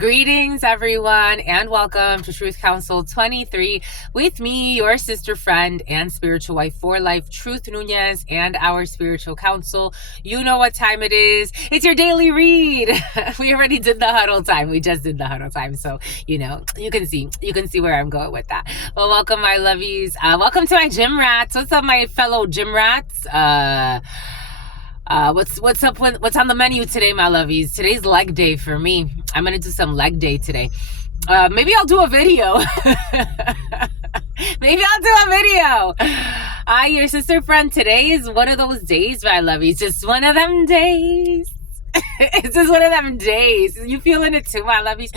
Greetings, everyone, and welcome to Truth Council 23 with me, your sister friend and spiritual wife for life, Truth Nunez, and our spiritual council. You know what time it is. It's your daily read. We already did the huddle time. We just did the huddle time. So, you can see where I'm going with that. Well, welcome, my lovies. Welcome to my gym rats. What's up, my fellow gym rats? What's on the menu today, my lovies? Today's leg day for me. I'm gonna do some leg day today. Maybe I'll do a video. Your sister friend. Today is one of those days, my lovies. Just one of them days. It's just one of them days. You feeling it too, my lovies?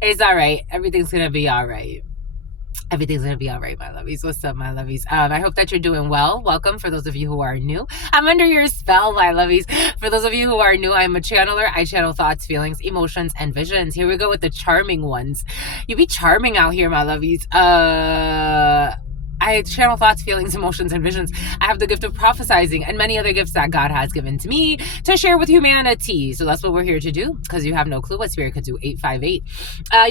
It's all right. Everything's gonna be all right. Everything's going to be all right, my lovies. What's up, my lovies? I hope that you're doing well. Welcome for those of you who are new. I'm under your spell, my lovies. For those of you who are new, I'm a channeler. I channel thoughts, feelings, emotions, and visions. Here we go with the charming ones. You be charming out here, my lovies. I channel thoughts, feelings, emotions, and visions. I have the gift of prophesizing and many other gifts that God has given to me to share with humanity. So that's what we're here to do, because you have no clue what spirit could do. 858.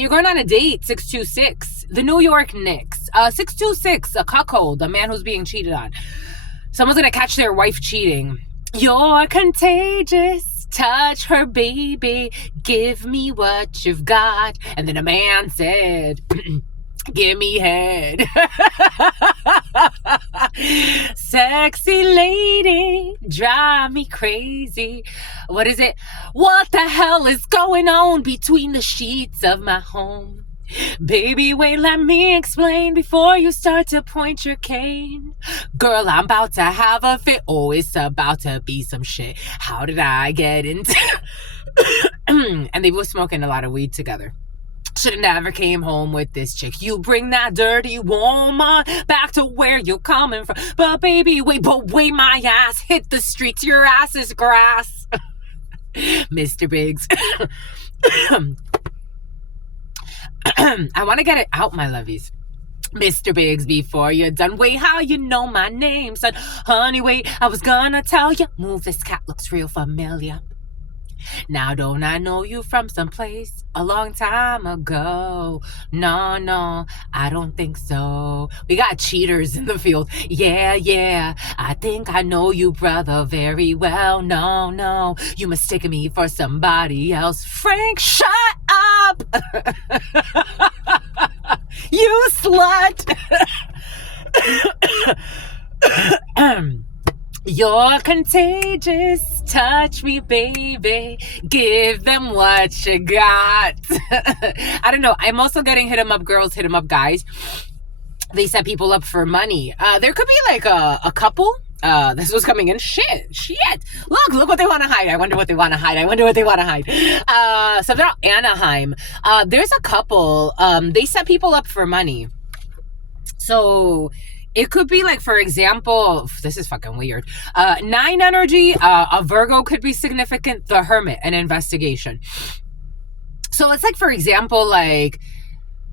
You're going on a date. 626. The New York Knicks. 626. A cuckold. A man who's being cheated on. Someone's going to catch their wife cheating. You're contagious. Touch her, baby. Give me what you've got. And then a man said... Give me head. Sexy lady, drive me crazy. What is it? What the hell is going on between the sheets of my home? Baby, wait, let me explain before you start to point your cane. Girl, I'm about to have a fit. Oh, it's about to be some shit. How did I get into... And they were smoking a lot of weed together. Should've never came home with this chick. You bring that dirty woman back to where you're coming from. But baby, wait, my ass hit the streets. Your ass is grass. Mr. Biggs. I want to get it out, my lovies. Mr. Biggs, before you're done. Wait, how you know my name, son? Honey, wait, I was gonna tell you. Move, this cat looks real familiar. Now don't I know you from someplace a long time ago? No, I don't think so. We got cheaters in the field. Yeah, I think I know you, brother, very well. No, you mistaken me for somebody else. Frank, shut up! You slut! You're contagious, touch me, baby, give them what you got. I don't know, I'm also getting hit 'em up girls, hit 'em up guys. They set people up for money. There could be like a couple. This was coming in. Shit. Look what they want to hide. I wonder what they want to hide. Something about Anaheim. There's a couple, they set people up for money. So... it could be like, for example, this is fucking weird. 9 energy, a Virgo could be significant. The Hermit, an investigation. So it's like, for example, like,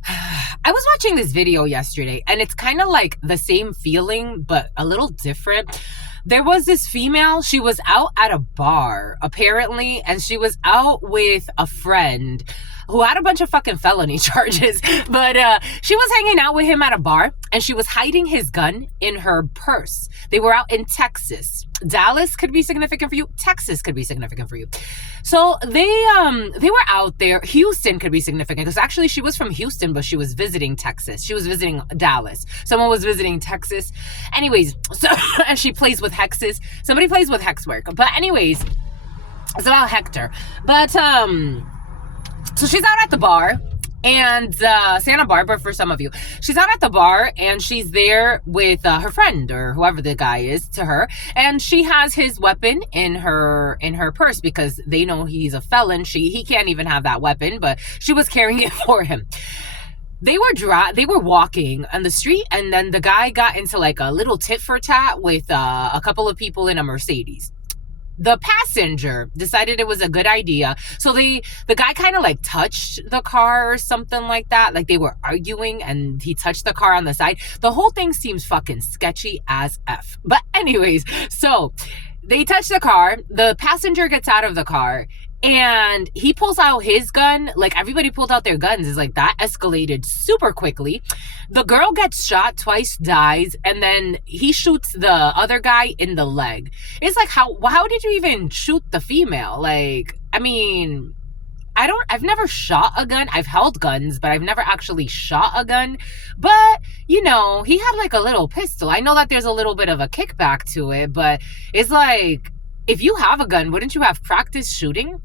I was watching this video yesterday and it's kind of like the same feeling, but a little different. There was this female, she was out at a bar, apparently, and she was out with a friend who had a bunch of fucking felony charges, but she was hanging out with him at a bar, and she was hiding his gun in her purse. They were out in Texas. Dallas could be significant for you. Texas could be significant for you. So they were out there. Houston could be significant, because actually she was from Houston, but she was visiting Texas. She was visiting Dallas. Someone was visiting Texas. Anyways, so and she plays with hexes. Somebody plays with hex work. But anyways, it's about Hector. But so she's out at the bar, and Santa Barbara for some of you. She's out at the bar, and she's there with her friend, or whoever the guy is to her, and she has his weapon in her purse, because they know he's a felon. He can't even have that weapon, but she was carrying it for him. They were walking on the street, and then the guy got into like a little tit for tat with a couple of people in a Mercedes. The passenger decided it was a good idea. So the guy kind of like touched the car or something like that. Like they were arguing and he touched the car on the side. The whole thing seems fucking sketchy as F. But anyways, so they touch the car. The passenger gets out of the car And he pulls out his gun. Like, everybody pulled out their guns. It's like that escalated super quickly. The girl gets shot twice, dies, and then he shoots the other guy in the leg. It's like, how did you even shoot the female? Like, I mean, I've never shot a gun. I've held guns, but I've never actually shot a gun. But, you know, he had like a little pistol. I know that there's a little bit of a kickback to it, but it's like, if you have a gun, wouldn't you have practice shooting?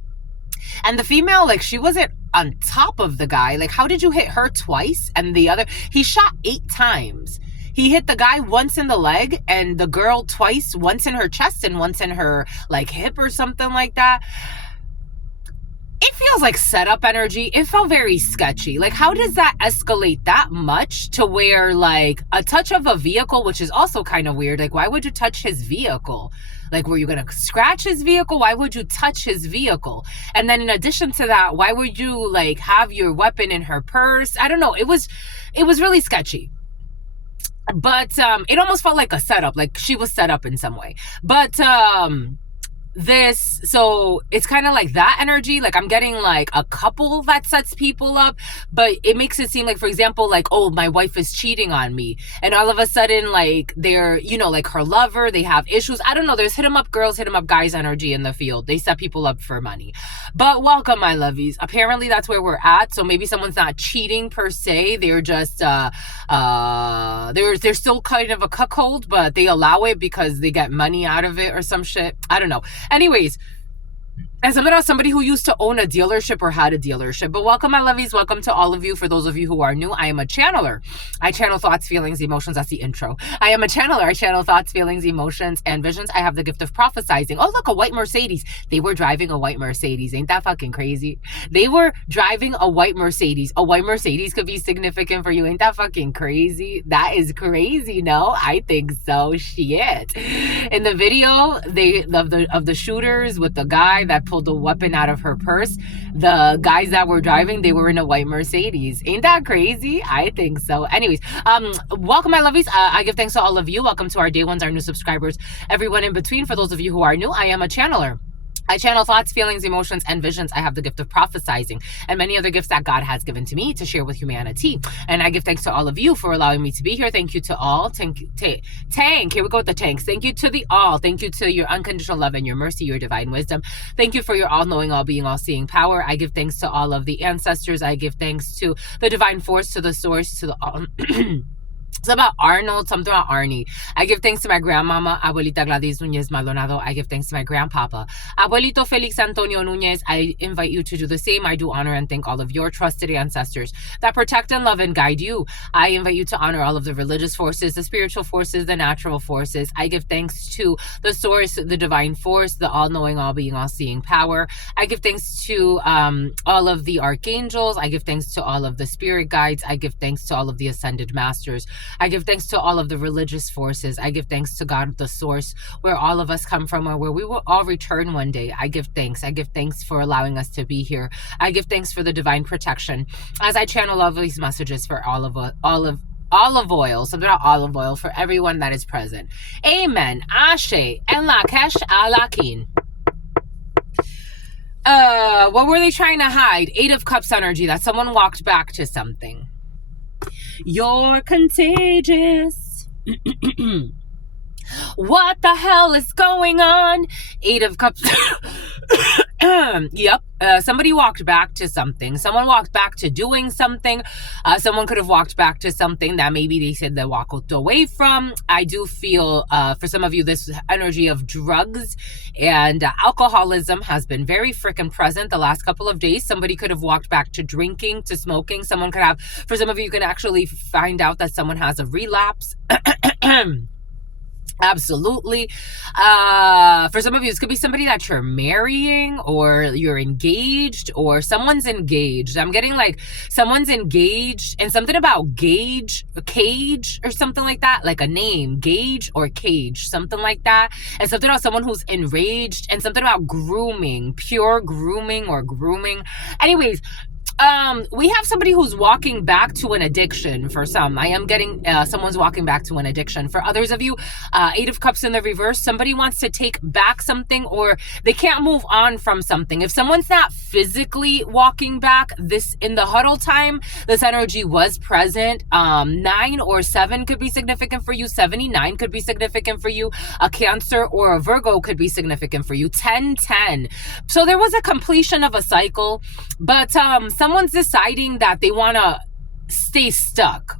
And the female, like, she wasn't on top of the guy. Like, how did you hit her twice and the other? He shot 8 times. He hit the guy once in the leg and the girl twice, once in her chest and once in her, like, hip or something like that. It feels like setup energy. It felt very sketchy. Like, how does that escalate that much to where, like, a touch of a vehicle, which is also kind of weird. Like, why would you touch his vehicle? Like, were you going to scratch his vehicle? Why would you touch his vehicle? And then in addition to that, why would you, like, have your weapon in her purse? I don't know. It was really sketchy. But it almost felt like a setup. Like, she was set up in some way. But so it's kind of like that energy. Like, I'm getting like a couple that sets people up, but it makes it seem like, for example, like, oh, my wife is cheating on me, and all of a sudden, like, they're, you know, like, her lover, they have issues. I don't know, there's hit 'em up girls, hit 'em up guys energy in the field. They set people up for money. But welcome, my lovies. Apparently that's where we're at. So maybe someone's not cheating per se, they're just they're still kind of a cuckold, but they allow it because they get money out of it or some shit. I don't know. Anyways, and somebody who used to own a dealership or had a dealership. But welcome, my lovies. Welcome to all of you. For those of you who are new, I am a channeler. I channel thoughts, feelings, emotions. That's the intro. I am a channeler. I channel thoughts, feelings, emotions, and visions. I have the gift of prophesizing. Oh, look, a white Mercedes. They were driving a white Mercedes. Ain't that fucking crazy? They were driving a white Mercedes. A white Mercedes could be significant for you. Ain't that fucking crazy? That is crazy, no? I think so. Shit. In the video, of the shooters with the guy that pulled the weapon out of her purse, the guys that were driving, they were in a white Mercedes. Ain't that crazy? I think so. Anyways, welcome, my lovies. I give thanks to all of you. Welcome to our day ones, our new subscribers, everyone in between. For those of you who are new, I am a channeler. I channel thoughts, feelings, emotions, and visions. I have the gift of prophesizing and many other gifts that God has given to me to share with humanity. And I give thanks to all of you for allowing me to be here. Thank you to all. Tank. Here we go with the tanks. Thank you to the all. Thank you to your unconditional love and your mercy, your divine wisdom. Thank you for your all-knowing, all-being, all-seeing power. I give thanks to all of the ancestors. I give thanks to the divine force, to the source, to the It's about Arnold, something about Arnie. I give thanks to my grandmama, Abuelita Gladys Nunez Maldonado. I give thanks to my grandpapa, Abuelito Felix Antonio Nunez. I invite you to do the same. I do honor and thank all of your trusted ancestors that protect and love and guide you. I invite you to honor all of the religious forces, the spiritual forces, the natural forces. I give thanks to the source, the divine force, the all-knowing, all-being, all-seeing power. I give thanks to all of the archangels. I give thanks to all of the spirit guides. I give thanks to all of the ascended masters. I give thanks to all of the religious forces. I give thanks to God, the source, where all of us come from, or where we will all return one day. I give thanks. I give thanks for allowing us to be here. I give thanks for the divine protection as I channel all of these messages for olive oil, something about olive oil for everyone that is present. Amen. Ashe. En Lakesh Alakin. What were they trying to hide? 8 of Cups energy, that someone walked back to something. You're contagious. What the hell is going on? 8 of Cups. Yep. Somebody walked back to something. Someone walked back to doing something. Someone could have walked back to something that maybe they said they walked away from. I do feel, for some of you, this energy of drugs and alcoholism has been very freaking present the last couple of days. Somebody could have walked back to drinking, to smoking. Someone could have, for some of you, you can actually find out that someone has a relapse. Absolutely. For some of you, this could be somebody that you're marrying, or you're engaged, or someone's engaged. I'm getting like someone's engaged, and something about cage or something like that, like a name, Gage or Cage, something like that. And something about someone who's enraged, and something about grooming, pure grooming or grooming. Anyways, We have somebody who's walking back to an addiction. For some, I am getting someone's walking back to an addiction. For others of you, Eight of Cups in the reverse, somebody wants to take back something, or they can't move on from something. If someone's not physically walking back, this in the huddle time, this energy was present. 9 or 7 could be significant for you. 79 could be significant for you. A Cancer or a Virgo could be significant for you. 10. So there was a completion of a cycle, but someone's deciding that they want to stay stuck.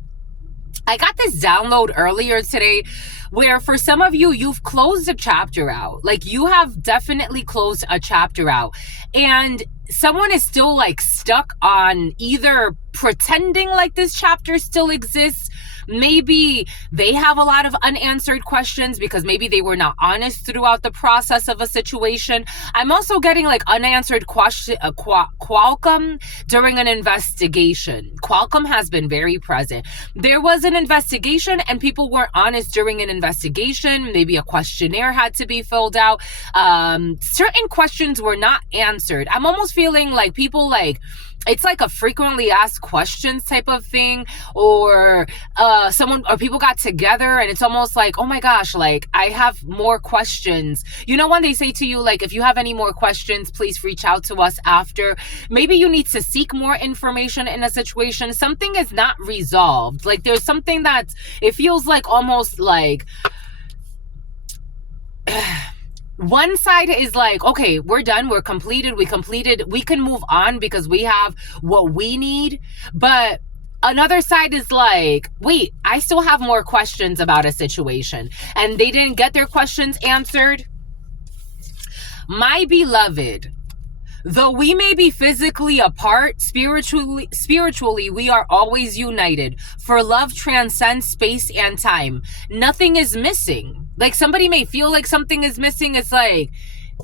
I got this download earlier today where for some of you, you've closed a chapter out. Like you have definitely closed a chapter out, and someone is still like stuck on either pretending like this chapter still exists. Maybe they have a lot of unanswered questions because maybe they were not honest throughout the process of a situation. I'm also getting like unanswered question, Qualcomm during an investigation. Qualcomm has been very present. There was an investigation and people weren't honest during an investigation. Maybe a questionnaire had to be filled out. Certain questions were not answered. I'm almost feeling like people like, it's like a frequently asked questions type of thing, or someone or people got together and it's almost like, oh my gosh, like I have more questions. You know, when they say to you, like, if you have any more questions, please reach out to us after. Maybe you need to seek more information in a situation. Something is not resolved. Like there's something that it feels like almost like one side is like, okay, we're done, we're completed, we can move on because we have what we need. But another side is like, wait, I still have more questions about a situation, and they didn't get their questions answered. My beloved, though we may be physically apart, spiritually, we are always united. For love transcends space and time. Nothing is missing. Like somebody may feel like something is missing. It's like,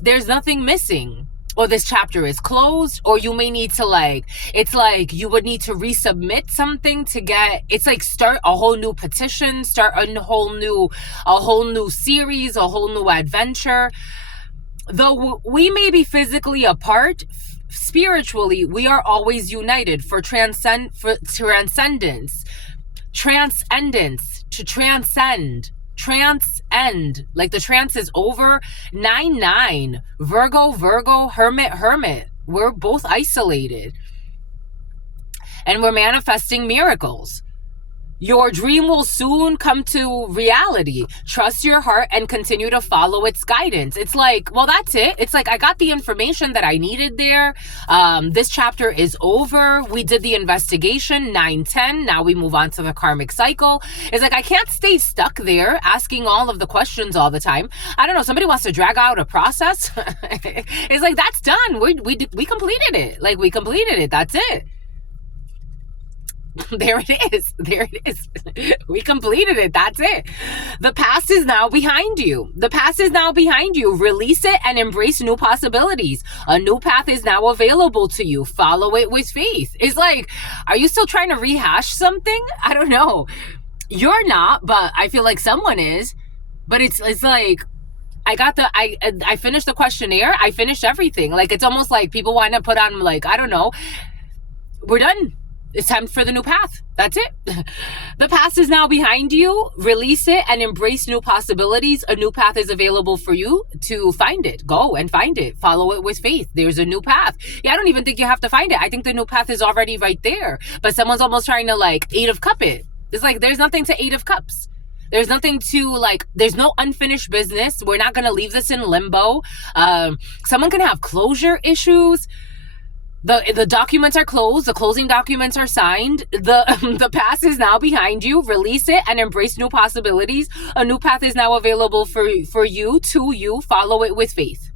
there's nothing missing. Or this chapter is closed, or you may need to like, it's like you would need to resubmit something to get, it's like start a whole new petition, start a whole new series, a whole new adventure. Though we may be physically apart, spiritually, we are always united. For transcendence, to transcend, like the trance is over. 9, Virgo, Hermit. We're both isolated, and we're manifesting miracles. Your dream will soon come to reality. Trust your heart and continue to follow its guidance. It's like, well, that's it. It's like, I got the information that I needed there. This chapter is over. We did the investigation, 9-10. Now we move on to the karmic cycle. It's like, I can't stay stuck there asking all of the questions all the time. I don't know. Somebody wants to drag out a process. It's like, that's done. We completed it. Like, we completed it. That's it. There it is. We completed it. That's it. The past is now behind you. Release it and embrace new possibilities. A new path is now available to you. Follow it with faith. It's like, are you still trying to rehash something? I don't know. You're not, but I feel like someone is. But it's like, I finished the questionnaire. I finished everything. Like, it's almost like people want to put on, like, I don't know. We're done. It's time for the new path. That's it. The past is now behind you. Release it and embrace new possibilities. A new path is available for you to find it. Go and find it. Follow it with faith. There's a new path. Yeah, I don't even think you have to find it. I think the new path is already right there. But someone's almost trying to like 8 of Cup it. It's like, there's nothing to 8 of Cups. There's nothing to like, there's no unfinished business. We're not going to leave this in limbo. Someone can have closure issues. The documents are closed. The closing documents are signed. The past is now behind you. Release it and embrace new possibilities. A new path is now available for you, to you. Follow it with faith.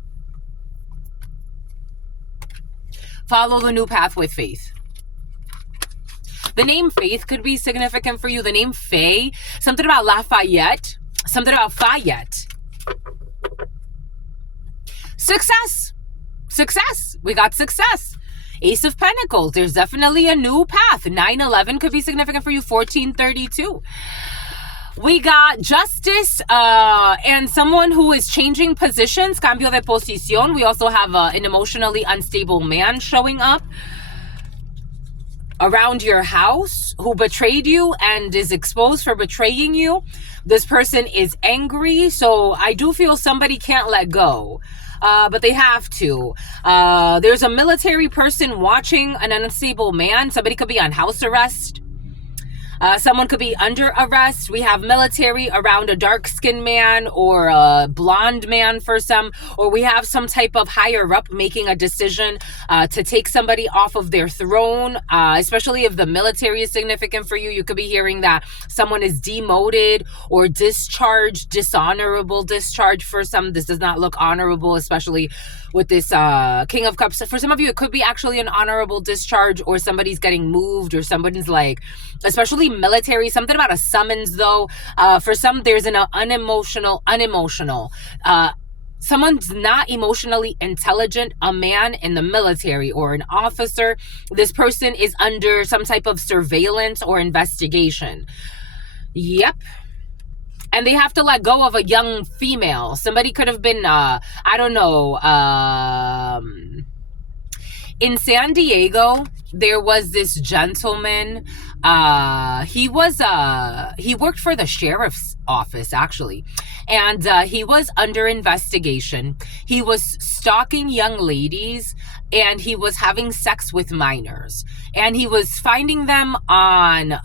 Follow the new path with faith. The name Faith could be significant for you. The name Faye, something about Lafayette, something about Fayette. Success. We got success. Ace of Pentacles. There's definitely a new path. 9-11 could be significant for you. 14-32. We got justice and someone who is changing positions. Cambio de posición. We also have an emotionally unstable man showing up. around your house who betrayed you and is exposed for betraying you. This person is angry. So I do feel somebody can't let go. But they have to. There's a military person watching an unstable man. Somebody could be on house arrest. Someone could be under arrest. We have military around a dark-skinned man or a blonde man for some, or we have some type of higher up making a decision to take somebody off of their throne, especially if the military is significant for you. You could be hearing that someone is demoted or discharged, dishonorable discharge for some. This does not look honorable, especially with this King of Cups. For some of you, it could be actually an honorable discharge, or somebody's getting moved, or somebody's like, especially military, something about a summons though. For some, there's an unemotional. Someone's not emotionally intelligent, a man in the military or an officer. This person is under some type of surveillance or investigation. Yep. And they have to let go of a young female. Somebody could have been, I don't know, in San Diego, there was this gentleman. He worked for the sheriff's office, actually. And he was under investigation. He was stalking young ladies, and he was having sex with minors. And he was finding them on,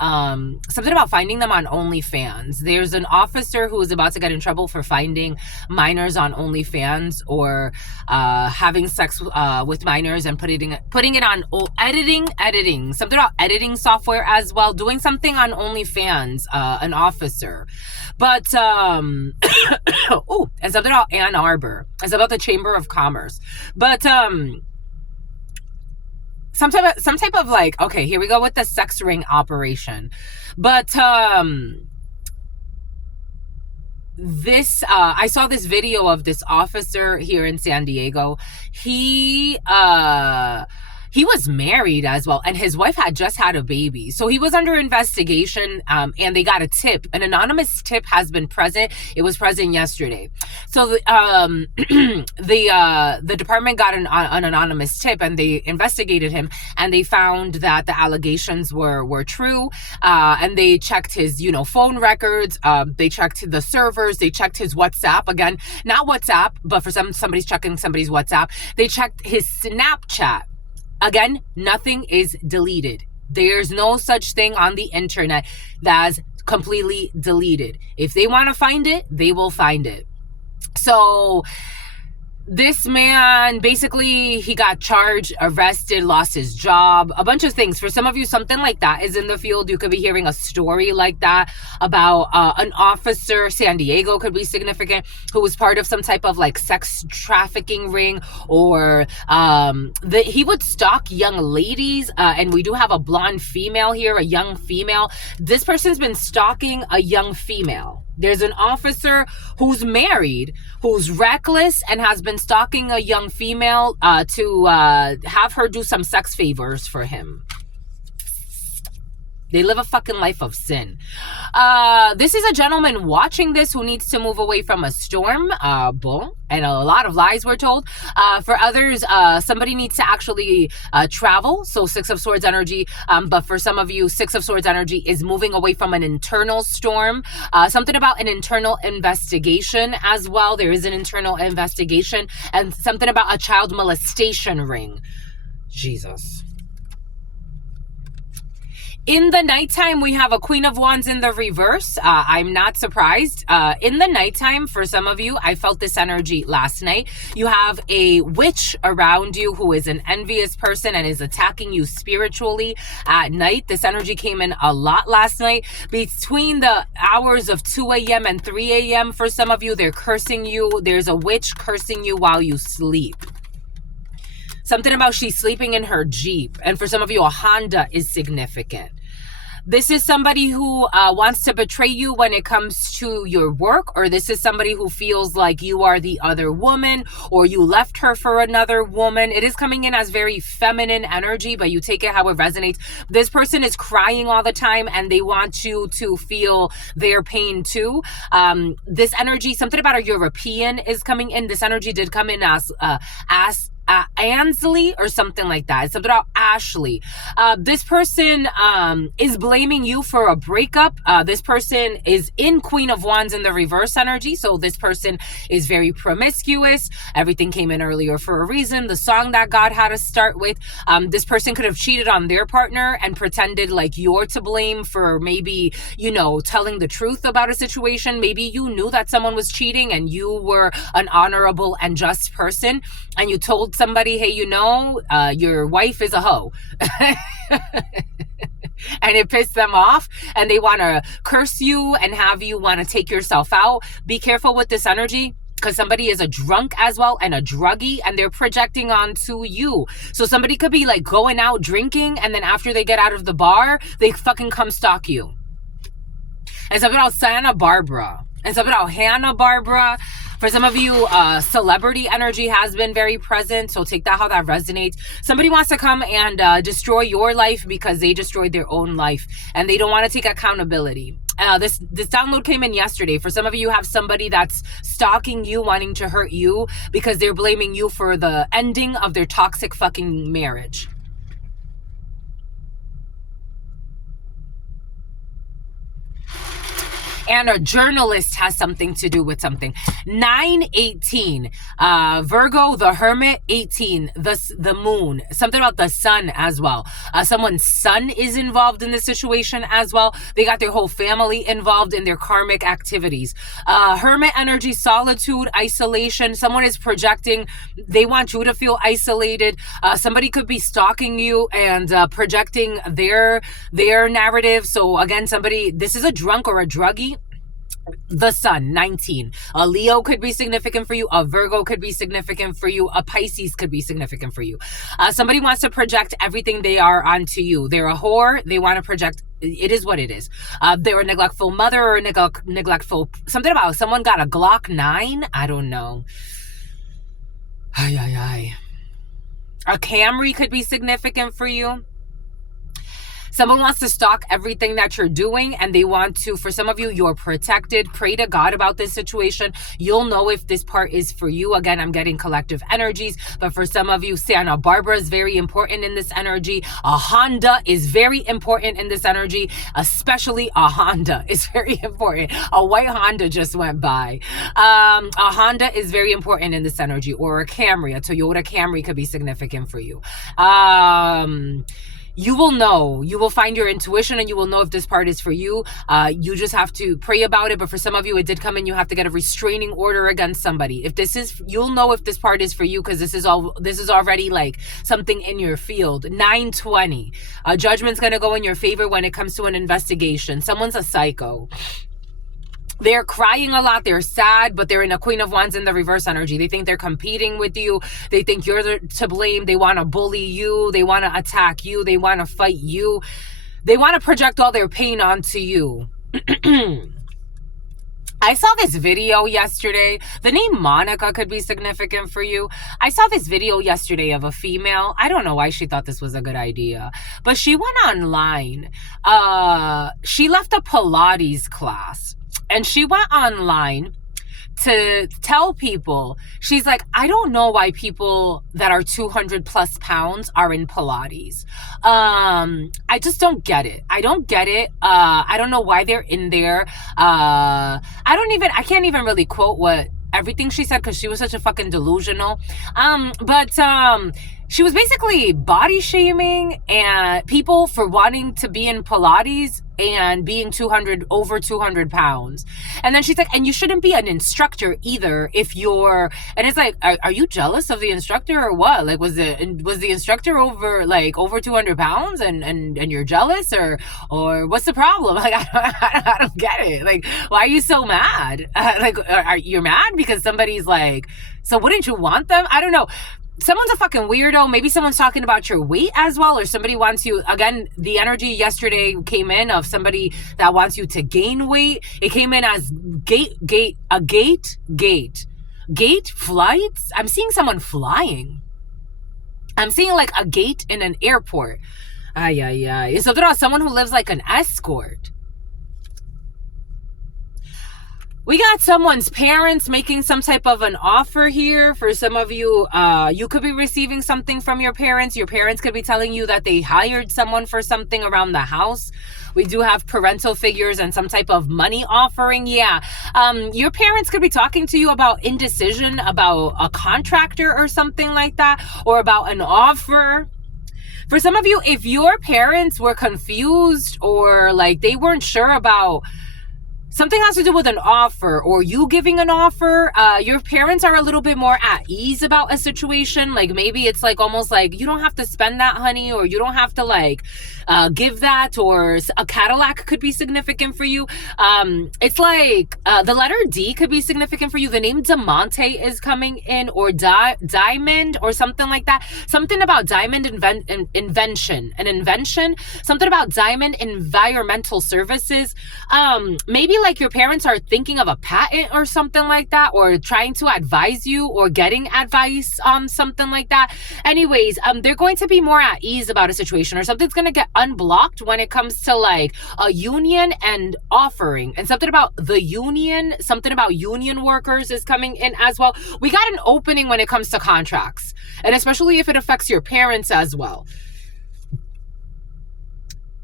something about finding them on OnlyFans. There's an officer who is about to get in trouble for finding minors on OnlyFans, or having sex with minors and putting it on editing, something about editing software as well, doing something on OnlyFans, an officer. But, and something about Ann Arbor. It's about the Chamber of Commerce. But, some type of like, okay, here we go with the sex ring operation. But, I saw this video of this officer here in San Diego. He was married as well, and his wife had just had a baby. So he was under investigation, and they got a tip. An anonymous tip has been present. It was present yesterday. So the department got an anonymous tip, and they investigated him, and they found that the allegations were true. And they checked his, phone records. They checked the servers. They checked his WhatsApp. Again, not WhatsApp, but for somebody's checking somebody's WhatsApp. They checked his Snapchat. Again, nothing is deleted. There's no such thing on the internet that's completely deleted. If they want to find it, they will find it. So this man, basically, he got charged, arrested, lost his job, a bunch of things. For some of you, something like that is in the field. You could be hearing a story like that about an officer. San Diego could be significant, who was part of some type of like sex trafficking ring, or he would stalk young ladies. And we do have a blonde female here, a young female. This person's been stalking a young female. There's an officer who's married, who's reckless, and has been stalking a young female to have her do some sex favors for him. They live a fucking life of sin. This is a gentleman watching this who needs to move away from a storm. And a lot of lies were told. For others, somebody needs to actually travel. So 6 of Swords energy. But for some of you, 6 of Swords energy is moving away from an internal storm. Something about an internal investigation as well. There is an internal investigation. And something about a child molestation ring. Jesus. In the nighttime, we have a Queen of Wands in the reverse. I'm not surprised. In the nighttime, for some of you, I felt this energy last night. You have a witch around you who is an envious person and is attacking you spiritually at night. This energy came in a lot last night. Between the hours of 2 a.m. and 3 a.m., for some of you, they're cursing you. There's a witch cursing you while you sleep. Something about she's sleeping in her Jeep. And for some of you, a Honda is significant. This is somebody who wants to betray you when it comes to your work, or this is somebody who feels like you are the other woman, or you left her for another woman. It is coming in as very feminine energy, but you take it how it resonates. This person is crying all the time, and they want you to feel their pain too. This energy, something about a European is coming in. This energy did come in as Ansley or something like that. It's something about Ashley. This person is blaming you for a breakup. This person is in Queen of Wands in the reverse energy. So this person is very promiscuous. Everything came in earlier for a reason. The song that God had us start with. This person could have cheated on their partner and pretended like you're to blame for maybe, telling the truth about a situation. Maybe you knew that someone was cheating and you were an honorable and just person, and you told somebody, hey, your wife is a hoe. And it pissed them off and they want to curse you and have you want to take yourself out. Be careful with this energy, because somebody is a drunk as well and a druggie, and they're projecting onto you. So somebody could be like going out drinking, and then after they get out of the bar, they fucking come stalk you. And something about Santa Barbara. And something about Hannah Barbara. For some of you, celebrity energy has been very present. So take that how that resonates. Somebody wants to come and destroy your life because they destroyed their own life. And they don't want to take accountability. This download came in yesterday. For some of you have somebody that's stalking you, wanting to hurt you because they're blaming you for the ending of their toxic fucking marriage. And a journalist has something to do with something. 9/18, Virgo, the Hermit. 18, the Moon. Something about the Sun as well. Someone's son is involved in this situation as well. They got their whole family involved in their karmic activities. Hermit energy, solitude, isolation. Someone is projecting. They want you to feel isolated. Somebody could be stalking you and projecting their narrative. So again, this is a drunk or a druggie. The Sun, 19. A Leo could be significant for you. A Virgo could be significant for you. A Pisces could be significant for you. Somebody wants to project everything they are onto you. They're a whore. They want to project. It is what it is. They're a neglectful mother or neglectful. Something about someone got a Glock 9. I don't know. A Camry could be significant for you. Someone wants to stalk everything that you're doing, and they want to, for some of you, you're protected. Pray to God about this situation. You'll know if this part is for you. Again, I'm getting collective energies, but for some of you, Santa Barbara is very important in this energy. A Honda is very important in this energy, especially a Honda is very important. A white Honda just went by. A Honda is very important in this energy, or a Camry, a Toyota Camry could be significant for you. You will know. You will find your intuition and you will know if this part is for you. You just have to pray about it. But for some of you, it did come in. You have to get a restraining order against somebody. If this is, you'll know if this part is for you, because this is already like something in your field. 9/20. Judgment's going to go in your favor when it comes to an investigation. Someone's a psycho. They're crying a lot. They're sad, but they're in a Queen of Wands in the reverse energy. They think they're competing with you. They think you're to blame. They want to bully you. They want to attack you. They want to fight you. They want to project all their pain onto you. I saw this video yesterday. The name Monica could be significant for you. I saw this video yesterday of a female. I don't know why she thought this was a good idea, but she went online. She left a Pilates class. And she went online to tell people, she's like, I don't know why people that are 200 plus pounds are in Pilates. I just don't get it. I don't get it. I don't know why they're in there. I can't even really quote everything she said, because she was such a fucking delusional. But she was basically body shaming and people for wanting to be in Pilates and being over 200 pounds. And then she's like, and you shouldn't be an instructor either if you're, and it's like, are you jealous of the instructor or what? Like, was the instructor over 200 pounds and you're jealous, or what's the problem? Like, I don't get it. Like, why are you so mad? Are you mad because somebody's like, so wouldn't you want them? I don't know. Someone's a fucking weirdo. Maybe someone's talking about your weight as well, or somebody wants you, again, the energy yesterday came in of somebody that wants you to gain weight. It came in as gate flights. I'm seeing someone flying. I'm seeing like a gate in an airport. So there are someone who lives like an escort. We got someone's parents making some type of an offer here. For some of you, you could be receiving something from your parents. Your parents could be telling you that they hired someone for something around the house. We do have parental figures and some type of money offering. Yeah. Your parents could be talking to you about indecision, about a contractor or something like that, or about an offer. For some of you, if your parents were confused or like they weren't sure about something has to do with an offer or you giving an offer, your parents are a little bit more at ease about a situation. Like maybe it's like almost like you don't have to spend that, honey, or you don't have to like give that, or a Cadillac could be significant for you. It's like the letter D could be significant for you. The name Diamante is coming in, or diamond or something like that. Something about diamond invention, something about diamond environmental services. Maybe like your parents are thinking of a patent or something like that, or trying to advise you or getting advice on something like that. Anyways, they're going to be more at ease about a situation, or something's going to get unblocked when it comes to like a union and offering, and something about the union, something about union workers is coming in as well. We got an opening when it comes to contracts, and especially if it affects your parents as well.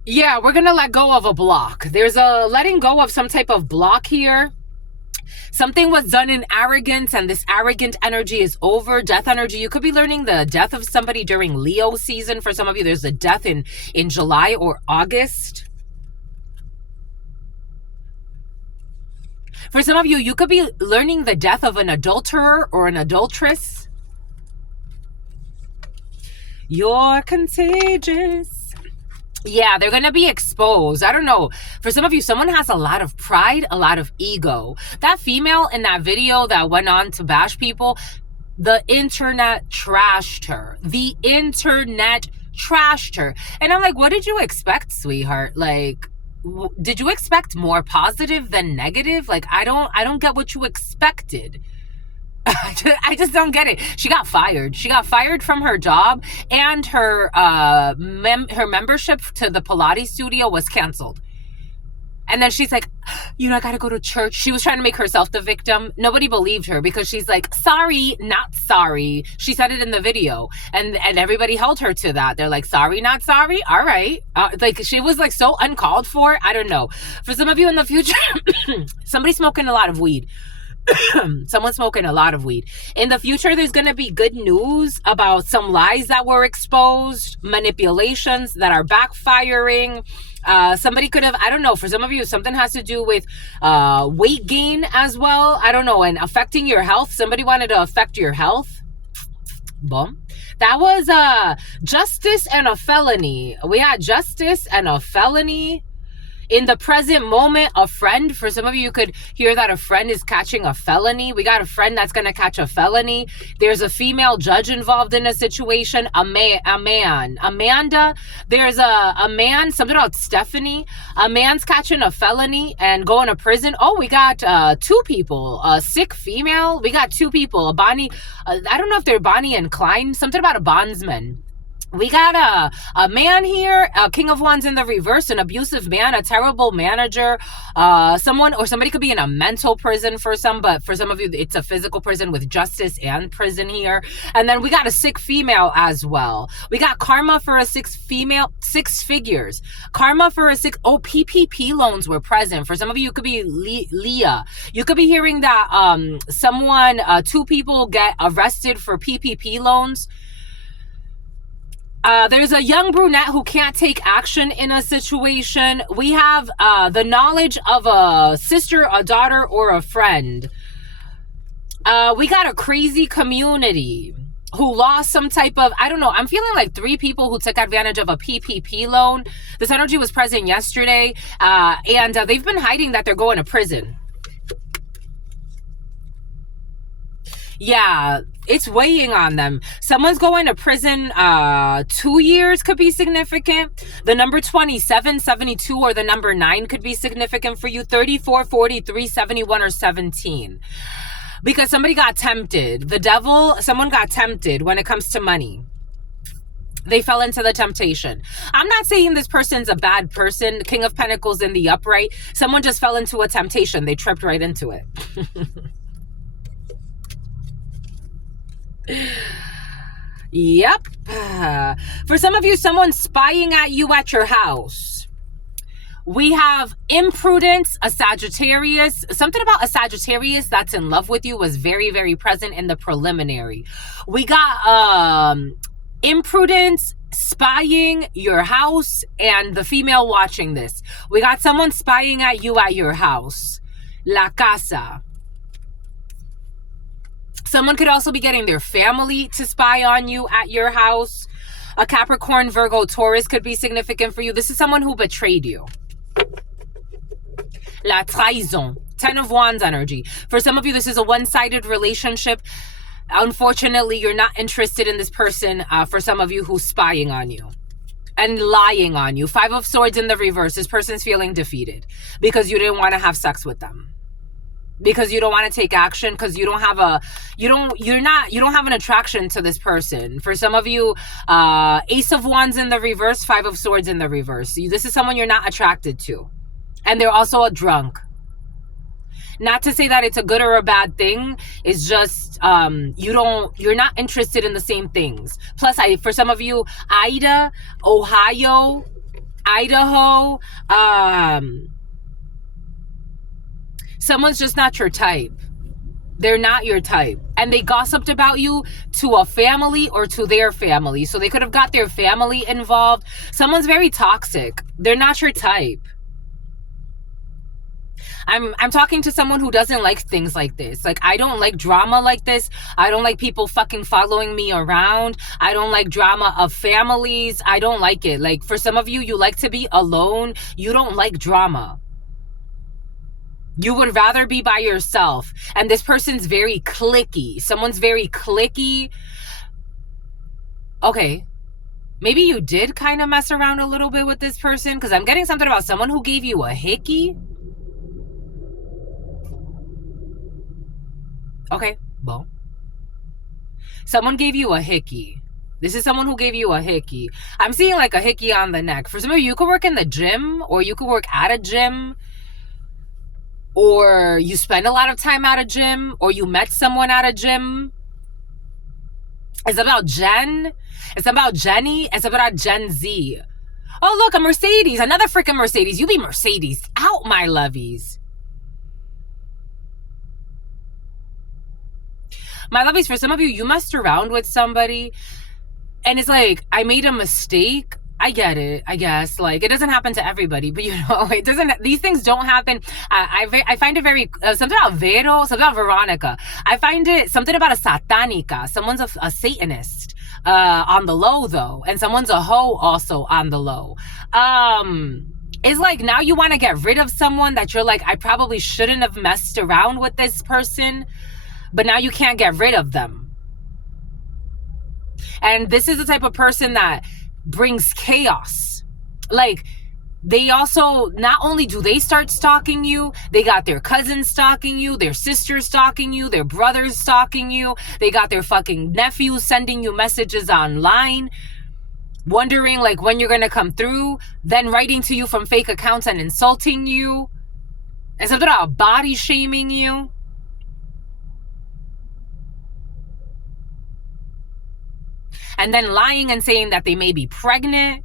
Yeah, we're going to let go of a block. There's a letting go of some type of block here. Something was done in arrogance, and this arrogant energy is over. Death energy. You could be learning the death of somebody during Leo season. For some of you, there's a death in July or August. For some of you, you could be learning the death of an adulterer or an adulteress. You're contagious. Yeah, they're going to be exposed. I don't know. For some of you, someone has a lot of pride, a lot of ego. That female in that video that went on to bash people, the internet trashed her. The internet trashed her. And I'm like, what did you expect, sweetheart? Like, did you expect more positive than negative? Like, I don't get what you expected. I just don't get it. She got fired. She got fired from her job, and her her membership to the Pilates studio was canceled. And then she's like, I gotta go to church. She was trying to make herself the victim. Nobody believed her because she's like, sorry, not sorry. She said it in the video, and everybody held her to that. They're like, sorry, not sorry. All right. Like she was like so uncalled for. I don't know. For some of you in the future, somebody's smoking a lot of weed. Someone's smoking a lot of weed. In the future, there's going to be good news about some lies that were exposed, manipulations that are backfiring. Somebody could have, I don't know, for some of you, something has to do with weight gain as well. I don't know, and affecting your health. Somebody wanted to affect your health. Boom. That was justice and a felony. We had justice and a felony. In the present moment, a friend, for some of you could hear that a friend is catching a felony. We got a friend that's going to catch a felony. There's a female judge involved in a situation, a man, Amanda. There's a man, something about Stephanie. A man's catching a felony and going to prison. Oh, we got two people, a sick female. We got two people, a Bonnie, I don't know if they're Bonnie and Clyde, something about a bondsman. We got a man here, a King of Wands in the reverse, an abusive man, a terrible manager, somebody could be in a mental prison for some, but for some of you, it's a physical prison with justice and prison here. And then we got a sick female as well. We got karma for a six figures. Karma for a six, PPP loans were present. For some of you, it could be Leah. You could be hearing that two people get arrested for PPP loans. There's a young brunette who can't take action in a situation. We have the knowledge of a sister, a daughter, or a friend. We got a crazy community who lost some type of, I don't know, I'm feeling like 3 people who took advantage of a PPP loan. This energy was present yesterday, and they've been hiding that they're going to prison. Yeah, it's weighing on them. Someone's going to prison. 2 years could be significant. The number 27, 72, or the number 9 could be significant for you. 34, 43, 71, or 17. Because somebody got tempted. The devil, someone got tempted when it comes to money. They fell into the temptation. I'm not saying this person's a bad person. King of Pentacles in the upright. Someone just fell into a temptation. They tripped right into it. Yep. For some of you, someone's spying at you at your house. We have imprudence, a Sagittarius. Something about a Sagittarius that's in love with you was very, very present in the preliminary. We got imprudence, spying, your house, and the female watching this. We got someone spying at you at your house. La casa. Someone could also be getting their family to spy on you at your house. A Capricorn, Virgo, Taurus could be significant for you. This is someone who betrayed you. La trahison. 10 of Wands energy. For some of you, this is a one-sided relationship. Unfortunately, you're not interested in this person, for some of you, who's spying on you and lying on you. 5 of Swords in the reverse. This person's feeling defeated because you didn't want to have sex with them. Because you don't want to take action, because you don't have an attraction to this person. For some of you, Ace of Wands in the reverse, 5 of Swords in the reverse. This is someone you're not attracted to. And they're also a drunk. Not to say that it's a good or a bad thing. It's just you're not interested in the same things. Plus, for some of you, Ida, Ohio, Idaho, someone's just not your type. They're not your type. And they gossiped about you to a family or to their family. So they could have got their family involved. Someone's very toxic. They're not your type. I'm talking to someone who doesn't like things like this. Like, I don't like drama like this. I don't like people fucking following me around. I don't like drama of families. I don't like it. Like, for some of you, you like to be alone. You don't like drama. You would rather be by yourself. And this person's very cliquey. Someone's very cliquey. Okay. Maybe you did kind of mess around a little bit with this person, because I'm getting something about someone who gave you a hickey. Okay, well. Someone gave you a hickey. This is someone who gave you a hickey. I'm seeing like a hickey on the neck. For some of you, you could work in the gym, or you could work at a gym, or you spend a lot of time at a gym, or you met someone at a gym. It's about Jen. It's about Jenny. It's about Gen Z. Oh, look, a Mercedes. Another freaking Mercedes. You be Mercedes out, my lovies. My lovies, for some of you, you messed around with somebody and it's like, I made a mistake. I get it, I guess. Like, it doesn't happen to everybody, but it doesn't, these things don't happen. I find it very, something about Vero, something about Veronica. I find it something about a satanica. Someone's a Satanist, on the low though. And someone's a hoe also on the low. It's like, now you want to get rid of someone that you're like, I probably shouldn't have messed around with this person. But now you can't get rid of them. And this is the type of person that brings chaos. Like, they also, not only do they start stalking you, they got their cousins stalking you, their sisters stalking you, their brothers stalking you. They got their fucking nephews sending you messages online, wondering like when you're going to come through, then writing to you from fake accounts and insulting you. And something about body shaming you. And then lying and saying that they may be pregnant.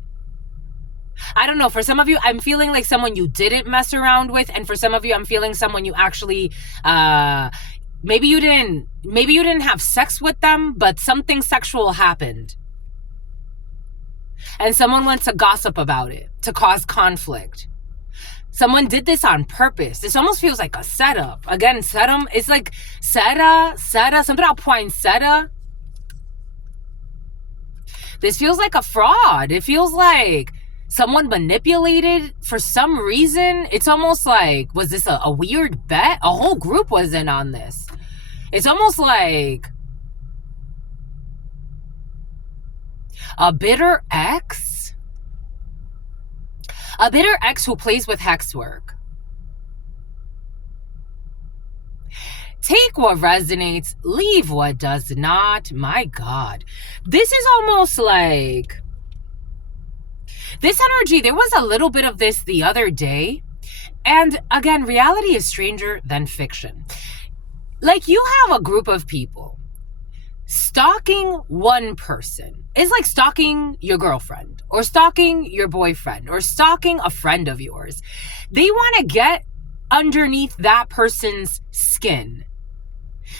I don't know. For some of you, I'm feeling like someone you didn't mess around with. And for some of you, I'm feeling someone you actually, maybe you didn't have sex with them, but something sexual happened. And someone went to gossip about it to cause conflict. Someone did this on purpose. This almost feels like a setup. Again, setup, it's like something about poinsettia. This feels like a fraud. It feels like someone manipulated for some reason. It's almost like, was this a weird bet? A whole group was in on this. It's almost like a bitter ex. A bitter ex who plays with hex work. Take what resonates, leave what does not. My God. This is almost like This energy, there was a little bit of this the other day. And again, reality is stranger than fiction. Like, you have a group of people. Stalking one person is like stalking your girlfriend or stalking your boyfriend or stalking a friend of yours. They want to get underneath that person's skin.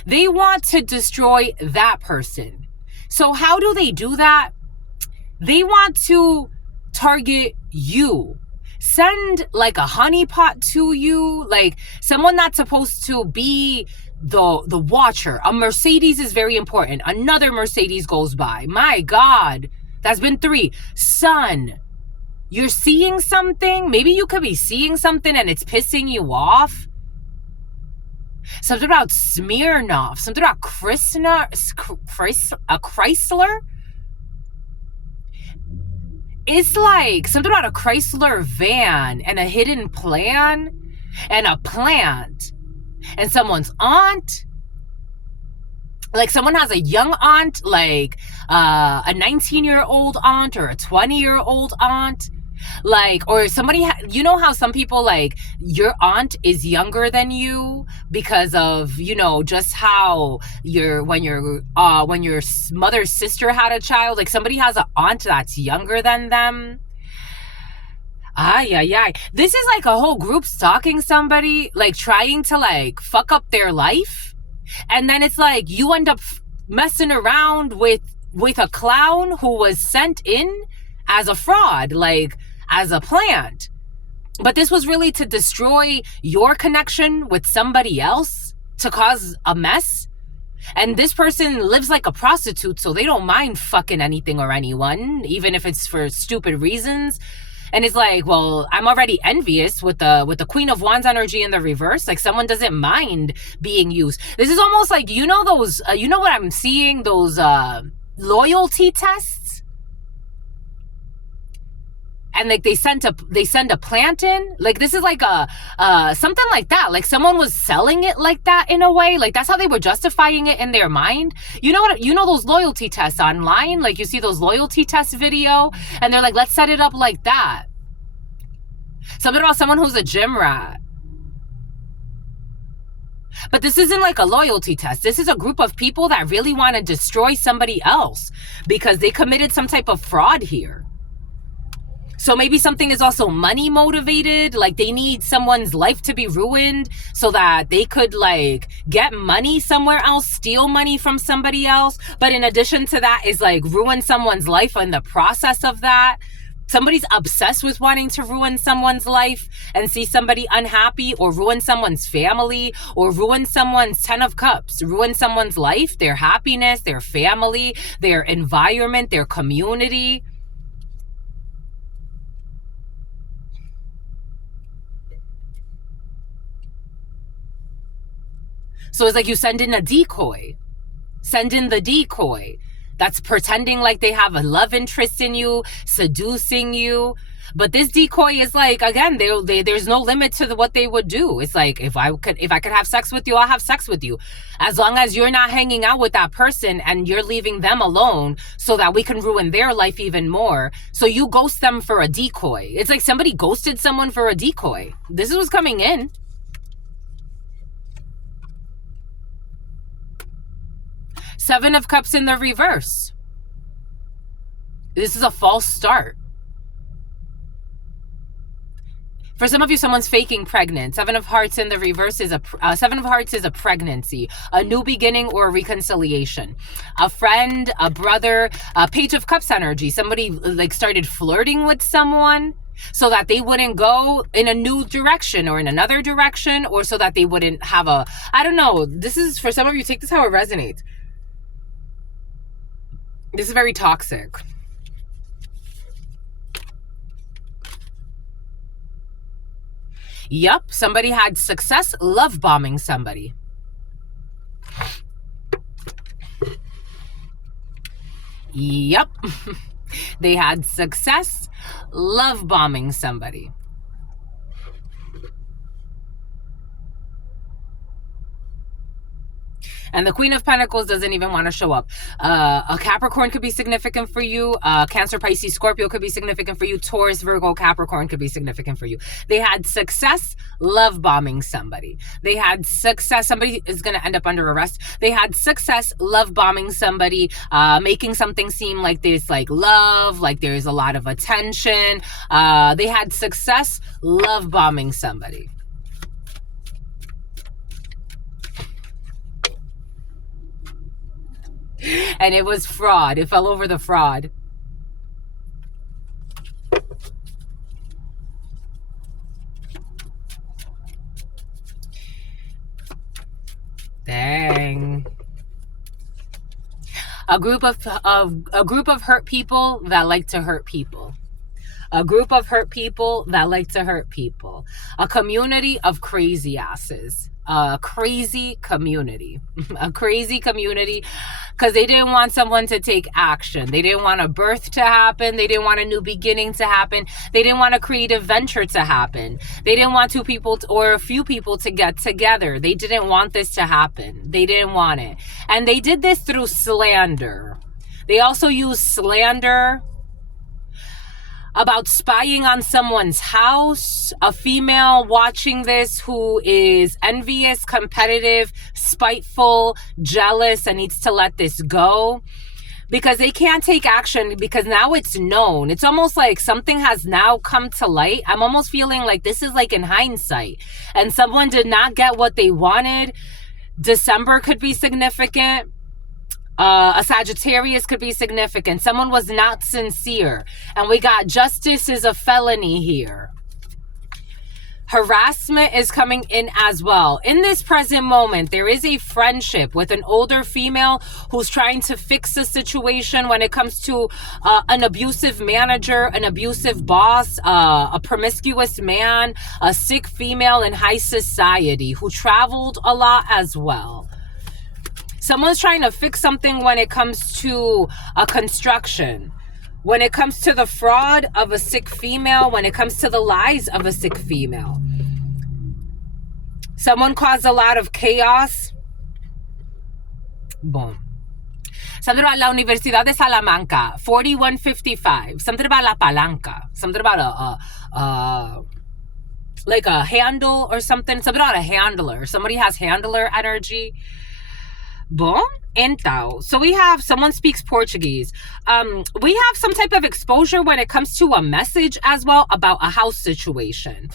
They want to destroy that person. So how do they do that? They want to target you. Send like a honeypot to you, like someone that's supposed to be the watcher. A Mercedes is very important. Another Mercedes goes by. My God, that's been 3. Son, you're seeing something. Maybe you could be seeing something and it's pissing you off. Something about Smirnoff. Something about Chrysler. It's like something about a Chrysler van and a hidden plan and a plant and someone's aunt. Like someone has a young aunt, like a 19-year-old aunt or a 20-year-old aunt. Like, or somebody, you know how some people, like, your aunt is younger than you because of, you know, just how when your mother's sister had a child, like somebody has an aunt that's younger than them. This is like a whole group stalking somebody, like trying to like fuck up their life. And then it's like you end up messing around with a clown who was sent in as a fraud, like as a plant. But this was really to destroy your connection with somebody else, to cause a mess. And this person lives like a prostitute, so they don't mind fucking anything or anyone, even if it's for stupid reasons. And it's like, well, I'm already envious with the Queen of Wands energy in the reverse. Like someone doesn't mind being used. This is almost like, you know, those, you know what I'm seeing? Those loyalty tests. And like they send a plant in. Like this is like a something like that. Like someone was selling it like that in a way. Like that's how they were justifying it in their mind. You know what? You know those loyalty tests online. Like you see those loyalty test video, and they're like, let's set it up like that. Something about someone who's a gym rat. But this isn't like a loyalty test. This is a group of people that really want to destroy somebody else because they committed some type of fraud here. So maybe something is also money motivated, like they need someone's life to be ruined so that they could like get money somewhere else, steal money from somebody else. But in addition to that is like ruin someone's life in the process of that. Somebody's obsessed with wanting to ruin someone's life and see somebody unhappy, or ruin someone's family, or ruin someone's 10 of Cups, ruin someone's life, their happiness, their family, their environment, their community. So it's like you send in a decoy. Send in the decoy that's pretending like they have a love interest in you, seducing you. But this decoy is like, again, there's no limit to what they would do. It's like, if I could have sex with you, I'll have sex with you. As long as you're not hanging out with that person and you're leaving them alone so that we can ruin their life even more. So you ghost them for a decoy. It's like somebody ghosted someone for a decoy. This is what's coming in. Seven of Cups in the reverse. This is a false start. For some of you, someone's faking pregnant. Seven of Hearts in the reverse is Seven of Hearts is a pregnancy, a new beginning, or a reconciliation. A friend, a brother, a Page of Cups energy. Somebody like started flirting with someone so that they wouldn't go in a new direction or in another direction, or so that they wouldn't have a, I don't know. This is, for some of you, take this how it resonates. This is very toxic. Yep, somebody had success love bombing somebody. Yep, they had success love bombing somebody. And the Queen of Pentacles doesn't even want to show up. A Capricorn could be significant for you. Cancer, Pisces, Scorpio could be significant for you. Taurus, Virgo, Capricorn could be significant for you. They had success love bombing somebody. They had success. Somebody is going to end up under arrest. They had success love bombing somebody, making something seem like there's like love, like there's a lot of attention. They had success love bombing somebody. And it was fraud. It fell over the fraud. Dang. A group of hurt people that like to hurt people. A group of hurt people that like to hurt people. A community of crazy asses. A crazy community. A crazy community because they didn't want someone to take action. They didn't want a birth to happen. They didn't want a new beginning to happen. They didn't want a creative venture to happen. They didn't want two people or a few people to get together. They didn't want this to happen. They didn't want it. And they did this through slander. They also used slander about spying on someone's house, a female watching this who is envious, competitive, spiteful, jealous, and needs to let this go because they can't take action because now it's known. It's almost like something has now come to light. I'm almost feeling like this is like in hindsight and someone did not get what they wanted. December could be significant. A Sagittarius could be significant. Someone was not sincere. And we got justice is a felony here. Harassment is coming in as well. In this present moment, there is a friendship with an older female who's trying to fix the situation when it comes to an abusive manager, an abusive boss, a promiscuous man, a sick female in high society who traveled a lot as well. Someone's trying to fix something when it comes to a construction, when it comes to the fraud of a sick female, when it comes to the lies of a sick female. Someone caused a lot of chaos. Boom. Something about La Universidad de Salamanca, 4155. Something about La Palanca. Something about like a handle or something. Something about a handler. Somebody has handler energy. Bom, então. So we have someone speaks Portuguese. We have some type of exposure when it comes to a message as well about a house situation.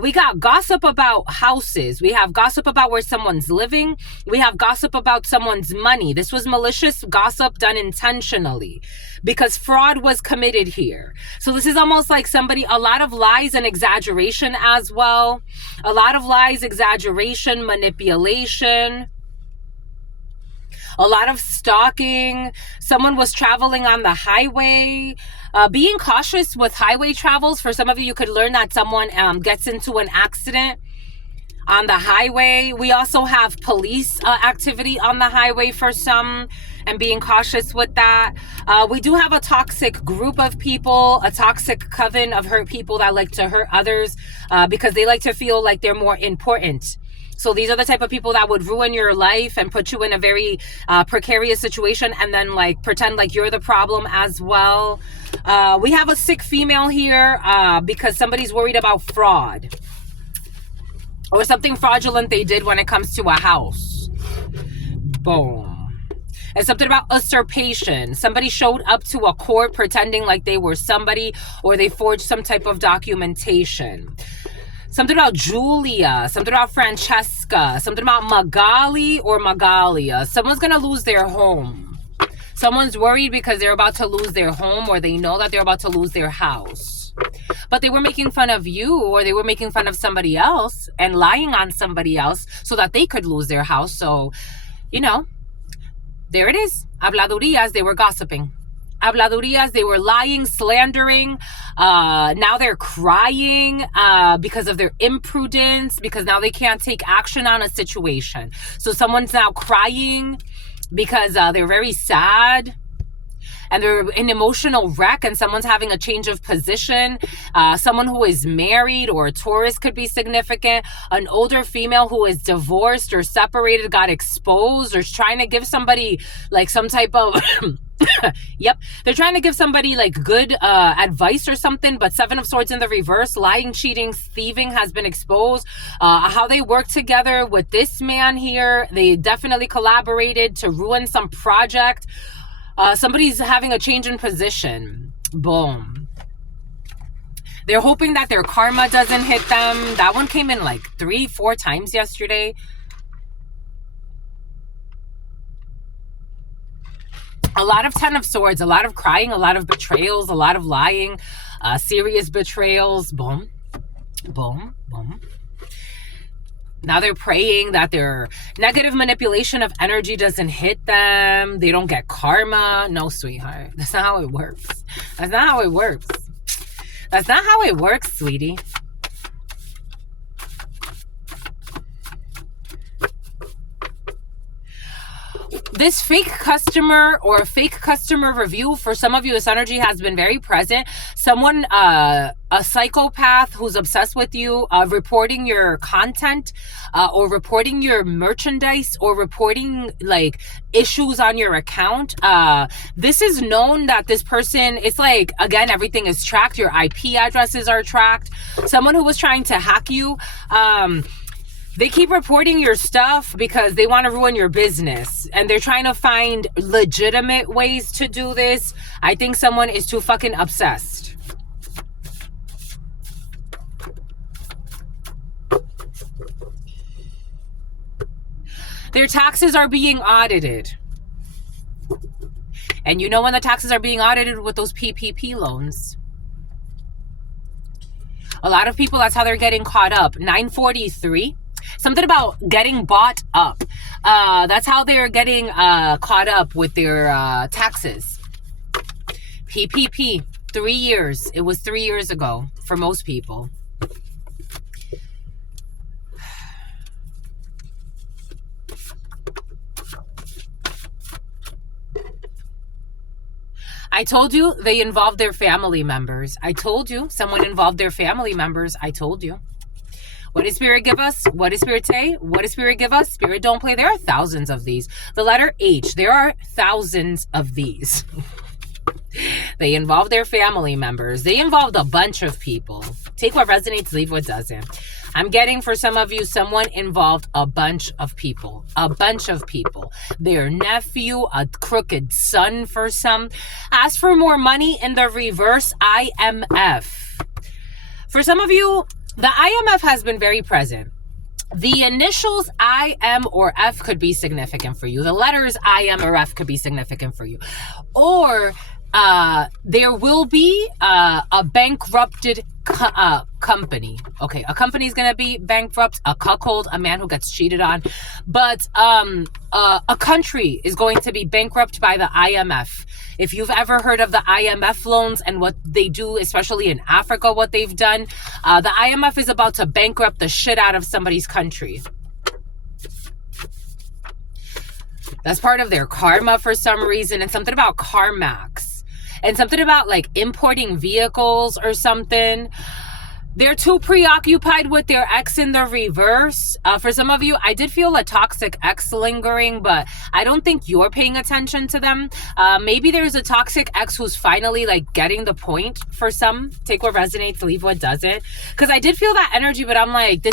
We got gossip about houses. We have gossip about where someone's living. We have gossip about someone's money. This was malicious gossip done intentionally because fraud was committed here. So this is almost like somebody, a lot of lies and exaggeration as well. A lot of lies, exaggeration, manipulation. A lot of stalking. Someone was traveling on the highway. Being cautious with highway travels. For some of you, you could learn that someone gets into an accident on the highway. We also have police activity on the highway for some, and being cautious with that. We do have a toxic group of people, a toxic coven of hurt people that like to hurt others because they like to feel like they're more important. So these are the type of people that would ruin your life and put you in a very precarious situation and then like pretend like you're the problem as well. We have a sick female here because somebody's worried about fraud or something fraudulent they did when it comes to a house. Boom. And something about usurpation. Somebody showed up to a court pretending like they were somebody, or they forged some type of documentation. Something about Julia, something about Francesca, something about Magali or Magalia. Someone's going to lose their home. Someone's worried because they're about to lose their home, or they know that they're about to lose their house. But they were making fun of you, or they were making fun of somebody else and lying on somebody else so that they could lose their house. So, you know, there it is. Habladurías, they were gossiping. Habladurías, they were lying, slandering. Now they're crying because of their imprudence, because now they can't take action on a situation. So someone's now crying because they're very sad. and they're in emotional wreck, and someone's having a change of position. Someone who is married or a Taurus could be significant. An older female who is divorced or separated got exposed or is trying to give somebody like some type of yep, they're trying to give somebody like good advice or something, but Seven of Swords in the reverse, lying, cheating, thieving has been exposed. How they work together with this man here, they definitely collaborated to ruin some project. Somebody's having a change in position. Boom. They're hoping that their karma doesn't hit them. That one came in like 3-4 times yesterday. A lot of Ten of Swords, a lot of crying, a lot of betrayals, a lot of lying, serious betrayals. Boom, boom, boom. Now they're praying that their negative manipulation of energy doesn't hit them. They don't get karma. No, sweetheart. That's not how it works. That's not how it works. That's not how it works, sweetie. This fake customer or fake customer review, for some of you, this energy has been very present. Someone, a psychopath who's obsessed with you, reporting your content, or reporting your merchandise, or reporting like issues on your account. This is known that this person, it's like, again, everything is tracked. Your IP addresses are tracked. Someone who was trying to hack you, they keep reporting your stuff because they want to ruin your business. And they're trying to find legitimate ways to do this. I think someone is too fucking obsessed. Their taxes are being audited. And you know when the taxes are being audited with those PPP loans. A lot of people, that's how they're getting caught up. 943. Something about getting bought up. That's how they're getting caught up with their taxes. PPP, 3 years. It was 3 years ago for most people. I told you they involved their family members. I told you someone involved their family members. I told you. What does Spirit give us? What does Spirit say? What does Spirit give us? Spirit, don't play. There are thousands of these. The letter H, there are thousands of these. They involved their family members. They involved a bunch of people. Take what resonates, leave what doesn't. I'm getting for some of you, someone involved a bunch of people. A bunch of people. Their nephew, a crooked son for some. Ask for more money in the reverse, IMF. For some of you, the IMF has been very present. The initials I, M, or F could be significant for you. The letters I, M, or F could be significant for you. Or there will be a bankrupted company. Okay, a company is going to be bankrupt, a cuckold, a man who gets cheated on. But a country is going to be bankrupt by the IMF. If you've ever heard of the IMF loans and what they do, especially in Africa, what they've done, the IMF is about to bankrupt the shit out of somebody's country. That's part of their karma for some reason, and something about CarMax, and something about like importing vehicles or something. They're too preoccupied with their ex in the reverse. For some of you, I did feel a toxic ex lingering, but I don't think you're paying attention to them. Maybe there's a toxic ex who's finally like getting the point for some. Take what resonates, leave what doesn't. Because I did feel that energy, but I'm like,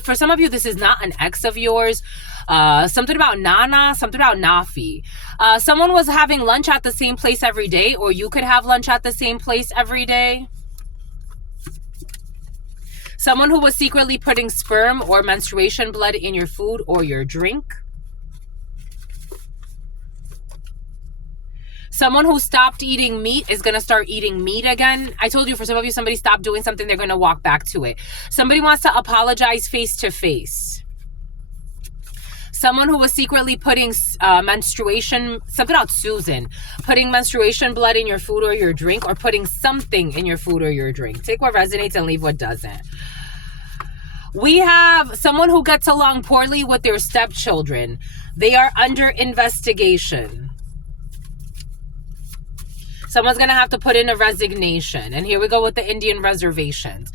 for some of you, this is not an ex of yours. Something about Nana, something about Nafi. Someone was having lunch at the same place every day, or you could have lunch at the same place every day. Someone who was secretly putting sperm or menstruation blood in your food or your drink. Someone who stopped eating meat is going to start eating meat again. I told you, for some of you, somebody stopped doing something, they're going to walk back to it. Somebody wants to apologize face to face. Someone who was secretly putting menstruation, something about Susan, putting menstruation blood in your food or your drink, or putting something in your food or your drink. Take what resonates and leave what doesn't. We have someone who gets along poorly with their stepchildren. They are under investigation. Someone's going to have to put in a resignation. And here we go with the Indian reservations.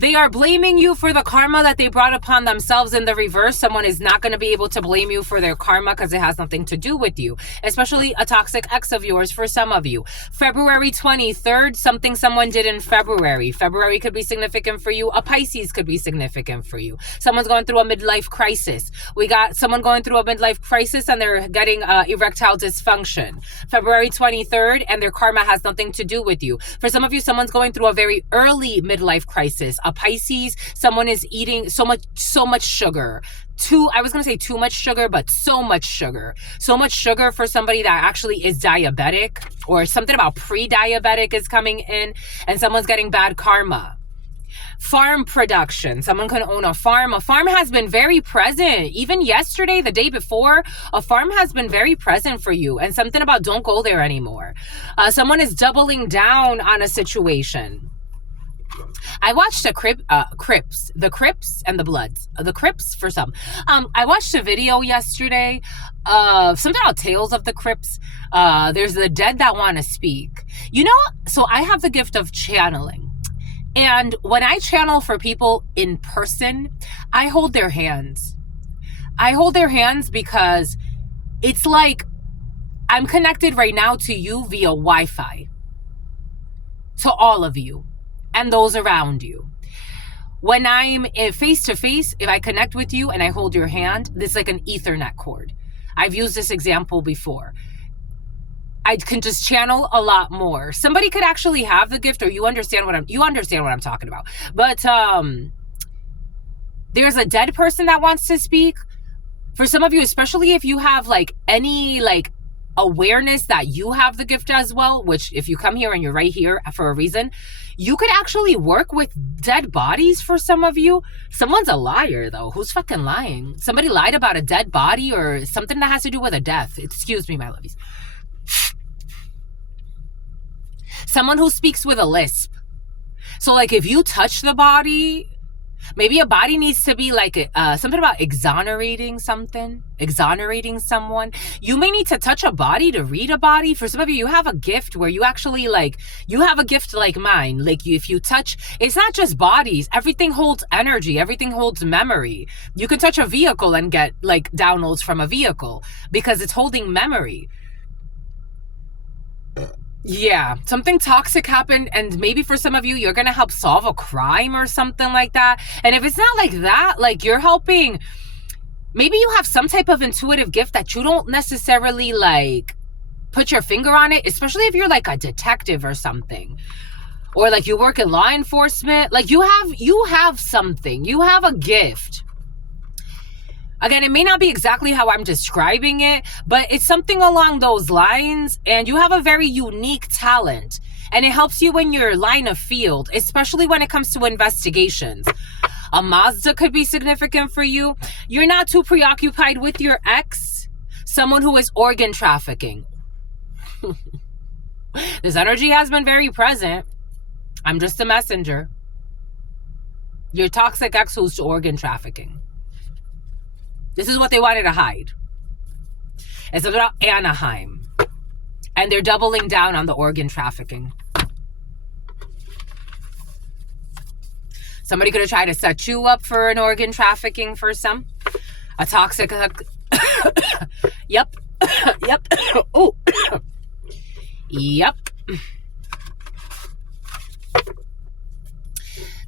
They are blaming you for the karma that they brought upon themselves in the reverse. Someone is not going to be able to blame you for their karma because it has nothing to do with you, especially a toxic ex of yours for some of you. February 23rd, something someone did in February. February could be significant for you. A Pisces could be significant for you. Someone's going through a midlife crisis. We got someone going through a midlife crisis and they're getting erectile dysfunction. February 23rd, and their karma has nothing to do with you. For some of you, someone's going through a very early midlife crisis. A Pisces, someone is eating so much sugar. I was going to say too much sugar, but so much sugar. So much sugar for somebody that actually is diabetic, or something about pre-diabetic is coming in, and someone's getting bad karma. Farm production. Someone can own a farm. A farm has been very present. Even yesterday, the day before, a farm has been very present for you, and something about don't go there anymore. Someone is doubling down on a situation. I watched the Crips and the Bloods. The Crips for some. I watched a video yesterday of something about Tales of the Crips. There's the dead that want to speak. You know, so I have the gift of channeling. And when I channel for people in person, I hold their hands. I hold their hands because it's like I'm connected right now to you via Wi-Fi. To all of you. And those around you. When I'm face to face, if I connect with you and I hold your hand, this is like an Ethernet cord. I've used this example before. I can just channel a lot more. Somebody could actually have the gift, or you understand what I'm talking about. But there's a dead person that wants to speak. For some of you, especially if you have like any like awareness that you have the gift as well, which if you come here and you're right here for a reason, you could actually work with dead bodies for some of you. Someone's a liar though. Who's fucking lying? Somebody lied about a dead body or something that has to do with a death. Excuse me, my lovies. Someone who speaks with a lisp. So like if you touch the body, maybe a body needs to be like something about exonerating someone. You may need to touch a body to read a body. For some of you, you have a gift where you actually you have a gift like mine. Like if you touch, it's not just bodies. Everything holds energy. Everything holds memory. You can touch a vehicle and get like downloads from a vehicle because it's holding memory. Yeah, something toxic happened, and maybe for some of you, you're going to help solve a crime or something like that. And if it's not like that, like you're helping, maybe you have some type of intuitive gift that you don't necessarily like put your finger on it, especially if you're like a detective or something. Or like you work in law enforcement, like you have something, you have a gift. Again, it may not be exactly how I'm describing it, but it's something along those lines, and you have a very unique talent, and it helps you in your line of field, especially when it comes to investigations. A Mazda could be significant for you. You're not too preoccupied with your ex, someone who is organ trafficking. This energy has been very present. I'm just a messenger. Your toxic ex who's organ trafficking. This is what they wanted to hide. It's about Anaheim. And they're doubling down on the organ trafficking. Somebody could have tried to set you up for an organ trafficking for some. A toxic... Yep. Yep. Oh. Yep.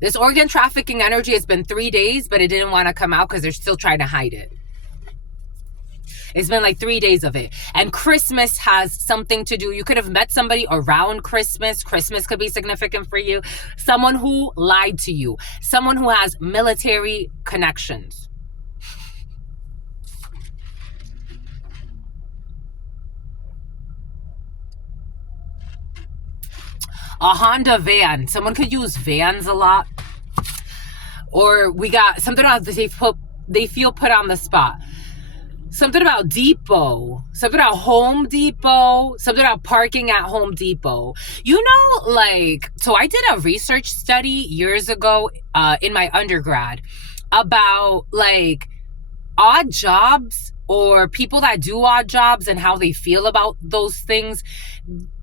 This organ trafficking energy has been 3 days, but it didn't want to come out because they're still trying to hide it. It's been like 3 days of it. And Christmas has something to do. You could have met somebody around Christmas. Christmas could be significant for you. Someone who lied to you. Someone who has military connections. A Honda van. Someone could use vans a lot. Or we got something about they feel put on the spot. Something about Depot. Something about Home Depot. Something about parking at Home Depot. You know, like, so I did a research study years ago in my undergrad about like odd jobs or people that do odd jobs and how they feel about those things.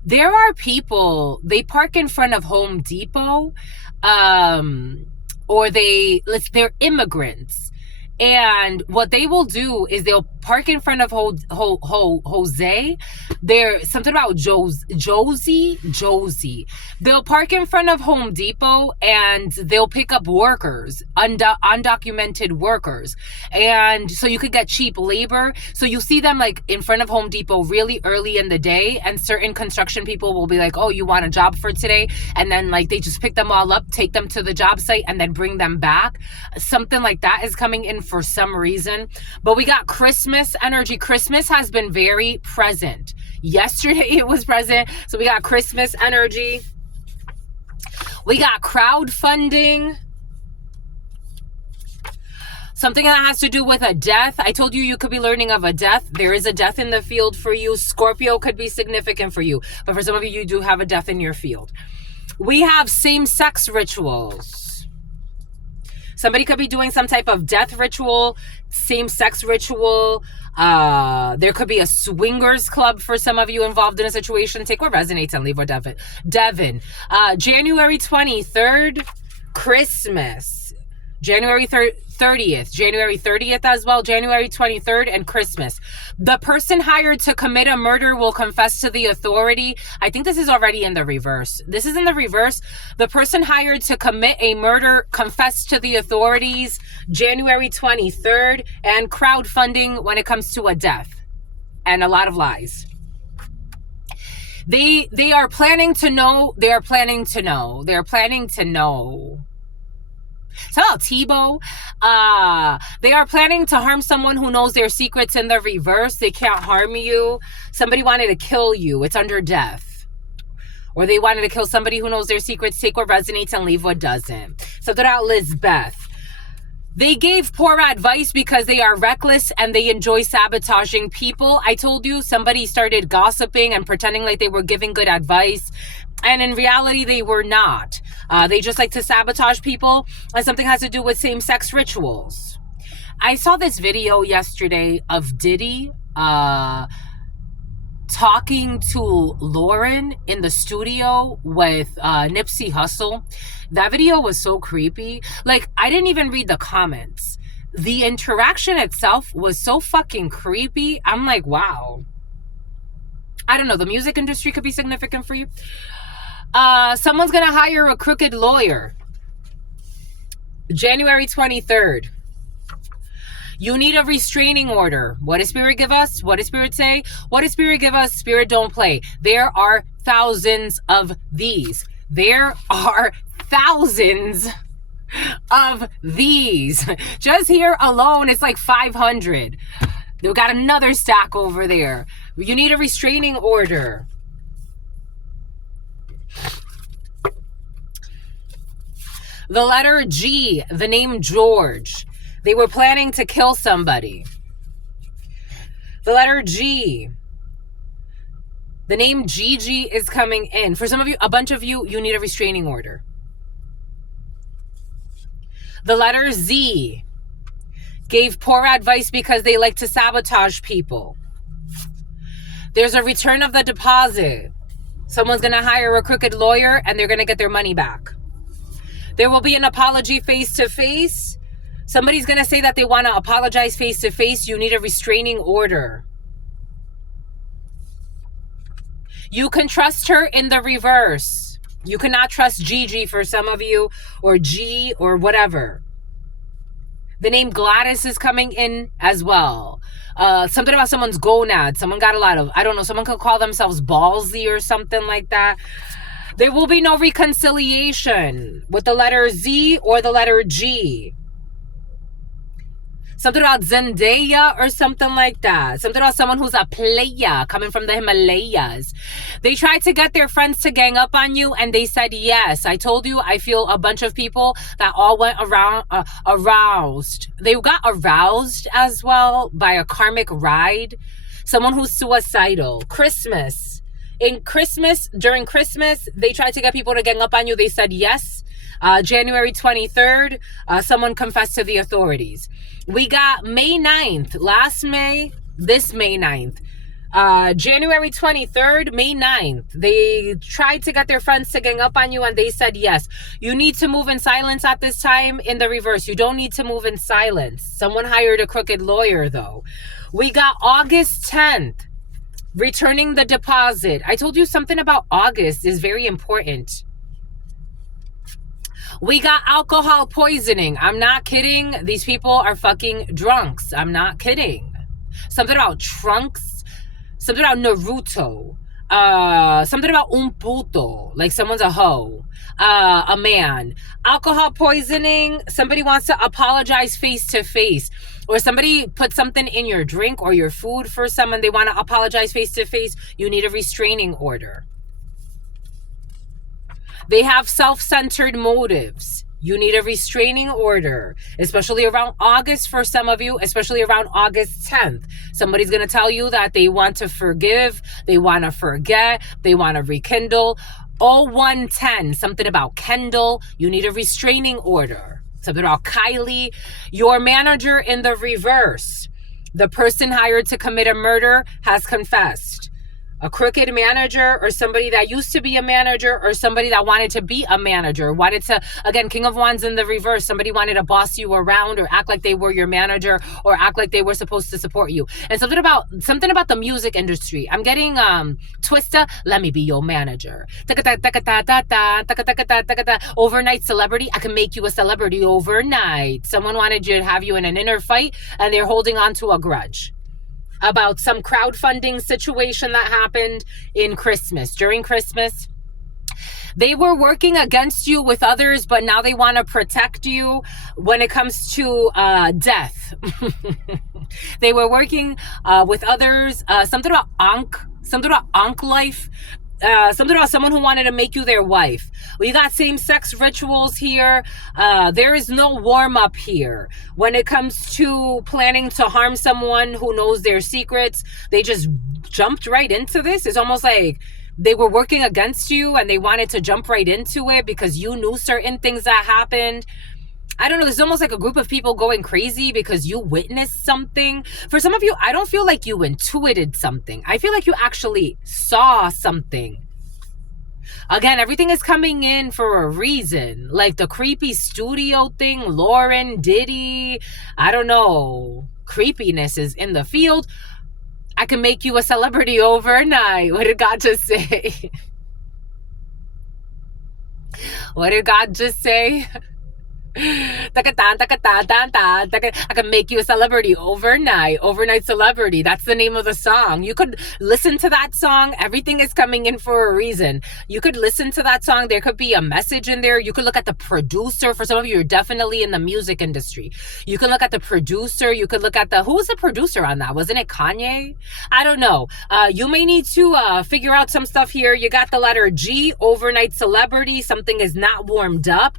There are people, they park in front of Home Depot, or they're immigrants. And what they will do is they'll park in front of Jose. There's something about Josie. They'll park in front of Home Depot and they'll pick up workers, undocumented workers. And so you could get cheap labor. So you see them like in front of Home Depot really early in the day, and certain construction people will be like, oh, you want a job for today? And then like they just pick them all up, take them to the job site, and then bring them back. Something like that is coming in for some reason. But we got Christmas energy. Christmas has been very present. Yesterday it was present. So we got Christmas energy. We got crowdfunding. Something that has to do with a death. I told you could be learning of a death. There is a death in the field for you. Scorpio could be significant for you. But for some of you do have a death in your field. We have same-sex rituals. Somebody could be doing some type of death ritual, same-sex ritual. There could be a swingers club for some of you involved in a situation. Take what resonates and leave what doesn't. Devin. January 23rd, Christmas. January 30th. January 30th as well. January 23rd and Christmas. The person hired to commit a murder will confess to the authority. I think this is already in the reverse. This is in the reverse. The person hired to commit a murder confessed to the authorities. January 23rd. And crowdfunding when it comes to a death. And a lot of lies. They are planning to know. They are planning to know. They are planning to know. So Tebow, they are planning to harm someone who knows their secrets in the reverse. They can't harm you. Somebody wanted to kill you. It's under death. Or they wanted to kill somebody who knows their secrets. Take what resonates and leave what doesn't. Something about Lizbeth. They gave poor advice because they are reckless and they enjoy sabotaging people. I told you somebody started gossiping and pretending like they were giving good advice. And in reality, they were not. They just like to sabotage people. And something has to do with same-sex rituals. I saw this video yesterday of Diddy talking to Lauren in the studio with Nipsey Hussle. That video was so creepy. Like, I didn't even read the comments. The interaction itself was so fucking creepy. I'm like, wow. I don't know. The music industry could be significant for you. Someone's gonna hire a crooked lawyer. January 23rd. You need a restraining order. What does Spirit give us? What does Spirit say? What does Spirit give us? Spirit don't play. There are thousands of these. There are thousands of these. Just here alone, it's like 500. We got another stack over there. You need a restraining order. The letter G, the name George. They were planning to kill somebody. The letter G. The name Gigi is coming in. For some of you, a bunch of you, you need a restraining order. The letter Z. Gave poor advice because they like to sabotage people. There's a return of the deposit. Someone's going to hire a crooked lawyer and they're going to get their money back. There will be an apology face-to-face. Somebody's going to say that they want to apologize face-to-face. You need a restraining order. You can trust her in the reverse. You cannot trust Gigi for some of you, or G, or whatever. The name Gladys is coming in as well. Something about someone's gonad. Someone got a lot of, I don't know, someone could call themselves ballsy or something like that. There will be no reconciliation with the letter Z or the letter G. Something about Zendaya or something like that. Something about someone who's a playa coming from the Himalayas. They tried to get their friends to gang up on you and they said yes. I told you, I feel a bunch of people that all went around aroused. They got aroused as well by a karmic ride. Someone who's suicidal. Christmas. During Christmas, they tried to get people to gang up on you. They said yes. January 23rd, someone confessed to the authorities. We got May 9th, last May, this May 9th. January 23rd, May 9th, they tried to get their friends to gang up on you and they said yes. You need to move in silence at this time. In the reverse, you don't need to move in silence. Someone hired a crooked lawyer though. We got August 10th, returning the deposit. I told you something about August is very important. We got alcohol poisoning. I'm not kidding. These people are fucking drunks. I'm not kidding. Something about trunks. Something about Naruto. Something about un puto. Like someone's a hoe. A man. Alcohol poisoning. Somebody wants to apologize face to face. Or somebody put something in your drink or your food for someone. They want to apologize face to face. You need a restraining order. They have self-centered motives. You need a restraining order, especially around August for some of you, especially around August 10th. Somebody's going to tell you that they want to forgive, they want to forget, they want to rekindle. 0110, something about Kendall. You need a restraining order. Something about Kylie. Your manager in the reverse. The person hired to commit a murder has confessed. A crooked manager or somebody that used to be a manager or somebody that wanted to be a manager, wanted to, again, King of Wands in the reverse, somebody wanted to boss you around or act like they were your manager or act like they were supposed to support you. And something about the music industry. I'm getting Twista, let me be your manager. Overnight celebrity, I can make you a celebrity overnight. Someone wanted you to have you in an inner fight and they're holding on to a grudge about some crowdfunding situation that happened in Christmas. During Christmas, they were working against you with others, but now they want to protect you when it comes to death. They were working with others. Something about Ankh life. Something about someone who wanted to make you their wife. We got same-sex rituals here. There is no warm-up here. When it comes to planning to harm someone who knows their secrets, they just jumped right into this. It's almost like they were working against you and they wanted to jump right into it because you knew certain things that happened. I don't know, there's almost like a group of people going crazy because you witnessed something. For some of you, I don't feel like you intuited something. I feel like you actually saw something. Again, everything is coming in for a reason. Like the creepy studio thing, Lauren, Diddy, I don't know. Creepiness is in the field. I can make you a celebrity overnight. What did God just say? What did God just say? I can make you a celebrity overnight. Overnight celebrity. That's the name of the song. You could listen to that song. Everything is coming in for a reason. You could listen to that song. There could be a message in there. You could look at the producer. For some of you, you're definitely in the music industry. You could look at the producer. You could look at who was the producer on that? Wasn't it Kanye? I don't know. You may need to figure out some stuff here. You got the letter G, overnight celebrity. Something is not warmed up.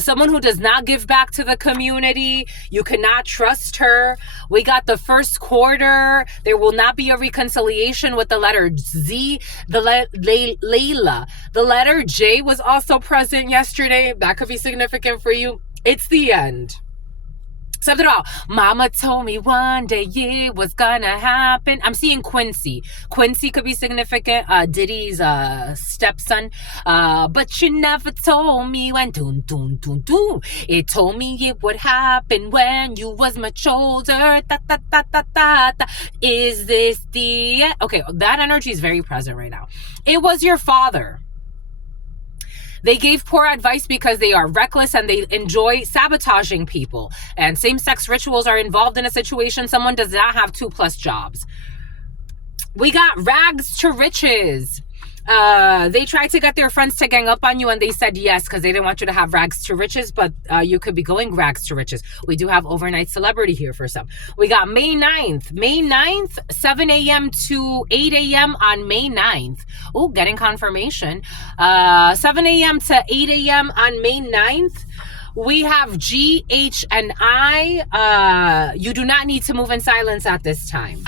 Someone who does not give back to the community. You cannot trust her. We got the first quarter. There will not be a reconciliation with the letter Z. Layla. The letter J was also present yesterday. That could be significant for you. It's the end. Something about mama told me one day it was gonna happen. I'm seeing Quincy. Quincy could be significant. Diddy's stepson. But she never told me when dun dun dun dun. It told me it would happen when you was much older. Ta ta ta ta ta ta. Is this the end? Okay, that energy is very present right now. It was your father. They gave poor advice because they are reckless and they enjoy sabotaging people. And same-sex rituals are involved in a situation. Someone does not have 2+ jobs. We got rags to riches. They tried to get their friends to gang up on you and they said yes because they didn't want you to have rags to riches, but you could be going rags to riches. We do have overnight celebrity here for some. We got May 9th. May 9th, 7 a.m. to 8 a.m. on May 9th. Oh, getting confirmation. 7 a.m. to 8 a.m. on May 9th. We have G, H, and I. You do not need to move in silence at this time.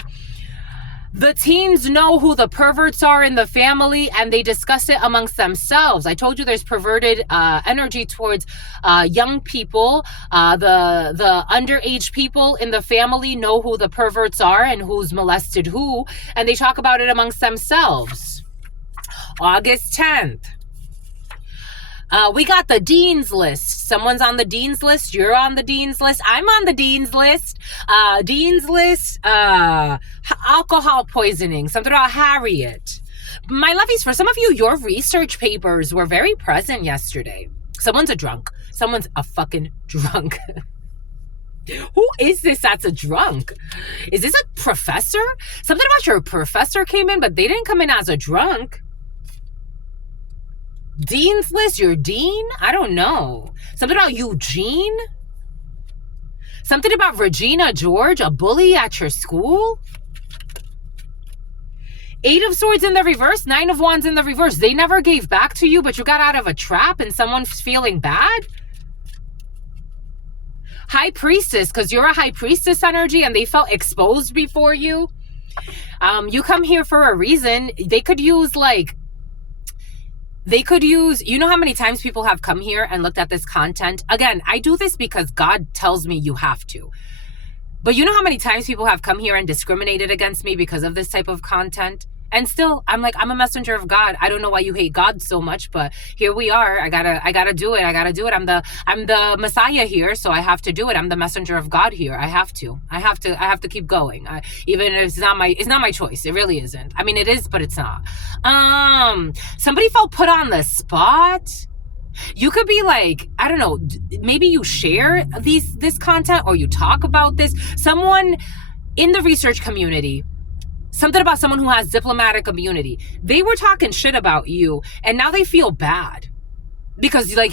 The teens know who the perverts are in the family, and they discuss it amongst themselves. I told you there's perverted energy towards young people. The underage people in the family know who the perverts are and who's molested who, and they talk about it amongst themselves. August 10th. We got the dean's list. Someone's on the dean's list. You're on the dean's list. I'm on the dean's list. Dean's list, alcohol poisoning, something about Harriet. My lovies, for some of you, your research papers were very present yesterday. Someone's a drunk. Someone's a fucking drunk. Who is this that's a drunk? Is this a professor? Something about your professor came in, but they didn't come in as a drunk. Dean's list, your dean? I don't know. Something about Eugene? Something about Regina George, a bully at your school? 8 of Swords in the reverse, 9 of Wands in the reverse. They never gave back to you, but you got out of a trap and someone's feeling bad? High Priestess, because you're a High Priestess energy and they felt exposed before you. You come here for a reason. They could use, you know how many times people have come here and looked at this content? Again, I do this because God tells me you have to. But you know how many times people have come here and discriminated against me because of this type of content? And still, I'm like, I'm a messenger of God. I don't know why you hate God so much, but here we are. I gotta do it. I gotta do it. I'm the Messiah here, so I have to do it. I'm the messenger of God here. I have to keep going. Even if it's not my choice. It really isn't. I mean, it is, but it's not. Somebody felt put on the spot. You could be like, I don't know, maybe you share this content or you talk about this. Someone in the research community, something about someone who has diplomatic immunity, they were talking shit about you and now they feel bad. Because I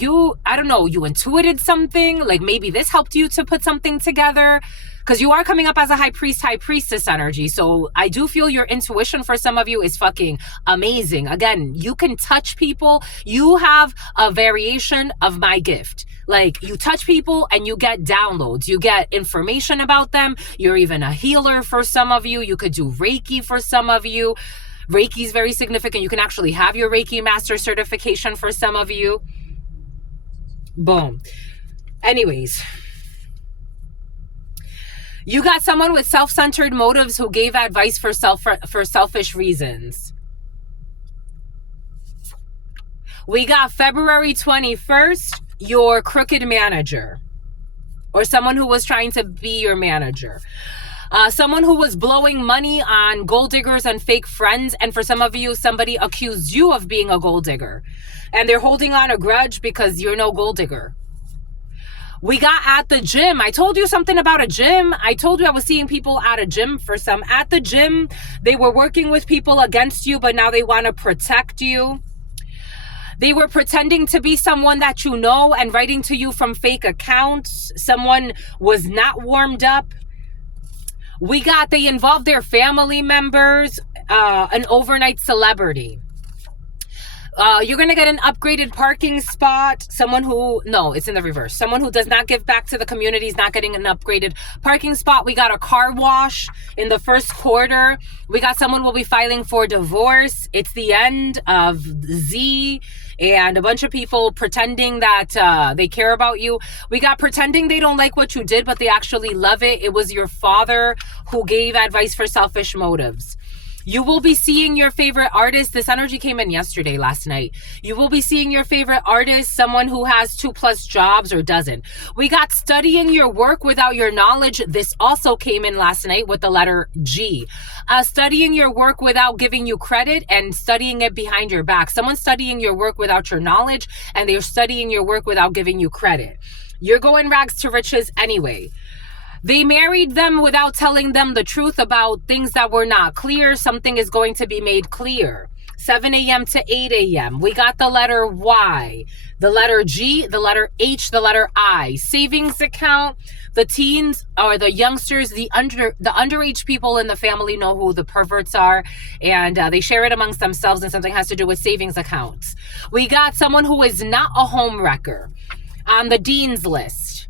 don't know, you intuited something, like maybe this helped you to put something together. Because you are coming up as a high priest, high priestess energy. So I do feel your intuition for some of you is fucking amazing. Again, you can touch people. You have a variation of my gift. Like, you touch people and you get downloads. You get information about them. You're even a healer for some of you. You could do Reiki for some of you. Reiki is very significant. You can actually have your Reiki master certification for some of you. Boom. Anyways. You got someone with self-centered motives who gave advice for selfish reasons. We got February 21st, your crooked manager. Or someone who was trying to be your manager. Someone who was blowing money on gold diggers and fake friends. And for some of you, somebody accused you of being a gold digger. And they're holding on a grudge because you're no gold digger. We got at the gym. I told you something about a gym. I told you I was seeing people at a gym for some. At the gym, they were working with people against you, but now they want to protect you. They were pretending to be someone that you know and writing to you from fake accounts. Someone was not warmed up. We got they involved their family members, an overnight celebrity. You're going to get an upgraded parking spot. It's in the reverse. Someone who does not give back to the community is not getting an upgraded parking spot. We got a car wash in the first quarter. We got someone will be filing for divorce. It's the end of Z and a bunch of people pretending that they care about you. We got pretending they don't like what you did, but they actually love it. It was your father who gave advice for selfish motives. You will be seeing your favorite artist. This energy came in last night. You will be seeing your favorite artist, someone who has 2+ jobs or doesn't. We got studying your work without your knowledge. This also came in last night with the letter G. Studying your work without giving you credit and studying it behind your back. Someone's studying your work without your knowledge and they're studying your work without giving you credit. You're going rags to riches anyway. They married them without telling them the truth about things that were not clear. Something is going to be made clear. 7 a.m. to 8 a.m. We got the letter Y, the letter G, the letter H, the letter I. Savings account. The teens or the youngsters, the underage people in the family know who the perverts are, and they share it amongst themselves, and something has to do with savings accounts. We got someone who is not a home wrecker on the dean's list.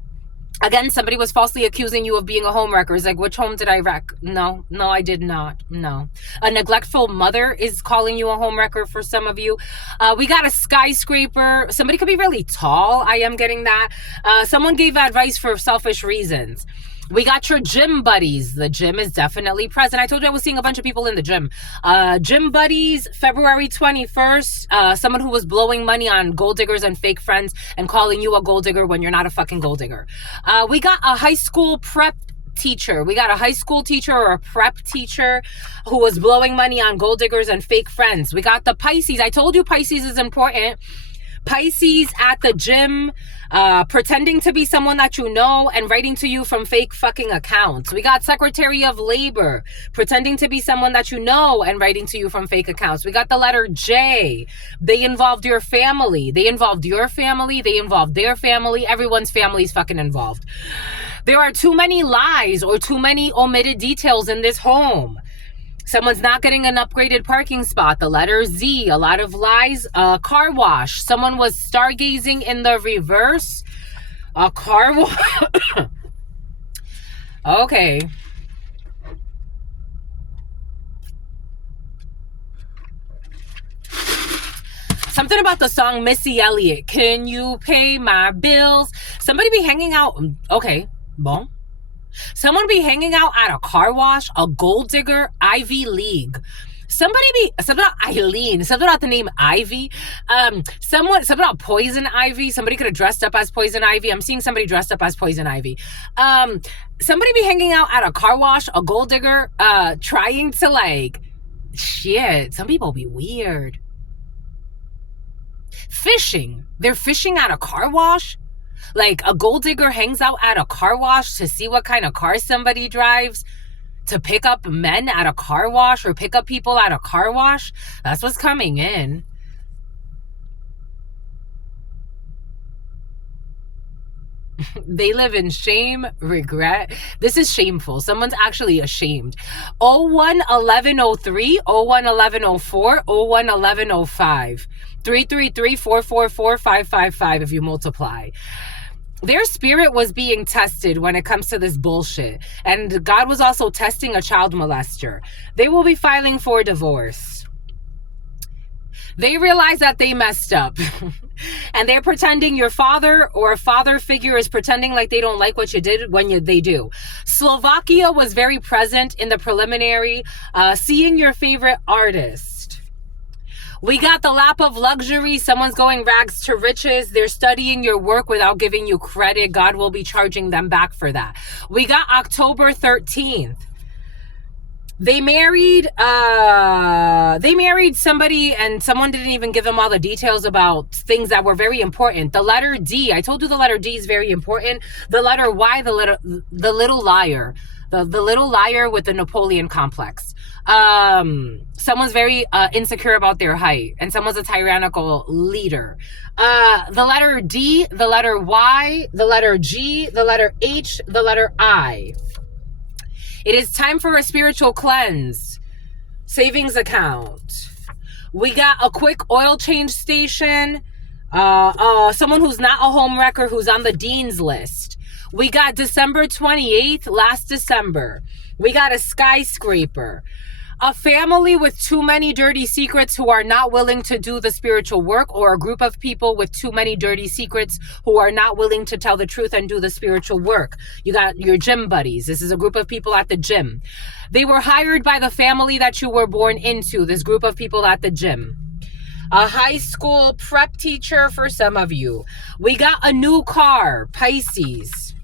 Again, somebody was falsely accusing you of being a homewrecker. It's like, which home did I wreck? No, I did not. No. A neglectful mother is calling you a homewrecker for some of you. We got a skyscraper. Somebody could be really tall. I am getting that. Someone gave advice for selfish reasons. We got your gym buddies. The gym is definitely present. I told you I was seeing a bunch of people in the gym. Gym buddies, February 21st. Someone who was blowing money on gold diggers and fake friends and calling you a gold digger when you're not a fucking gold digger. We got a high school prep teacher. We got a high school teacher or a prep teacher who was blowing money on gold diggers and fake friends. We got the Pisces. I told you Pisces is important. Pisces at the gym, pretending to be someone that you know and writing to you from fake fucking accounts. We got Secretary of Labor, pretending to be someone that you know and writing to you from fake accounts. We got the letter J. They involved your family. They involved your family. They involved their family. Everyone's family is fucking involved. There are too many lies or too many omitted details in this home. Someone's not getting an upgraded parking spot. The letter Z, a lot of lies. Car wash. Someone was stargazing in the reverse. A car wash. Okay. Something about the song Missy Elliott. Can you pay my bills? Somebody be hanging out. Okay. Bon. Someone be hanging out at a car wash, a gold digger, Ivy League. Something about Eileen, something about the name Ivy. Something about Poison Ivy. Somebody could have dressed up as Poison Ivy. I'm seeing somebody dressed up as Poison Ivy. Somebody be hanging out at a car wash, a gold digger, trying to like, shit, some people be weird. Fishing. They're fishing at a car wash. Like a gold digger hangs out at a car wash to see what kind of car somebody drives, to pick up men at a car wash or pick up people at a car wash. That's what's coming in. They live in shame, regret. This is shameful. Someone's actually ashamed. 011103, 011104, 011105. 333-444-555 if you multiply. Their spirit was being tested when it comes to this bullshit. And God was also testing a child molester. They will be filing for divorce. They realize that they messed up. And they're pretending your father or a father figure is pretending like they don't like what you did when they do. Slovakia was very present in the preliminary, seeing your favorite artist. We got the lap of luxury. Someone's going rags to riches. They're studying your work without giving you credit. God will be charging them back for that. We got October 13th. They married somebody and someone didn't even give them all the details about things that were very important. The letter D, I told you the letter D is very important. The letter Y, the little liar. The little liar with the Napoleon complex. Someone's very insecure about their height, and someone's a tyrannical leader. The letter D, the letter Y, the letter G, the letter H, the letter I. It is time for a spiritual cleanse. Savings account. We got a quick oil change station. Someone who's not a home wrecker who's on the dean's list. We got December 28th, last December. We got a skyscraper. A family with too many dirty secrets who are not willing to do the spiritual work, or a group of people with too many dirty secrets who are not willing to tell the truth and do the spiritual work. You got your gym buddies. This is a group of people at the gym. They were hired by the family that you were born into, this group of people at the gym. A high school prep teacher for some of you. We got a new car, Pisces.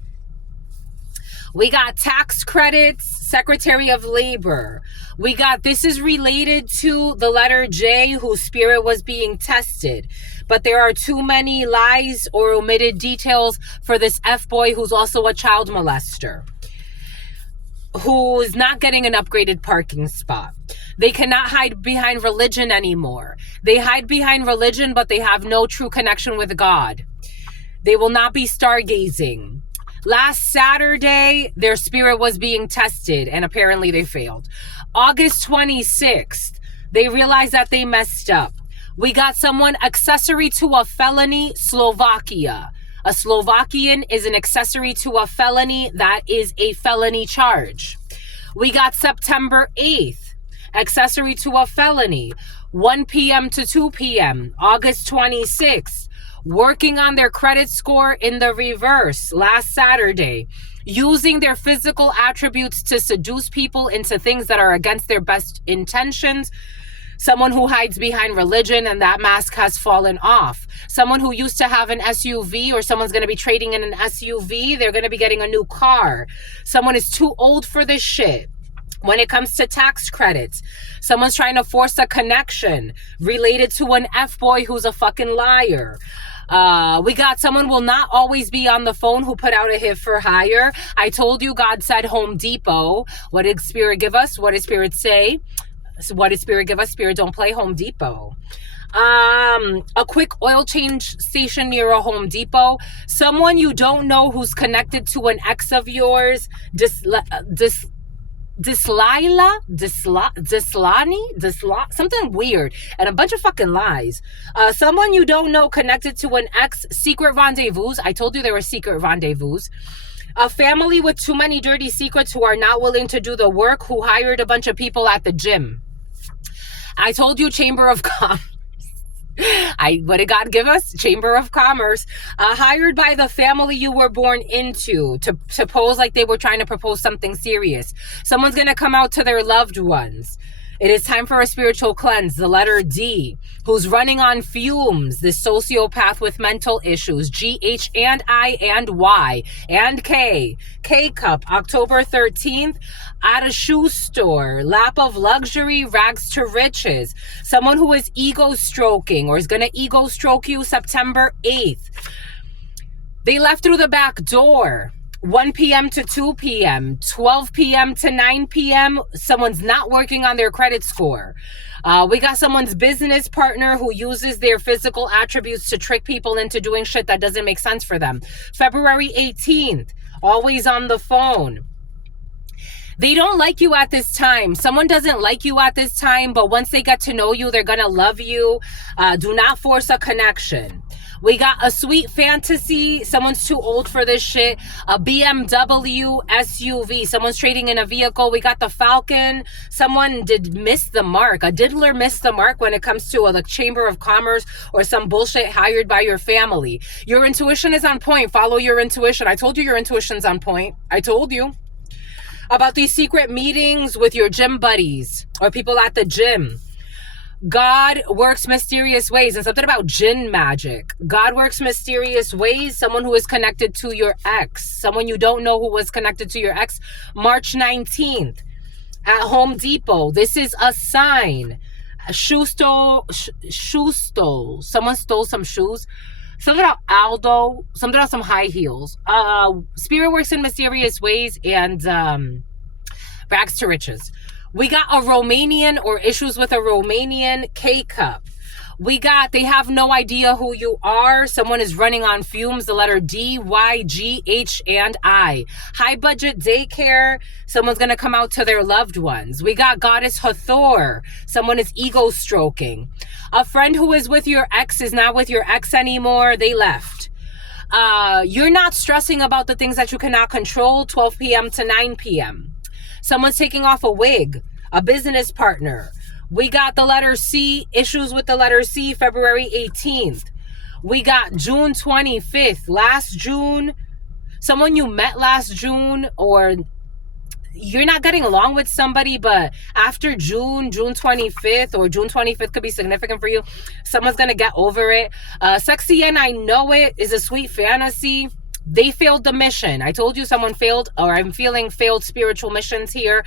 We got tax credits, Secretary of Labor. We got, this is related to the letter J, whose spirit was being tested. But there are too many lies or omitted details for this F-boy who's also a child molester, who's not getting an upgraded parking spot. They cannot hide behind religion anymore. They hide behind religion, but they have no true connection with God. They will not be stargazing. Last Saturday, their spirit was being tested, and apparently they failed. August 26th, they realized that they messed up. We got someone accessory to a felony, Slovakia. A Slovakian is an accessory to a felony. That is a felony charge. We got September 8th, accessory to a felony, 1 p.m. to 2 p.m. August 26th, working on their credit score in the reverse last Saturday, using their physical attributes to seduce people into things that are against their best intentions. Someone who hides behind religion and that mask has fallen off. Someone who used to have an SUV, or someone's going to be trading in an SUV, they're going to be getting a new car. Someone is too old for this shit. When it comes to tax credits, someone's trying to force a connection related to an F-boy who's a fucking liar. We got someone will not always be on the phone who put out a hit for hire. I told you God said Home Depot. What did Spirit give us? What did Spirit say? So what did Spirit give us? Spirit don't play. Home Depot. A quick oil change station near a Home Depot. Someone you don't know who's connected to an ex of yours. Something weird, and a bunch of fucking lies. Someone you don't know connected to an ex. Secret rendezvous. I told you there were secret rendezvous. A family with too many dirty secrets who are not willing to do the work, who hired a bunch of people at the gym. I told you Chamber of Commerce. What did God give us? Chamber of Commerce. Hired by the family you were born into to pose like they were trying to propose something serious. Someone's going to come out to their loved ones. It is time for a spiritual cleanse. The letter D, who's running on fumes, this sociopath with mental issues. G, H, and I, and Y, and K. K-Cup, October 13th, at a shoe store. Lap of luxury, rags to riches. Someone who is ego stroking or is going to ego stroke you, September 8th. They left through the back door. 1 p.m. to 2 p.m., 12 p.m. to 9 p.m., someone's not working on their credit score. We got someone's business partner who uses their physical attributes to trick people into doing shit that doesn't make sense for them. February 18th, always on the phone. They don't like you at this time. Someone doesn't like you at this time, but once they get to know you, they're going to love you. Do not force a connection. We got a sweet fantasy. Someone's too old for this shit. A BMW SUV. Someone's trading in a vehicle. We got the Falcon. Someone did miss the mark. A diddler missed the mark when it comes to the Chamber of Commerce or some bullshit hired by your family. Your intuition is on point. Follow your intuition. I told you your intuition's on point. I told you about these secret meetings with your gym buddies or people at the gym. God works mysterious ways, and something about jinn magic. God works mysterious ways. Someone who is connected to your ex. Someone you don't know who was connected to your ex. March 19th at Home Depot. This is a sign. Shoe stole. Someone stole some shoes. Something about Aldo. Something about some high heels. Spirit works in mysterious ways, and rags to riches. We got a Romanian or issues with a Romanian. K-Cup. We got, they have no idea who you are. Someone is running on fumes. The letter D, Y, G, H, and I. High budget daycare. Someone's going to come out to their loved ones. We got Goddess Hathor. Someone is ego stroking. A friend who is with your ex is not with your ex anymore. They left. You're not stressing about the things that you cannot control. 12 p.m. to 9 p.m. Someone's taking off a wig, a business partner. We got the letter C, issues with the letter C, February 18th. We got June 25th, last June. Someone you met last June, or you're not getting along with somebody, but after June 25th, or June 25th could be significant for you. Someone's going to get over it. Sexy and I Know It is a sweet fantasy. They failed the mission. I told you someone failed, or I'm feeling failed spiritual missions here.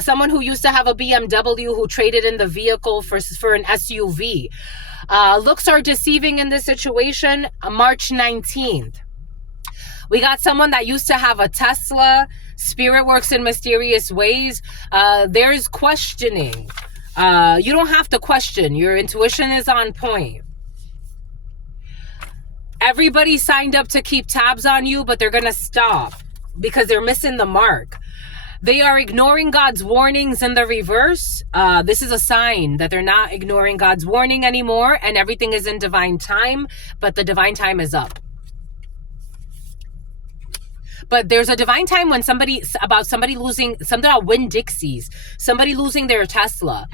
Someone who used to have a BMW who traded in the vehicle for an SUV. Looks are deceiving in this situation. March 19th. We got someone that used to have a Tesla. Spirit works in mysterious ways. There's questioning. You don't have to question. Your intuition is on point. Everybody signed up to keep tabs on you, but they're going to stop because they're missing the mark. They are ignoring God's warnings in the reverse. This is a sign that they're not ignoring God's warning anymore, and everything is in divine time, but the divine time is up. But there's a divine time when somebody losing something about Winn-Dixie's, somebody losing their Tesla.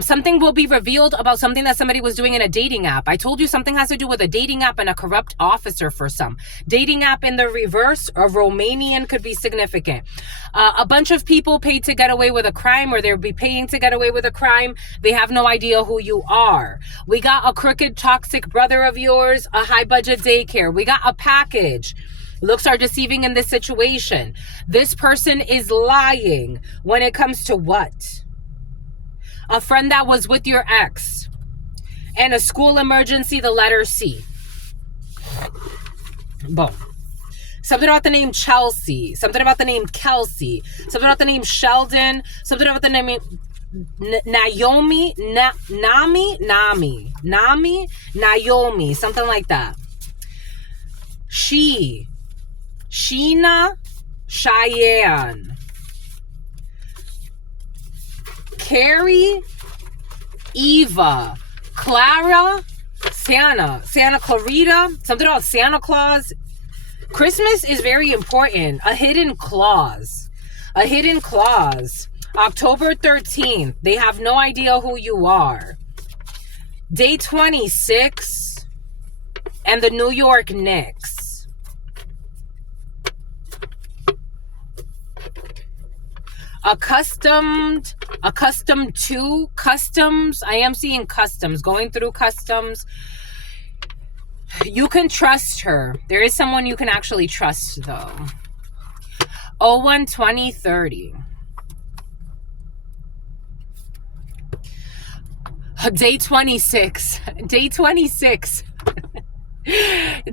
Something will be revealed about something that somebody was doing in a dating app. I told you something has to do with a dating app and a corrupt officer for some. Dating app in the reverse, a Romanian could be significant. A bunch of people paid to get away with a crime, or they'll be paying to get away with a crime. They have no idea who you are. We got a crooked, toxic brother of yours, a high budget daycare. We got a package. Looks are deceiving in this situation. This person is lying when it comes to what? A friend that was with your ex. And a school emergency, the letter C. Boom. Something about the name Chelsea. Something about the name Kelsey. Something about the name Sheldon. Something about the name Naomi. Naomi. Something like that. Sheena. Cheyenne. Carrie, Eva, Clara, Santa Clarita, something about Santa Claus. Christmas is very important. A hidden clause. October 13th. They have no idea who you are. Day 26 and the New York Knicks. Accustomed to customs. I am seeing customs, going through customs. You can trust her. There is someone you can actually trust though. 01-20-30. Day 26. Day 26.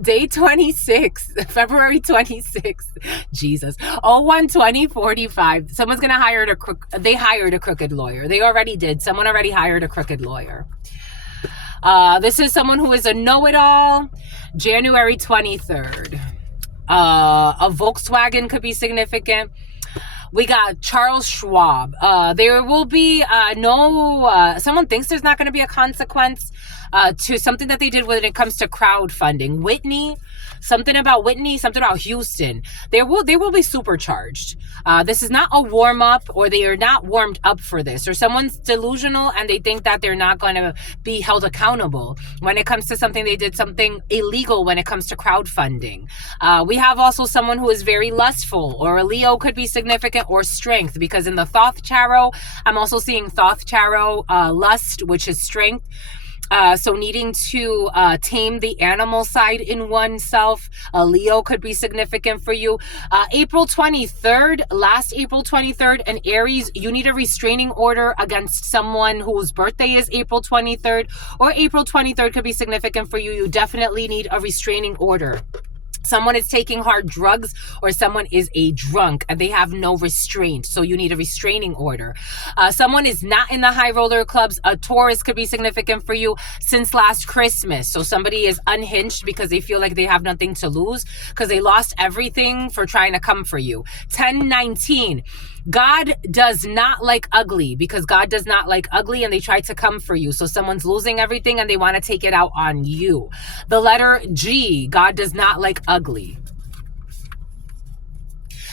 Day 26, February 26th. Jesus. 01-20-45. Someone's gonna hire they hired a crooked lawyer. They already did. Someone already hired a crooked lawyer. This is someone who is a know-it-all. January 23rd. A Volkswagen could be significant. We got Charles Schwab. There will be someone thinks there's not going to be a consequence to something that they did when it comes to crowdfunding. Whitney, something about Houston. They will be supercharged. This is not a warm-up, or they are not warmed up for this, or someone's delusional and they think that they're not going to be held accountable when it comes to something they did something illegal when it comes to crowdfunding. We have also someone who is very lustful, or a Leo could be significant, or strength, because in the Thoth Tarot, I'm also seeing Thoth Tarot, lust, which is strength. So needing to tame the animal side in oneself. A Leo could be significant for you. April 23rd, last April 23rd, an Aries, you need a restraining order against someone whose birthday is April 23rd, or April 23rd could be significant for you. You definitely need a restraining order. Someone is taking hard drugs, or someone is a drunk and they have no restraint. So you need a restraining order. Someone is not in the high roller clubs. A Taurus could be significant for you since last Christmas. So somebody is unhinged because they feel like they have nothing to lose, because they lost everything for trying to come for you. 10-19. God does not like ugly, because God does not like ugly, and they try to come for you. So someone's losing everything and they want to take it out on you. The letter G, God does not like ugly.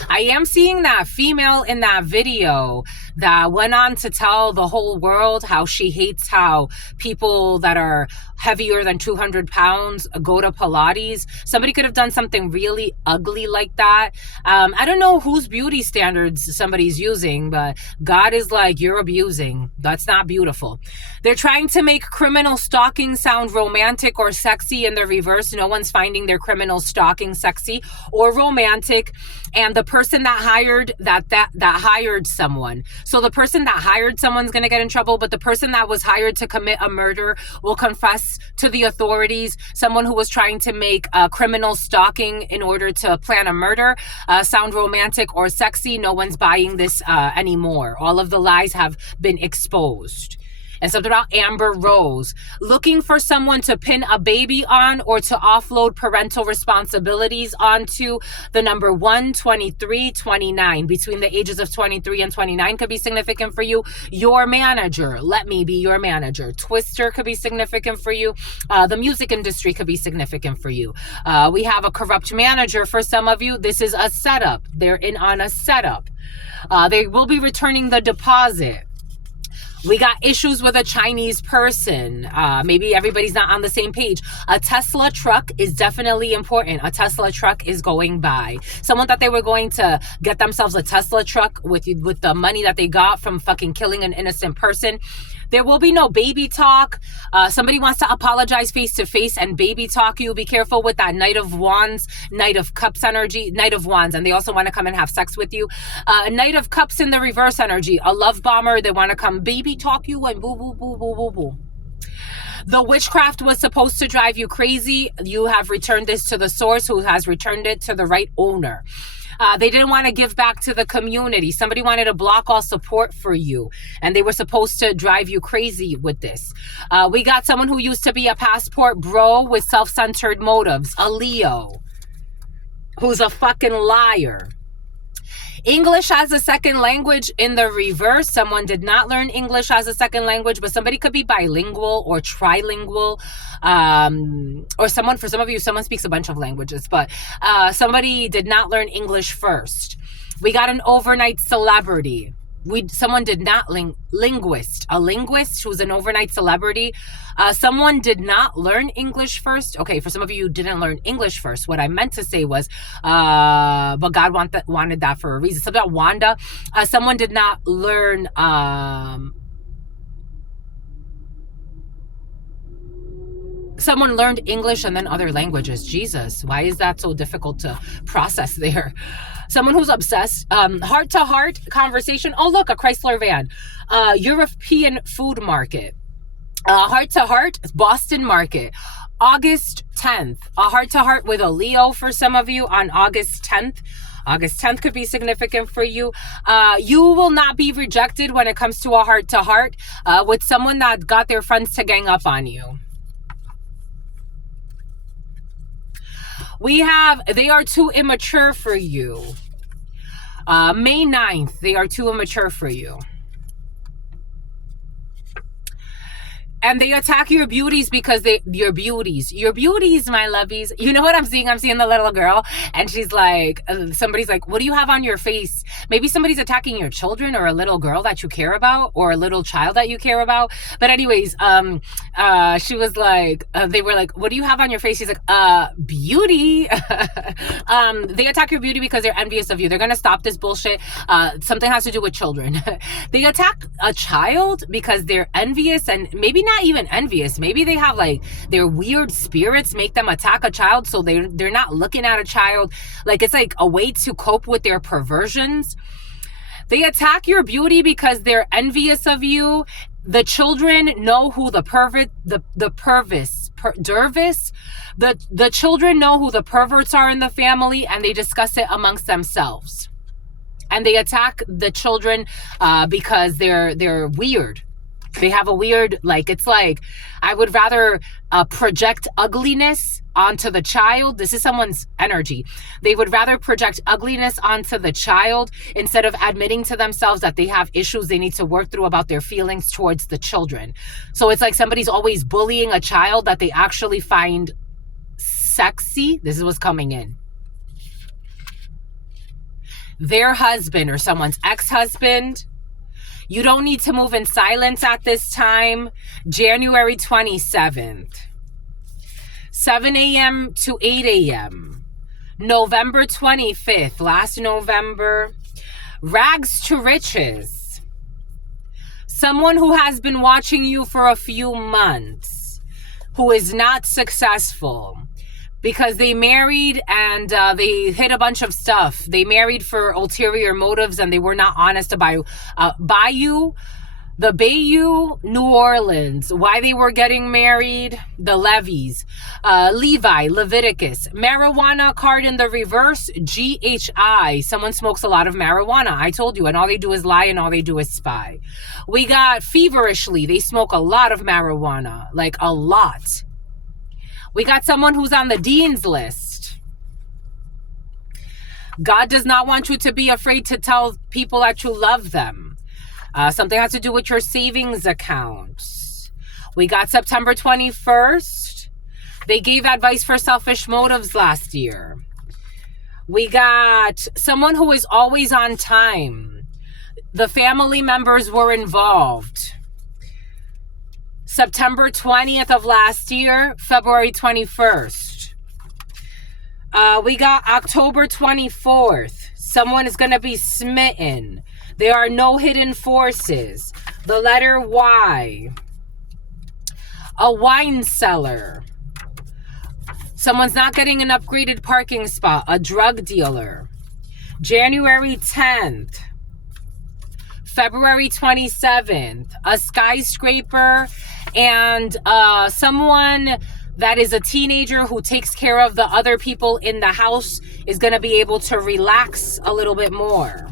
I am seeing that female in that video that went on to tell the whole world how she hates how people that are heavier than 200 pounds go to Pilates. Somebody could have done something really ugly like that. I don't know whose beauty standards somebody's using, but God is like, you're abusing. That's not beautiful. They're trying to make criminal stalking sound romantic or sexy. In the reverse, no one's finding their criminal stalking sexy or romantic. And the person that hired that hired someone. So the person that hired someone's going to get in trouble, but the person that was hired to commit a murder will confess to the authorities. Someone who was trying to make criminal stalking in order to plan a murder sound romantic or sexy. No one's buying this anymore. All of the lies have been exposed. And something about Amber Rose. Looking for someone to pin a baby on or to offload parental responsibilities onto. The number 1, 23, 29. Between the ages of 23 and 29 could be significant for you. Your manager. Let me be your manager. Twister could be significant for you. The music industry could be significant for you. We have a corrupt manager for some of you. This is a setup. They're in on a setup. They will be returning the deposit. We got issues with a Chinese person. Maybe everybody's not on the same page. A Tesla truck is definitely important. A Tesla truck is going by. Someone thought they were going to get themselves a Tesla truck with the money that they got from fucking killing an innocent person. There will be no baby talk. Somebody wants to apologize face to face and baby talk you. Be careful with that Knight of Wands, Knight of Cups energy, Knight of Wands, and they also want to come and have sex with you. Knight of Cups in the reverse energy, a love bomber. They want to come baby talk you and boo, boo, boo, boo, boo, boo. The witchcraft was supposed to drive you crazy. You have returned this to the source, who has returned it to the right owner. They didn't want to give back to the community. Somebody wanted to block all support for you, and they were supposed to drive you crazy with this. We got someone who used to be a passport bro with self-centered motives, a Leo, who's a fucking liar. English as a second language in the reverse. Someone did not learn English as a second language, but somebody could be bilingual or trilingual. Or someone, for some of you, someone speaks a bunch of languages, but somebody did not learn English first. We got an overnight celebrity. Someone did not linguist. A linguist who's an overnight celebrity. Someone did not learn English first. Okay, for some of you who didn't learn English first, what I meant to say was, but God wanted that for a reason. Something about Wanda. Someone did not learn someone learned English and then other languages. Jesus, why is that so difficult to process there? Someone who's obsessed. Heart-to-heart conversation. Oh, look, a Chrysler van. European food market. Heart-to-heart, Boston market. August 10th. A heart-to-heart with a Leo for some of you on August 10th. August 10th could be significant for you. You will not be rejected when it comes to a heart-to-heart with someone that got their friends to gang up on you. They are too immature for you. May 9th, they are too immature for you. And they attack your beauties because your beauties, my lovies. You know what I'm seeing? I'm seeing the little girl, and she's like, somebody's like, what do you have on your face? Maybe somebody's attacking your children or a little girl that you care about or a little child that you care about. But anyways, she was like, they were like, what do you have on your face? She's like, beauty. They attack your beauty because they're envious of you. They're going to stop this bullshit. Something has to do with children. They attack a child because they're envious, and maybe not even envious. Maybe they have like their weird spirits make them attack a child, so they're not looking at a child like it's like a way to cope with their perversions. They attack your beauty because they're envious of you. The children know who the children know who the perverts are in the family, and they discuss it amongst themselves. And they attack the children because they're weird. They have a weird, like, it's like, I would rather project ugliness onto the child. This is someone's energy. They would rather project ugliness onto the child instead of admitting to themselves that they have issues they need to work through about their feelings towards the children. So it's like somebody's always bullying a child that they actually find sexy. This is what's coming in. Their husband or someone's ex-husband. You don't need to move in silence at this time. January 27th. 7 a.m. to 8 a.m. November 25th. Last November. Rags to riches. Someone who has been watching you for a few months. Who is not successful. Because they married and they hid a bunch of stuff. They married for ulterior motives and they were not honest about you. The Bayou, New Orleans, why they were getting married, the Levies, Levi, Leviticus, marijuana card in the reverse, GHI, someone smokes a lot of marijuana, I told you, and all they do is lie and all they do is spy. We got feverishly, they smoke a lot of marijuana, like a lot. We got someone who's on the dean's list. God does not want you to be afraid to tell people that you love them. Something has to do with your savings accounts. We got September 21st. They gave advice for selfish motives last year. We got someone who is always on time. The family members were involved. September 20th of last year, February 21st. We got October 24th. Someone is going to be smitten. There are no hidden forces. The letter Y. A wine cellar. Someone's not getting an upgraded parking spot. A drug dealer. January 10th. February 27th. A skyscraper. And someone that is a teenager who takes care of the other people in the house is going to be able to relax a little bit more.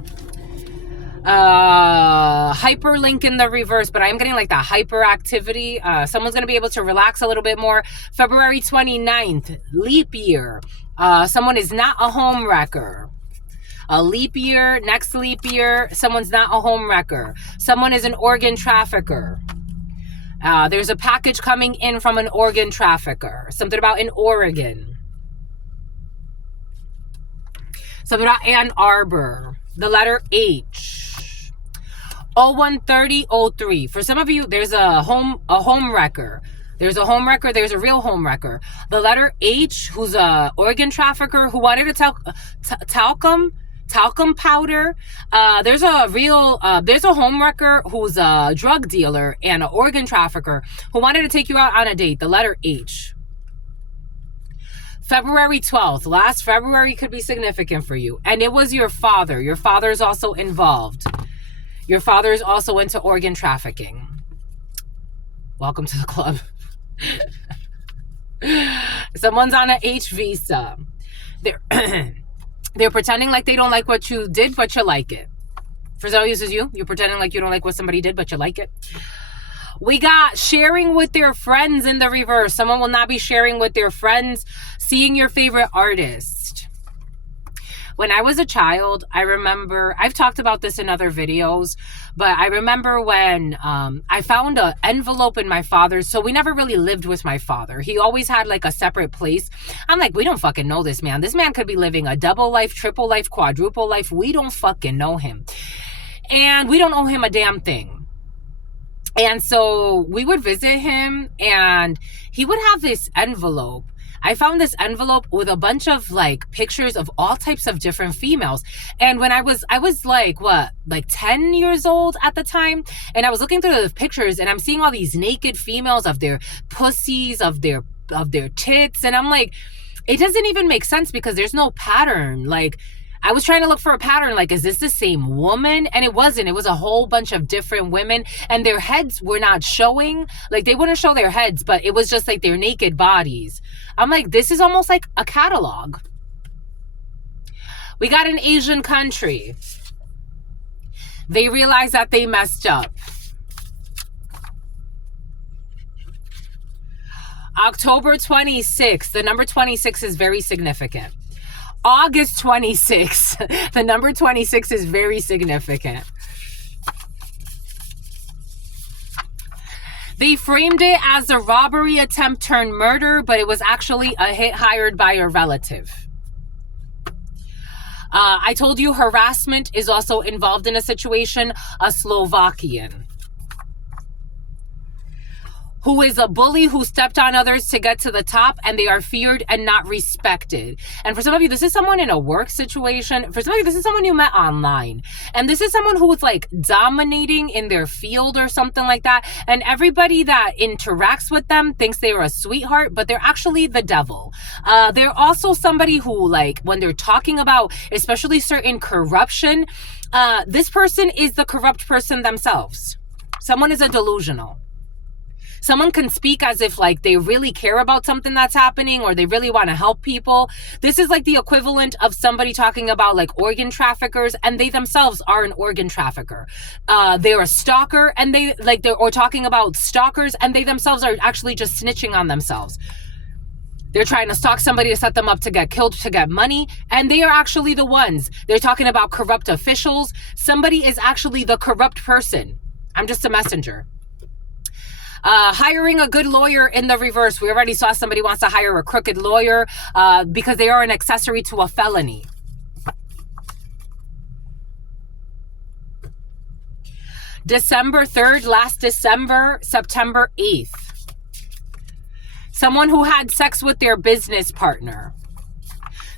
Hyperlink in the reverse, but I'm getting like the hyperactivity. Someone's going to be able to relax a little bit more. February 29th, leap year. Someone is not a home wrecker. A leap year, next leap year, someone's not a home wrecker. Someone is an organ trafficker. There's a package coming in from an organ trafficker. Something about in Oregon. Something about Ann Arbor. The letter H. 013003. For some of you, there's a home wrecker. There's a home wrecker. There's a real home wrecker. The letter H, who's a organ trafficker who wanted to talcum powder. There's a home wrecker who's a drug dealer and an organ trafficker who wanted to take you out on a date. The letter H. February 12th. Last February could be significant for you. And it was your father. Your father is also involved. Your father is also into organ trafficking. Welcome to the club. Someone's on an H visa. They're pretending like they don't like what you did, but you like it. For some of you, this is you. You're pretending like you don't like what somebody did, but you like it. We got sharing with their friends in the reverse. Someone will not be sharing with their friends. Seeing your favorite artist. When I was a child, I remember, I've talked about this in other videos, but I remember when I found an envelope in my father's, so we never really lived with my father. He always had like a separate place. I'm like, we don't fucking know this man. This man could be living a double life, triple life, quadruple life. We don't fucking know him. And we don't owe him a damn thing. And so we would visit him and he would have this envelope. I found this envelope with a bunch of like pictures of all types of different females. And when I was like, 10 years old at the time. And I was looking through the pictures and I'm seeing all these naked females of their pussies, of their tits. And I'm like, it doesn't even make sense because there's no pattern. Like, I was trying to look for a pattern, like, is this the same woman? And it wasn't. It was a whole bunch of different women and their heads were not showing. Like, they wouldn't show their heads, but it was just like their naked bodies. I'm like, this is almost like a catalog. We got an Asian country. They realized that they messed up. October 26th, the number 26 is very significant. August 26th, the number 26 is very significant. They framed it as a robbery attempt turned murder, but it was actually a hit hired by a relative. I told you harassment is also involved in a situation, a Slovakian who is a bully who stepped on others to get to the top, and they are feared and not respected. And for some of you, this is someone in a work situation. For some of you, this is someone you met online. And this is someone who is like dominating in their field or something like that. And everybody that interacts with them thinks they're a sweetheart, but they're actually the devil. They're also somebody who, like, when they're talking about especially certain corruption, this person is the corrupt person themselves. Someone is a delusional. Someone can speak as if like they really care about something that's happening or they really want to help people. This is like the equivalent of somebody talking about like organ traffickers, and they themselves are an organ trafficker. They're a stalker, and or talking about stalkers, and they themselves are actually just snitching on themselves. They're trying to stalk somebody to set them up to get killed, to get money. And they are actually the ones. They're talking about corrupt officials. Somebody is actually the corrupt person. I'm just a messenger. Hiring a good lawyer in the reverse. We already saw somebody wants to hire a crooked lawyer because they are an accessory to a felony. December 3rd, last December, September 8th. Someone who had sex with their business partner.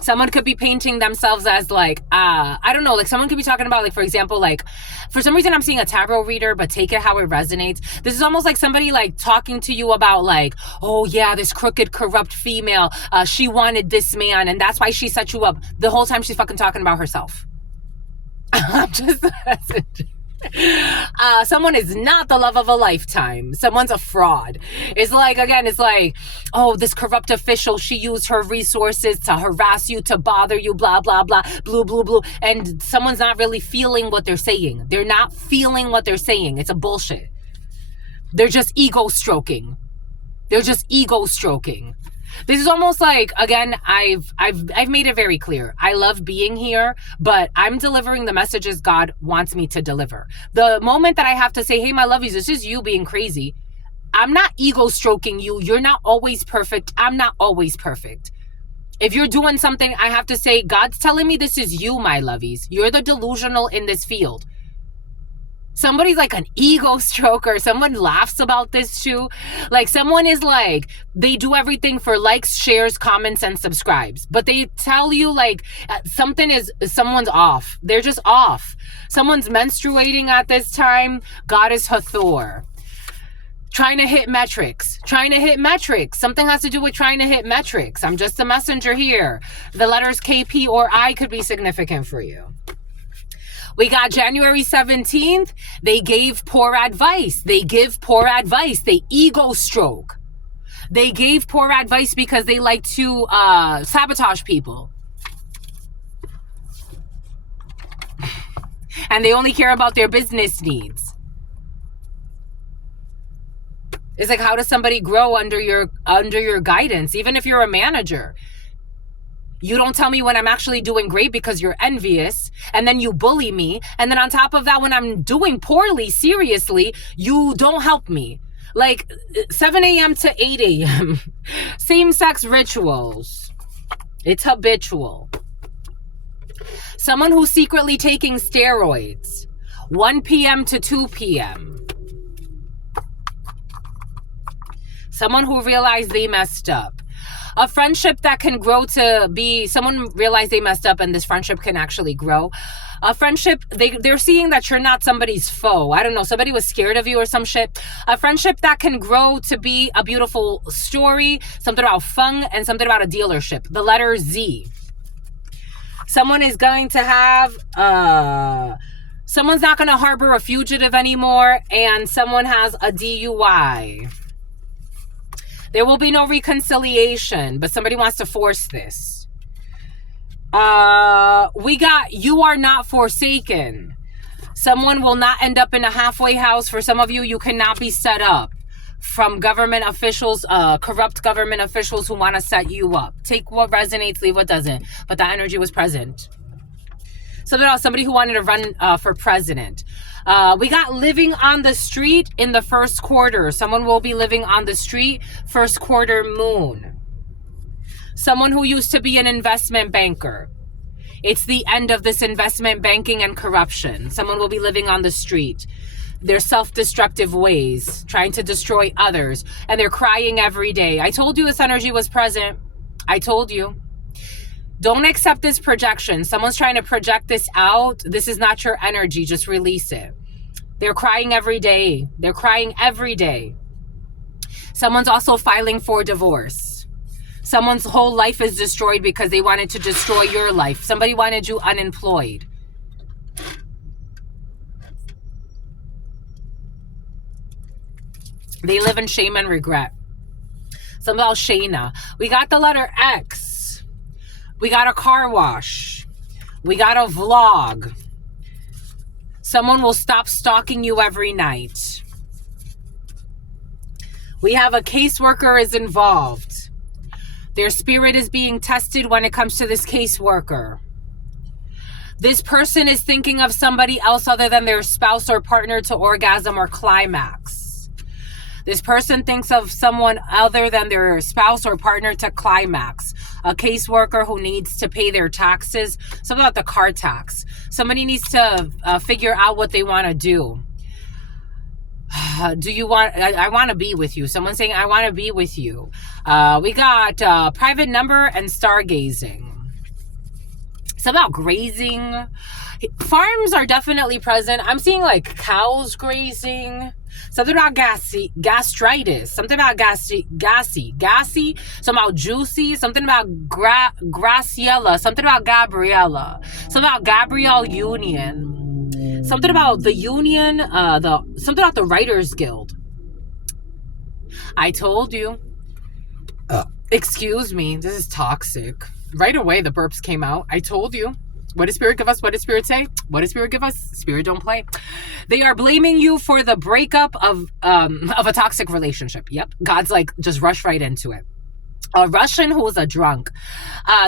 Someone could be painting themselves as like, I don't know, like someone could be talking about like, for example, like for some reason I'm seeing a tarot reader, but take it how it resonates. This is almost like somebody like talking to you about like, oh yeah, this crooked, corrupt female, she wanted this man and that's why she set you up. The whole time she's fucking talking about herself. I'm just someone is not the love of a lifetime. Someone's a fraud. It's like, again, it's like, oh, this corrupt official, she used her resources to harass you, to bother you, blah, blah, blah, blue, blue, blue. And someone's not really feeling what they're saying. They're not feeling what they're saying. It's a bullshit. They're just ego stroking. They're just ego stroking. This is almost like, again, I've made it very clear. I love being here, but I'm delivering the messages God wants me to deliver. The moment that I have to say, hey, my lovies, this is you being crazy. I'm not ego stroking you. You're not always perfect. I'm not always perfect. If you're doing something, I have to say, God's telling me this is you, my lovies. You're the delusional in this field. Somebody's like an ego stroker. Someone laughs about this too. Like someone is like, they do everything for likes, shares, comments, and subscribes. But they tell you like someone's off. They're just off. Someone's menstruating at this time. Goddess Hathor. Trying to hit metrics. Something has to do with trying to hit metrics. I'm just a messenger here. The letters KP or I could be significant for you. We got January 17th. They gave poor advice. They give poor advice. They ego stroke. They gave poor advice because they like to sabotage people. And they only care about their business needs. It's like, how does somebody grow under your guidance? Even if you're a manager. You don't tell me when I'm actually doing great because you're envious, and then you bully me. And then on top of that, when I'm doing poorly, seriously, you don't help me. Like 7 a.m. to 8 a.m. Same-sex rituals. It's habitual. Someone who's secretly taking steroids. 1 p.m. to 2 p.m. Someone who realized they messed up. A friendship that can grow to be, someone realized they messed up and this friendship can actually grow. A friendship, they're seeing that you're not somebody's foe. I don't know, somebody was scared of you or some shit. A friendship that can grow to be a beautiful story, something about fun and something about a dealership. The letter Z. Someone is going to have, someone's not going to harbor a fugitive anymore, and someone has a DUI. There will be no reconciliation, but somebody wants to force this. We got, you are not forsaken. Someone will not end up in a halfway house. For some of you, you cannot be set up from government officials, corrupt government officials who want to set you up. Take what resonates, leave what doesn't. But that energy was present. Somebody who wanted to run for president. We got living on the street in the first quarter. Someone will be living on the street, first quarter moon. Someone who used to be an investment banker. It's the end of this investment banking and corruption. Someone will be living on the street. Their self-destructive ways, trying to destroy others. And they're crying every day. I told you this energy was present. I told you. Don't accept this projection. Someone's trying to project this out. This is not your energy. Just release it. They're crying every day. They're crying every day. Someone's also filing for divorce. Someone's whole life is destroyed because they wanted to destroy your life. Somebody wanted you unemployed. They live in shame and regret. Something about Shayna. We got the letter X. We got a car wash. We got a vlog. Someone will stop stalking you every night. We have a caseworker is involved. Their spirit is being tested when it comes to this caseworker. This person is thinking of somebody else other than their spouse or partner to orgasm or climax. This person thinks of someone other than their spouse or partner to climax. A caseworker who needs to pay their taxes. Something about the car tax. Somebody needs to figure out what they want to do. Do you want, I want to be with you. Someone saying, I want to be with you. We got private number and stargazing. It's about grazing. Farms are definitely present. I'm seeing like cows grazing. Something about gastritis. Something about gassy. Something about juicy. Something about Graciela. Something about Gabriella. Something about Gabrielle Union. Something about the union. Something about the Writers Guild. I told you. Excuse me. This is toxic. Right away, the burps came out. I told you. What did Spirit give us? What did Spirit say? What did Spirit give us? Spirit don't play. They are blaming you for the breakup of a toxic relationship. Yep. God's like, just rush right into it. A Russian who was a drunk.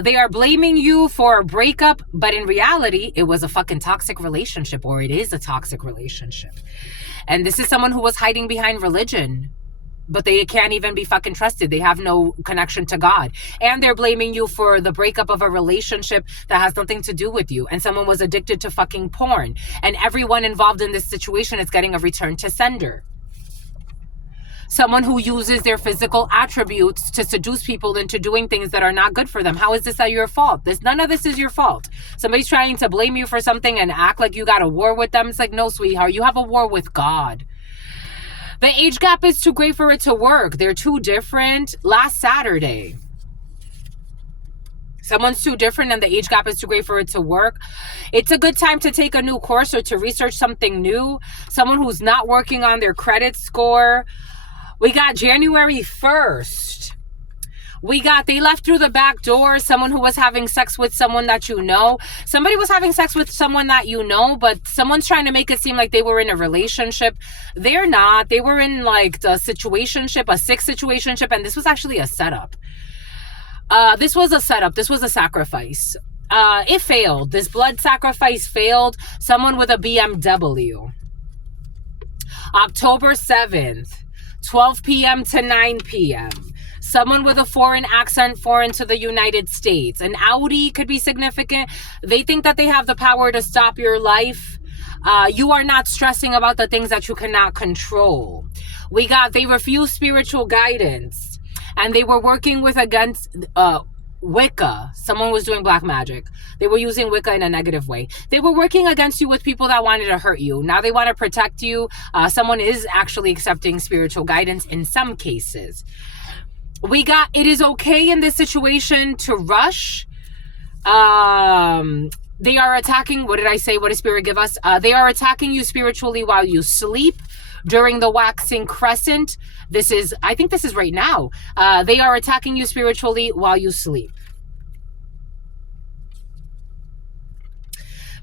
They are blaming you for a breakup, but in reality, it was a fucking toxic relationship, or it is a toxic relationship. And this is someone who was hiding behind religion. But they can't even be fucking trusted. They have no connection to God. And they're blaming you for the breakup of a relationship that has nothing to do with you. And someone was addicted to fucking porn. And everyone involved in this situation is getting a return to sender. Someone who uses their physical attributes to seduce people into doing things that are not good for them. How is this your fault? None of this is your fault. Somebody's trying to blame you for something and act like you got a war with them. It's like, no, sweetheart, you have a war with God. The age gap is too great for it to work. They're too different. Last Saturday, someone's too different and the age gap is too great for it to work. It's a good time to take a new course or to research something new. Someone who's not working on their credit score. We got January 1st. They left through the back door. Someone who was having sex with someone that you know. Somebody was having sex with someone that you know, but someone's trying to make it seem like they were in a relationship. They're not. They were in like the situationship, a sick situationship, and this was actually a setup. This was a setup. This was a sacrifice. It failed. This blood sacrifice failed. Someone with a BMW. October 7th, 12 p.m. to 9 p.m. Someone with a foreign accent, foreign to the United States. An Audi could be significant. They think that they have the power to stop your life. You are not stressing about the things that you cannot control. They refuse spiritual guidance. And they were working against Wicca. Someone was doing black magic. They were using Wicca in a negative way. They were working against you with people that wanted to hurt you. Now they want to protect you. Someone is actually accepting spiritual guidance in some cases. It is okay in this situation to rush. They are attacking, what did I say? What did Spirit give us? They are attacking you spiritually while you sleep during the waxing crescent. I think this is right now. They are attacking you spiritually while you sleep.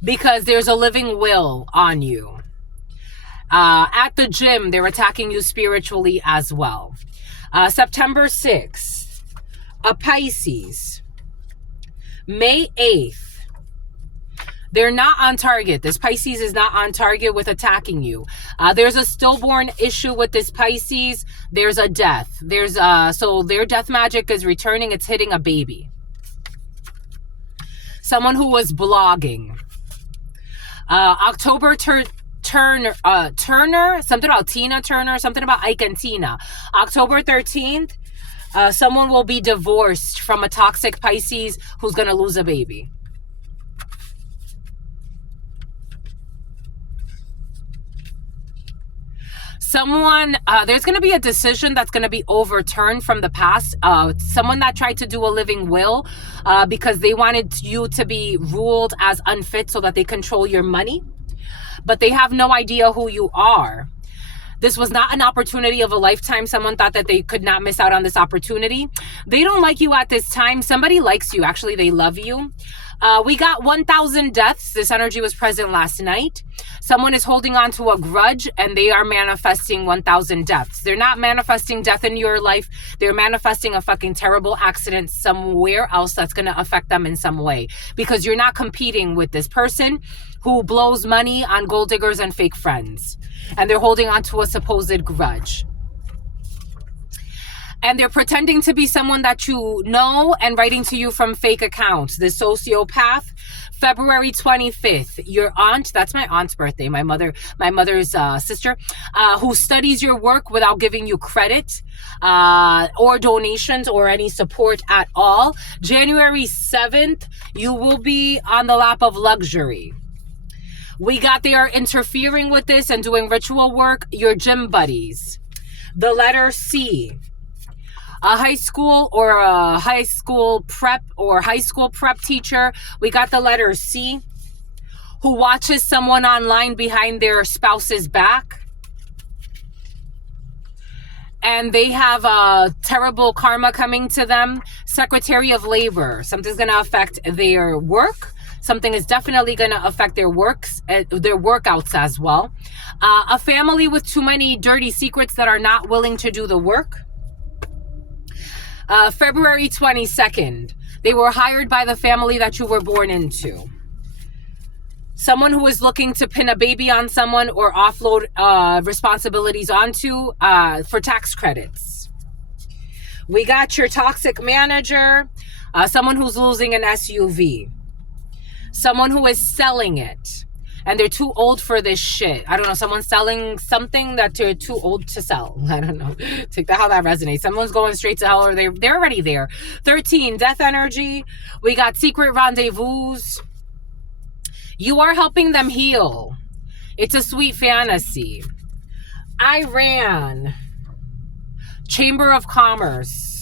Because there's a living will on you. At the gym, they're attacking you spiritually as well. September 6th, a Pisces. May 8th, they're not on target. This Pisces is not on target with attacking you. There's a stillborn issue with this Pisces. There's a death. So their death magic is returning. It's hitting a baby. Someone who was blogging. October Turner, something about Tina Turner, something about Ike and Tina. October 13th, someone will be divorced from a toxic Pisces who's going to lose a baby. There's going to be a decision that's going to be overturned from the past. Someone that tried to do a living will because they wanted you to be ruled as unfit so that they control your money. But they have no idea who you are. This was not an opportunity of a lifetime. Someone thought that they could not miss out on this opportunity. They don't like you at this time. Somebody likes you. Actually, they love you. We got 1,000 deaths. This energy was present last night. Someone is holding on to a grudge and they are manifesting 1,000 deaths. They're not manifesting death in your life. They're manifesting a fucking terrible accident somewhere else that's going to affect them in some way, because you're not competing with this person who blows money on gold diggers and fake friends. And they're holding on to a supposed grudge. And they're pretending to be someone that you know and writing to you from fake accounts. The sociopath, February 25th. Your aunt, that's my aunt's birthday, my mother's sister, who studies your work without giving you credit or donations or any support at all. January 7th, you will be on the lap of luxury. We got they are interfering with this and doing ritual work. Your gym buddies. The letter C. A high school or a high school prep or high school prep teacher. We got the letter C, who watches someone online behind their spouse's back. And they have a terrible karma coming to them. Secretary of Labor. Something's going to affect their work. Something is definitely going to affect their workouts as well. A family with too many dirty secrets that are not willing to do the work. February 22nd, they were hired by the family that you were born into. Someone who is looking to pin a baby on someone or offload responsibilities onto for tax credits. We got your toxic manager, someone who's losing an SUV. Someone who is selling it. And they're too old for this shit. I don't know. Someone's selling something that they're too old to sell. I don't know. Take that how that resonates. Someone's going straight to hell, or they're already there. 13, death energy. We got secret rendezvous. You are helping them heal. It's a sweet fantasy. Iran. Chamber of Commerce.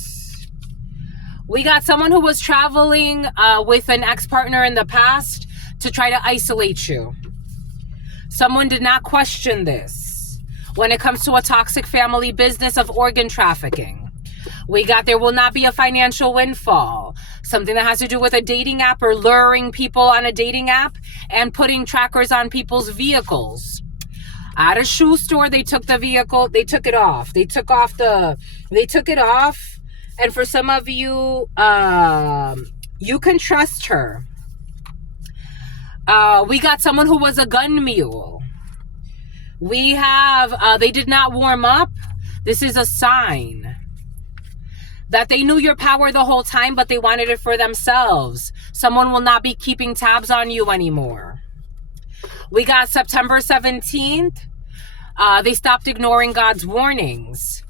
We got someone who was traveling with an ex-partner in the past to try to isolate you. Someone did not question this when it comes to a toxic family business of organ trafficking. We got there will not be a financial windfall. Something that has to do with a dating app or luring people on a dating app and putting trackers on people's vehicles. At a shoe store, they took the vehicle, they took it off. They took it off. And for some of you, you can trust her. We got someone who was a gun mule. We have, they did not warm up. This is a sign that they knew your power the whole time, but they wanted it for themselves. Someone will not be keeping tabs on you anymore. We got September 17th. They stopped ignoring God's warnings.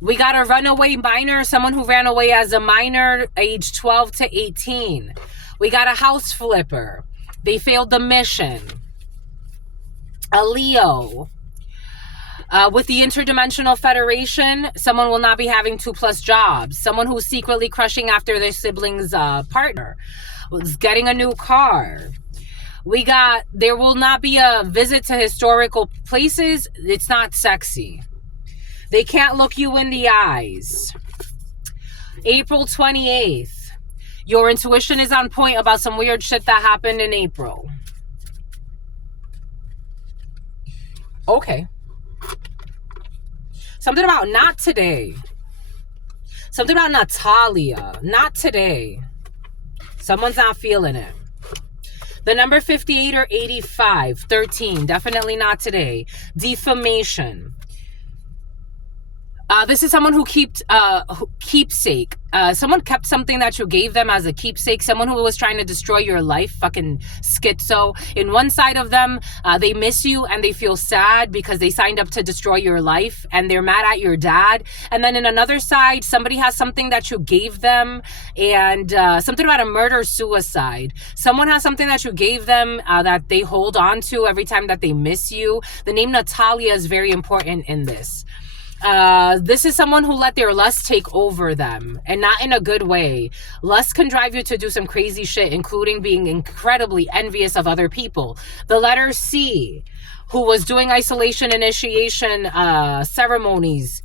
We got a runaway minor, someone who ran away as a minor, age 12 to 18. We got a house flipper. They failed the mission. A Leo. With the Interdimensional Federation, someone will not be having 2+ jobs. Someone who's secretly crushing after their sibling's partner was getting a new car. We got, there will not be a visit to historical places. It's not sexy. They can't look you in the eyes. April 28th. Your intuition is on point about some weird shit that happened in April. Okay. Something about not today. Something about Natalia. Not today. Someone's not feeling it. The number 58 or 85. 13. Definitely not today. Defamation. This is someone who keepsake. Someone kept something that you gave them as a keepsake. Someone who was trying to destroy your life. Fucking schizo. In one side of them, they miss you and they feel sad because they signed up to destroy your life and they're mad at your dad. And then in another side, somebody has something that you gave them and something about a murder-suicide. Someone has something that you gave them that they hold on to every time that they miss you. The name Natalia is very important in this. This is someone who let their lust take over them, and not in a good way. Lust can drive you to do some crazy shit, including being incredibly envious of other people. The letter C, who was doing isolation initiation ceremonies.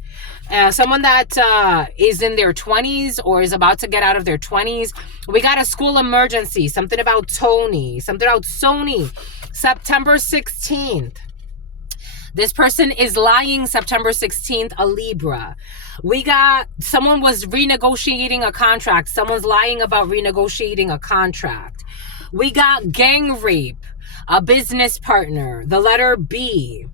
Someone that is in their 20s or is about to get out of their 20s. We got a school emergency. Something about Tony. Something about Sony. September 16th. This person is lying. September 16th, a Libra. We got someone was renegotiating a contract. Someone's lying about renegotiating a contract. We got gang rape, a business partner, the letter B.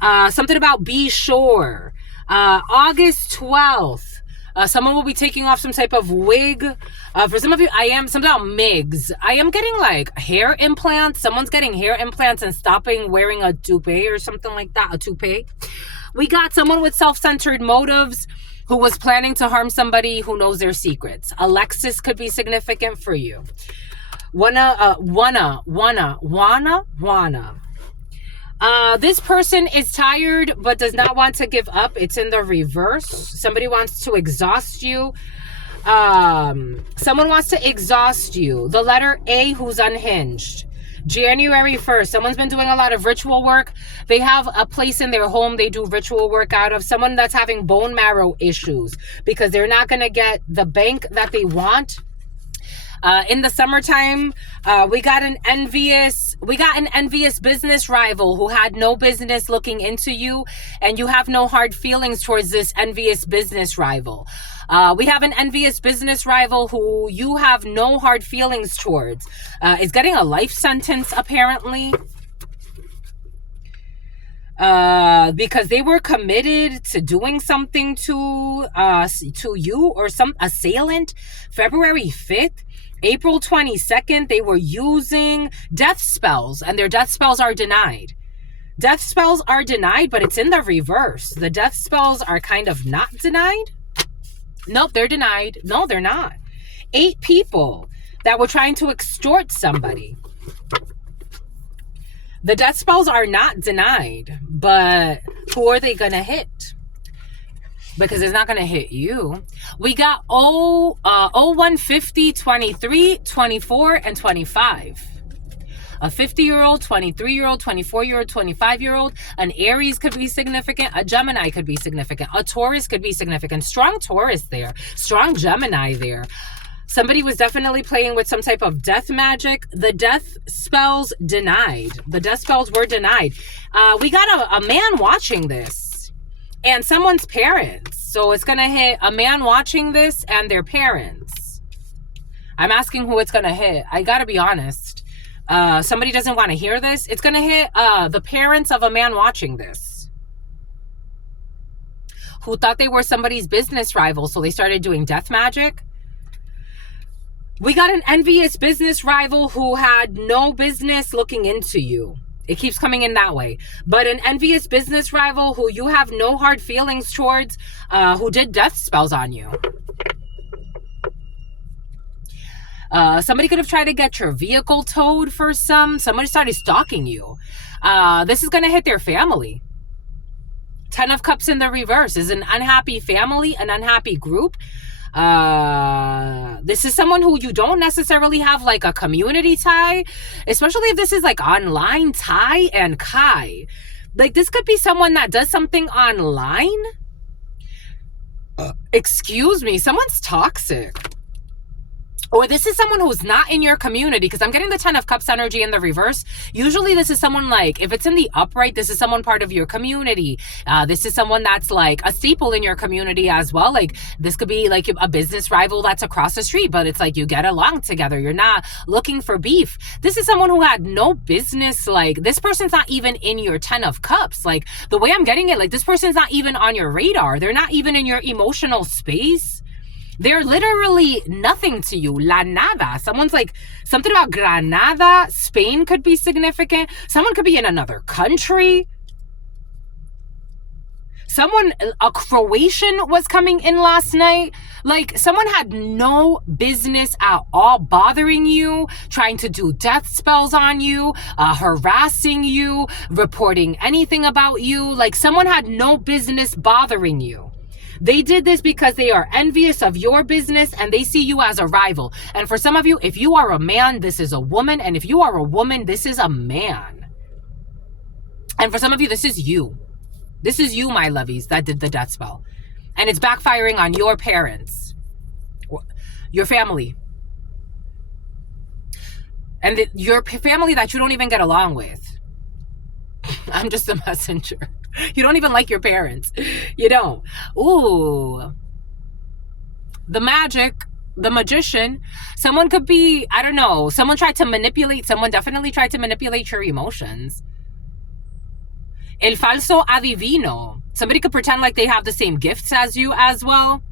Something about be sure. August 12th. Someone will be taking off some type of wig. For some of you, something about MIGs. I am getting like hair implants. Someone's getting hair implants and stopping wearing a toupee or something like that. A toupee. We got someone with self-centered motives who was planning to harm somebody who knows their secrets. Alexis could be significant for you. Wanna. This person is tired but does not want to give up. It's in the reverse. Somebody wants to exhaust you. Someone wants to exhaust you. The letter A, who's unhinged. January 1st. Someone's been doing a lot of ritual work. They have a place in their home they do ritual work out of. Someone that's having bone marrow issues because they're not going to get the bank that they want. In the summertime, we got an envious business rival who had no business looking into you, and you have no hard feelings towards this envious business rival. We have an envious business rival who you have no hard feelings towards. Is getting a life sentence apparently. Because they were committed to doing something to you or some assailant. February 5th. April 22nd, they were using death spells, and their death spells are denied. Death spells are denied, but it's in the reverse. The death spells are kind of not denied. Nope, they're denied. No, they're not. 8 people that were trying to extort somebody. The death spells are not denied, but who are they going to hit? Because it's not going to hit you. We got 01, 50, 23, 24, and 25. A 50-year-old, 23-year-old, 24-year-old, 25-year-old. An Aries could be significant. A Gemini could be significant. A Taurus could be significant. Strong Taurus there. Strong Gemini there. Somebody was definitely playing with some type of death magic. The death spells denied. The death spells were denied. We got a man watching this. And someone's parents. So it's going to hit a man watching this and their parents. I'm asking who it's going to hit. I got to be honest. Somebody doesn't want to hear this. It's going to hit the parents of a man watching this. Who thought they were somebody's business rival. So they started doing death magic. We got an envious business rival who had no business looking into you. It keeps coming in that way. But an envious business rival who you have no hard feelings towards, who did death spells on you. Somebody could have tried to get your vehicle towed for somebody started stalking you. This is going to hit their family. 10 of Cups in the reverse is an unhappy family, an unhappy group. This is someone who you don't necessarily have like a community tie, especially if this is like online. Tie and Kai, like this could be someone that does something online. Excuse me, someone's toxic. Or this is someone who's not in your community, because I'm getting the 10 of Cups energy in the reverse. Usually this is someone like, if it's in the upright, this is someone part of your community. This is someone that's like a staple in your community as well. Like this could be like a business rival that's across the street, but it's like you get along together. You're not looking for beef. This is someone who had no business. Like this person's not even in your 10 of Cups. Like the way I'm getting it, like this person's not even on your radar. They're not even in your emotional space. They're literally nothing to you. La nada. Someone's like, something about Granada. Spain could be significant. Someone could be in another country. a Croatian was coming in last night. Like, someone had no business at all bothering you, trying to do death spells on you, harassing you, reporting anything about you. Like, someone had no business bothering you. They did this because they are envious of your business and they see you as a rival. And for some of you, if you are a man, this is a woman. And if you are a woman, this is a man. And for some of you, this is you. This is you, my lovies, that did the death spell. And it's backfiring on your parents, your family. And your family that you don't even get along with. I'm just a messenger. You don't even like your parents. You don't. Ooh. The magician. Someone could be, I don't know. Someone definitely tried to manipulate your emotions. El falso adivino. Somebody could pretend like they have the same gifts as you as well.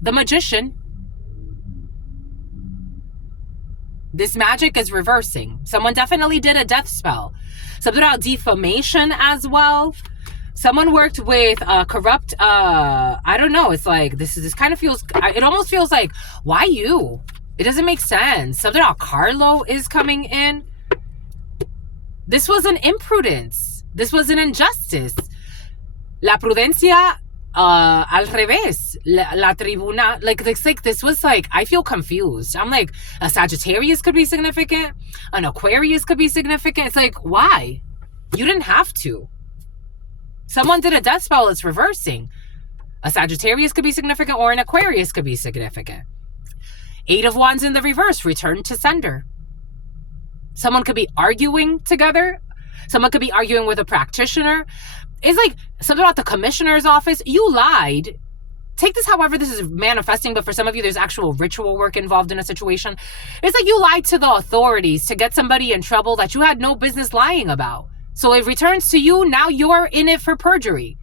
The magician. This magic is reversing. Someone definitely did a death spell. Something about defamation as well. Someone worked with corrupt, I don't know. It's like, this kind of feels, it almost feels like, why you? It doesn't make sense. Something about Carlo is coming in. This was an imprudence. This was an injustice. La prudencia al revés. La tribuna. Like, this was like, I feel confused. I'm like, a Sagittarius could be significant. An Aquarius could be significant. It's like, why? You didn't have to. Someone did a death spell. It's reversing. A Sagittarius could be significant or an Aquarius could be significant. 8 of Wands in the reverse. Return to sender. Someone could be arguing together. Someone could be arguing with a practitioner. It's like something about the commissioner's office. You lied. Take this however this is manifesting, but for some of you, there's actual ritual work involved in a situation. It's like you lied to the authorities to get somebody in trouble that you had no business lying about. So it returns to you. Now you're in it for perjury.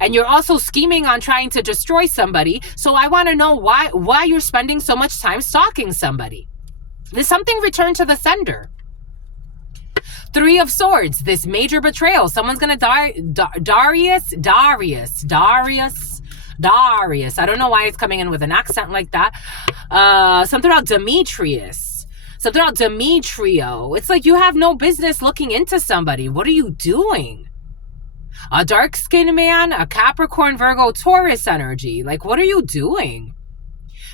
And you're also scheming on trying to destroy somebody. So I want to know why you're spending so much time stalking somebody. There's something returned to the sender. 3 of Swords, this major betrayal. Someone's going to die. Darius. I don't know why it's coming in with an accent like that. Something about Demetrius. Something about Demetrio. It's like you have no business looking into somebody. What are you doing? A dark-skinned man, a Capricorn, Virgo, Taurus energy. Like, what are you doing?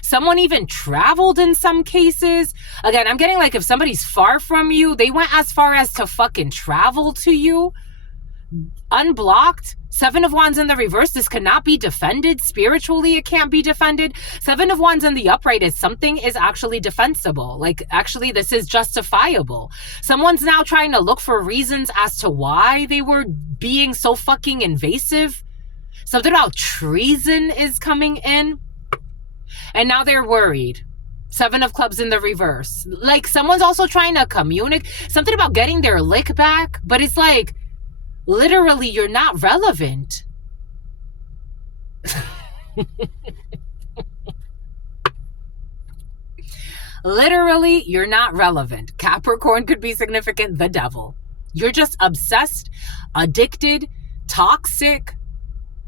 Someone even traveled in some cases. Again, I'm getting like if somebody's far from you, they went as far as to fucking travel to you. Unblocked. 7 of Wands in the reverse. This cannot be defended. Spiritually, it can't be defended. 7 of Wands in the upright is something is actually defensible. Like, actually, this is justifiable. Someone's now trying to look for reasons as to why they were being so fucking invasive. Something about treason is coming in. And now they're worried. 7 of Clubs in the reverse. Like, someone's also trying to communicate. Something about getting their lick back. But it's like, literally, you're not relevant. Literally, you're not relevant. Capricorn could be significant. The devil. You're just obsessed, addicted, toxic.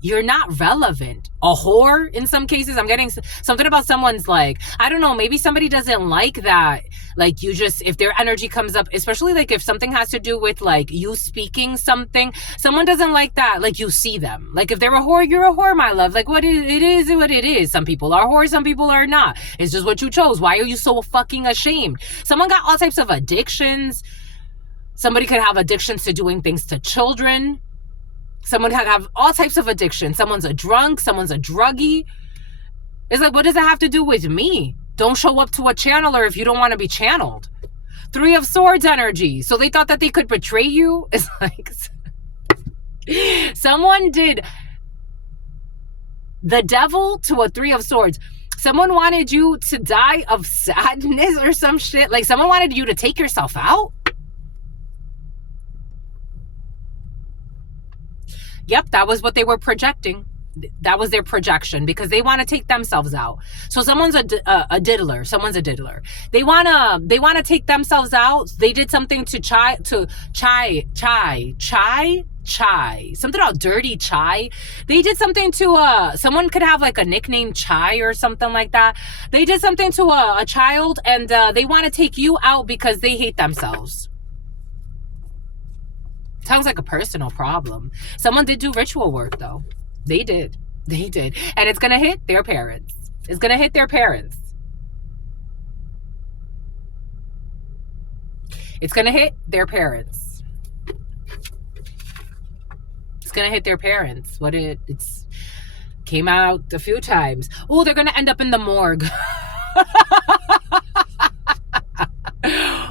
You're not relevant. A whore in some cases. I'm getting something about someone's like, I don't know, maybe somebody doesn't like that. Like, you just, if their energy comes up, especially like if something has to do with like you speaking something, someone doesn't like that. Like, you see them. Like, if they're a whore, you're a whore, my love. Like, it is what it is. Some people are whores, some people are not. It's just what you chose. Why are you so fucking ashamed? Someone got all types of addictions. Somebody could have addictions to doing things to children. Someone could have all types of addictions. Someone's a drunk. Someone's a druggie. It's like, what does it have to do with me? Don't show up to a channeler if you don't want to be channeled. 3 of Swords energy. So they thought that they could betray you? It's like, someone did the devil to a 3 of Swords. Someone wanted you to die of sadness or some shit. Like, someone wanted you to take yourself out. Yep, that was what they were projecting. That was their projection because they want to take themselves out. So someone's a diddler. Someone's a diddler. They wanna take themselves out. They did something to chai, something about dirty chai. They did something to someone could have like a nickname Chai or something like that. They did something to a child, and they want to take you out because they hate themselves. Sounds like a personal problem. Someone did do ritual work though. They did. And it's gonna hit their parents. It's gonna hit their parents. It's gonna hit their parents. It's gonna hit their parents. It's came out a few times. Oh, they're gonna end up in the morgue.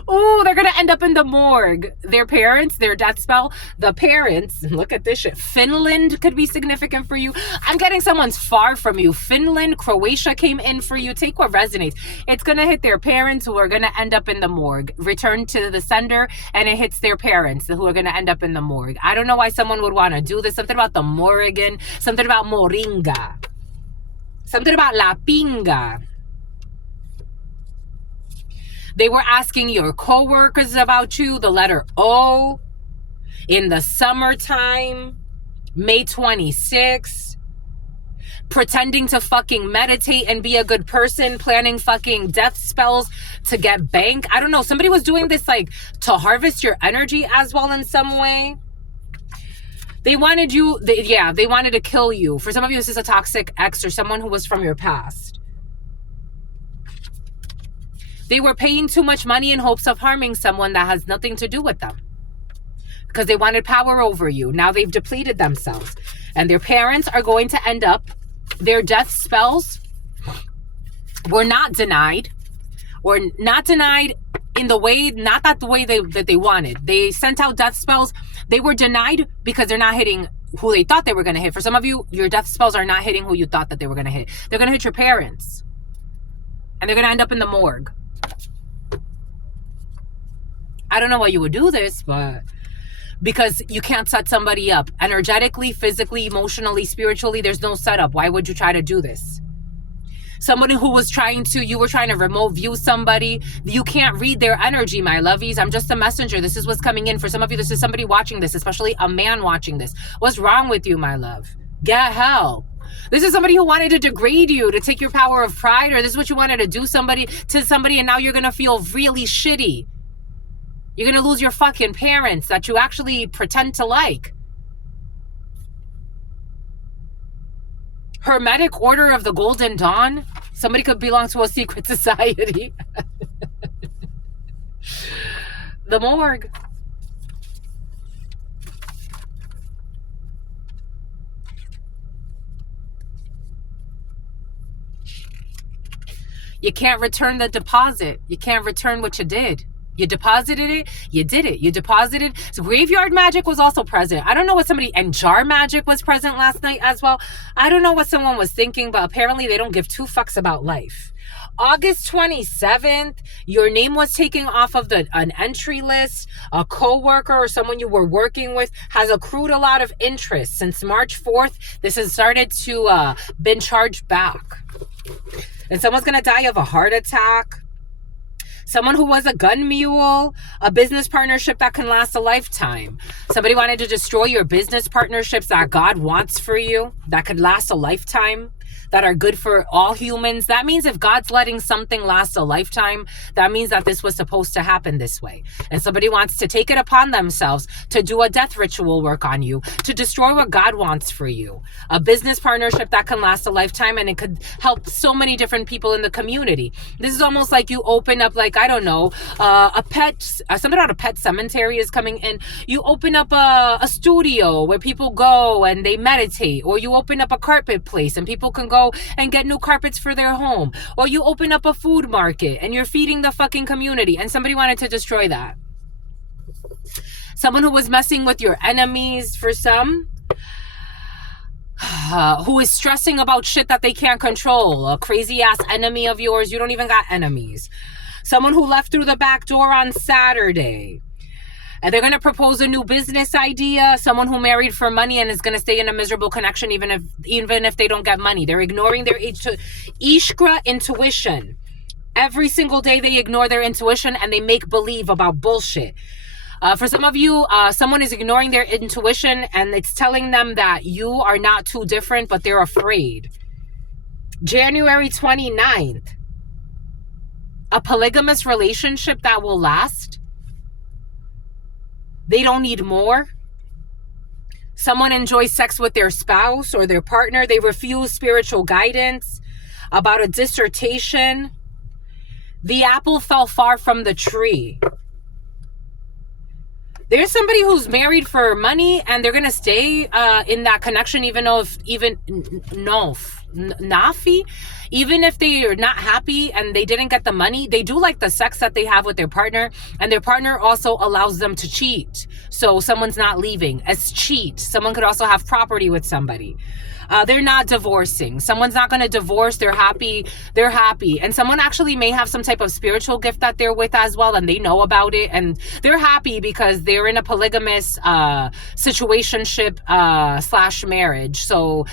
Oh, they're gonna end up in the morgue. Their parents, their death spell, the parents, look at this shit. Finland could be significant for you. I'm getting someone's far from you. Finland, Croatia came in for you. Take what resonates. It's gonna hit their parents who are gonna end up in the morgue. Return to the sender, and it hits their parents who are gonna end up in the morgue. I don't know why someone would want to do this. Something about the Morrigan, something about Moringa, something about La Pinga. They were asking your coworkers about you, the letter O, in the summertime, May 26th, pretending to fucking meditate and be a good person, planning fucking death spells to get bank. I don't know. Somebody was doing this like to harvest your energy as well in some way. They wanted you, they wanted to kill you. For some of you, this is a toxic ex or someone who was from your past. They were paying too much money in hopes of harming someone that has nothing to do with them because they wanted power over you. Now they've depleted themselves, and their parents are going to end up, their death spells were not denied, or not denied in the way, not that the way that they wanted. They sent out death spells. They were denied because they're not hitting who they thought they were going to hit. For some of you, your death spells are not hitting who you thought that they were going to hit. They're going to hit your parents, and they're going to end up in the morgue. I don't know why you would do this, but because you can't set somebody up energetically, physically, emotionally, spiritually. There's no setup. Why would you try to do this? Somebody who was you were trying to remote view somebody. You can't read their energy, my lovies. I'm just a messenger. This is what's coming in. For some of you, this is somebody watching this, especially a man watching this. What's wrong with you, my love? Get help. This is somebody who wanted to degrade you, to take your power of pride, or this is what you wanted to do to somebody, and now you're going to feel really shitty. You're going to lose your fucking parents that you actually pretend to like. Hermetic Order of the Golden Dawn. Somebody could belong to a secret society. The morgue. You can't return the deposit. You can't return what you did. You deposited it, you did it. You deposited. So graveyard magic was also present. I don't know what and jar magic was present last night as well. I don't know what someone was thinking, but apparently they don't give two fucks about life. August 27th, your name was taken off of an entry list. A coworker or someone you were working with has accrued a lot of interest. Since March 4th, this has started to been charged back. And someone's going to die of a heart attack. Someone who was a gun mule, a business partnership that can last a lifetime. Somebody wanted to destroy your business partnerships that God wants for you, that could last a lifetime, that are good for all humans. That means if God's letting something last a lifetime, that means that this was supposed to happen this way. And somebody wants to take it upon themselves to do a death ritual work on you, to destroy what God wants for you. A business partnership that can last a lifetime, and it could help so many different people in the community. This is almost like you open up, like, I don't know, something about a pet cemetery is coming in. You open up a studio where people go and they meditate, or you open up a carpet place and people can go and get new carpets for their home, or you open up a food market and you're feeding the fucking community, and somebody wanted to destroy that. Someone who was messing with your enemies, for some, who is stressing about shit that they can't control. A crazy ass enemy of yours. You don't even got enemies. Someone who left through the back door on Saturday. And they're going to propose a new business idea. Someone who married for money and is going to stay in a miserable connection even if they don't get money. They're ignoring their Ishkra intuition. Every single day they ignore their intuition and they make believe about bullshit. For some of you, someone is ignoring their intuition and it's telling them that you are not too different, but they're afraid. January 29th. A polygamous relationship that will last. They don't need more. Someone enjoys sex with their spouse or their partner. They refuse spiritual guidance about a dissertation. The apple fell far from the tree. There's somebody who's married for money and they're going to stay in that connection even if they're not happy and they didn't get the money. They do like the sex that they have with their partner, and their partner also allows them to cheat. So someone's not leaving as cheat. Someone could also have property with somebody. They're not divorcing. Someone's not going to divorce. They're happy. They're happy. And someone actually may have some type of spiritual gift that they're with as well, and they know about it. And they're happy because they're in a polygamous situationship / marriage. So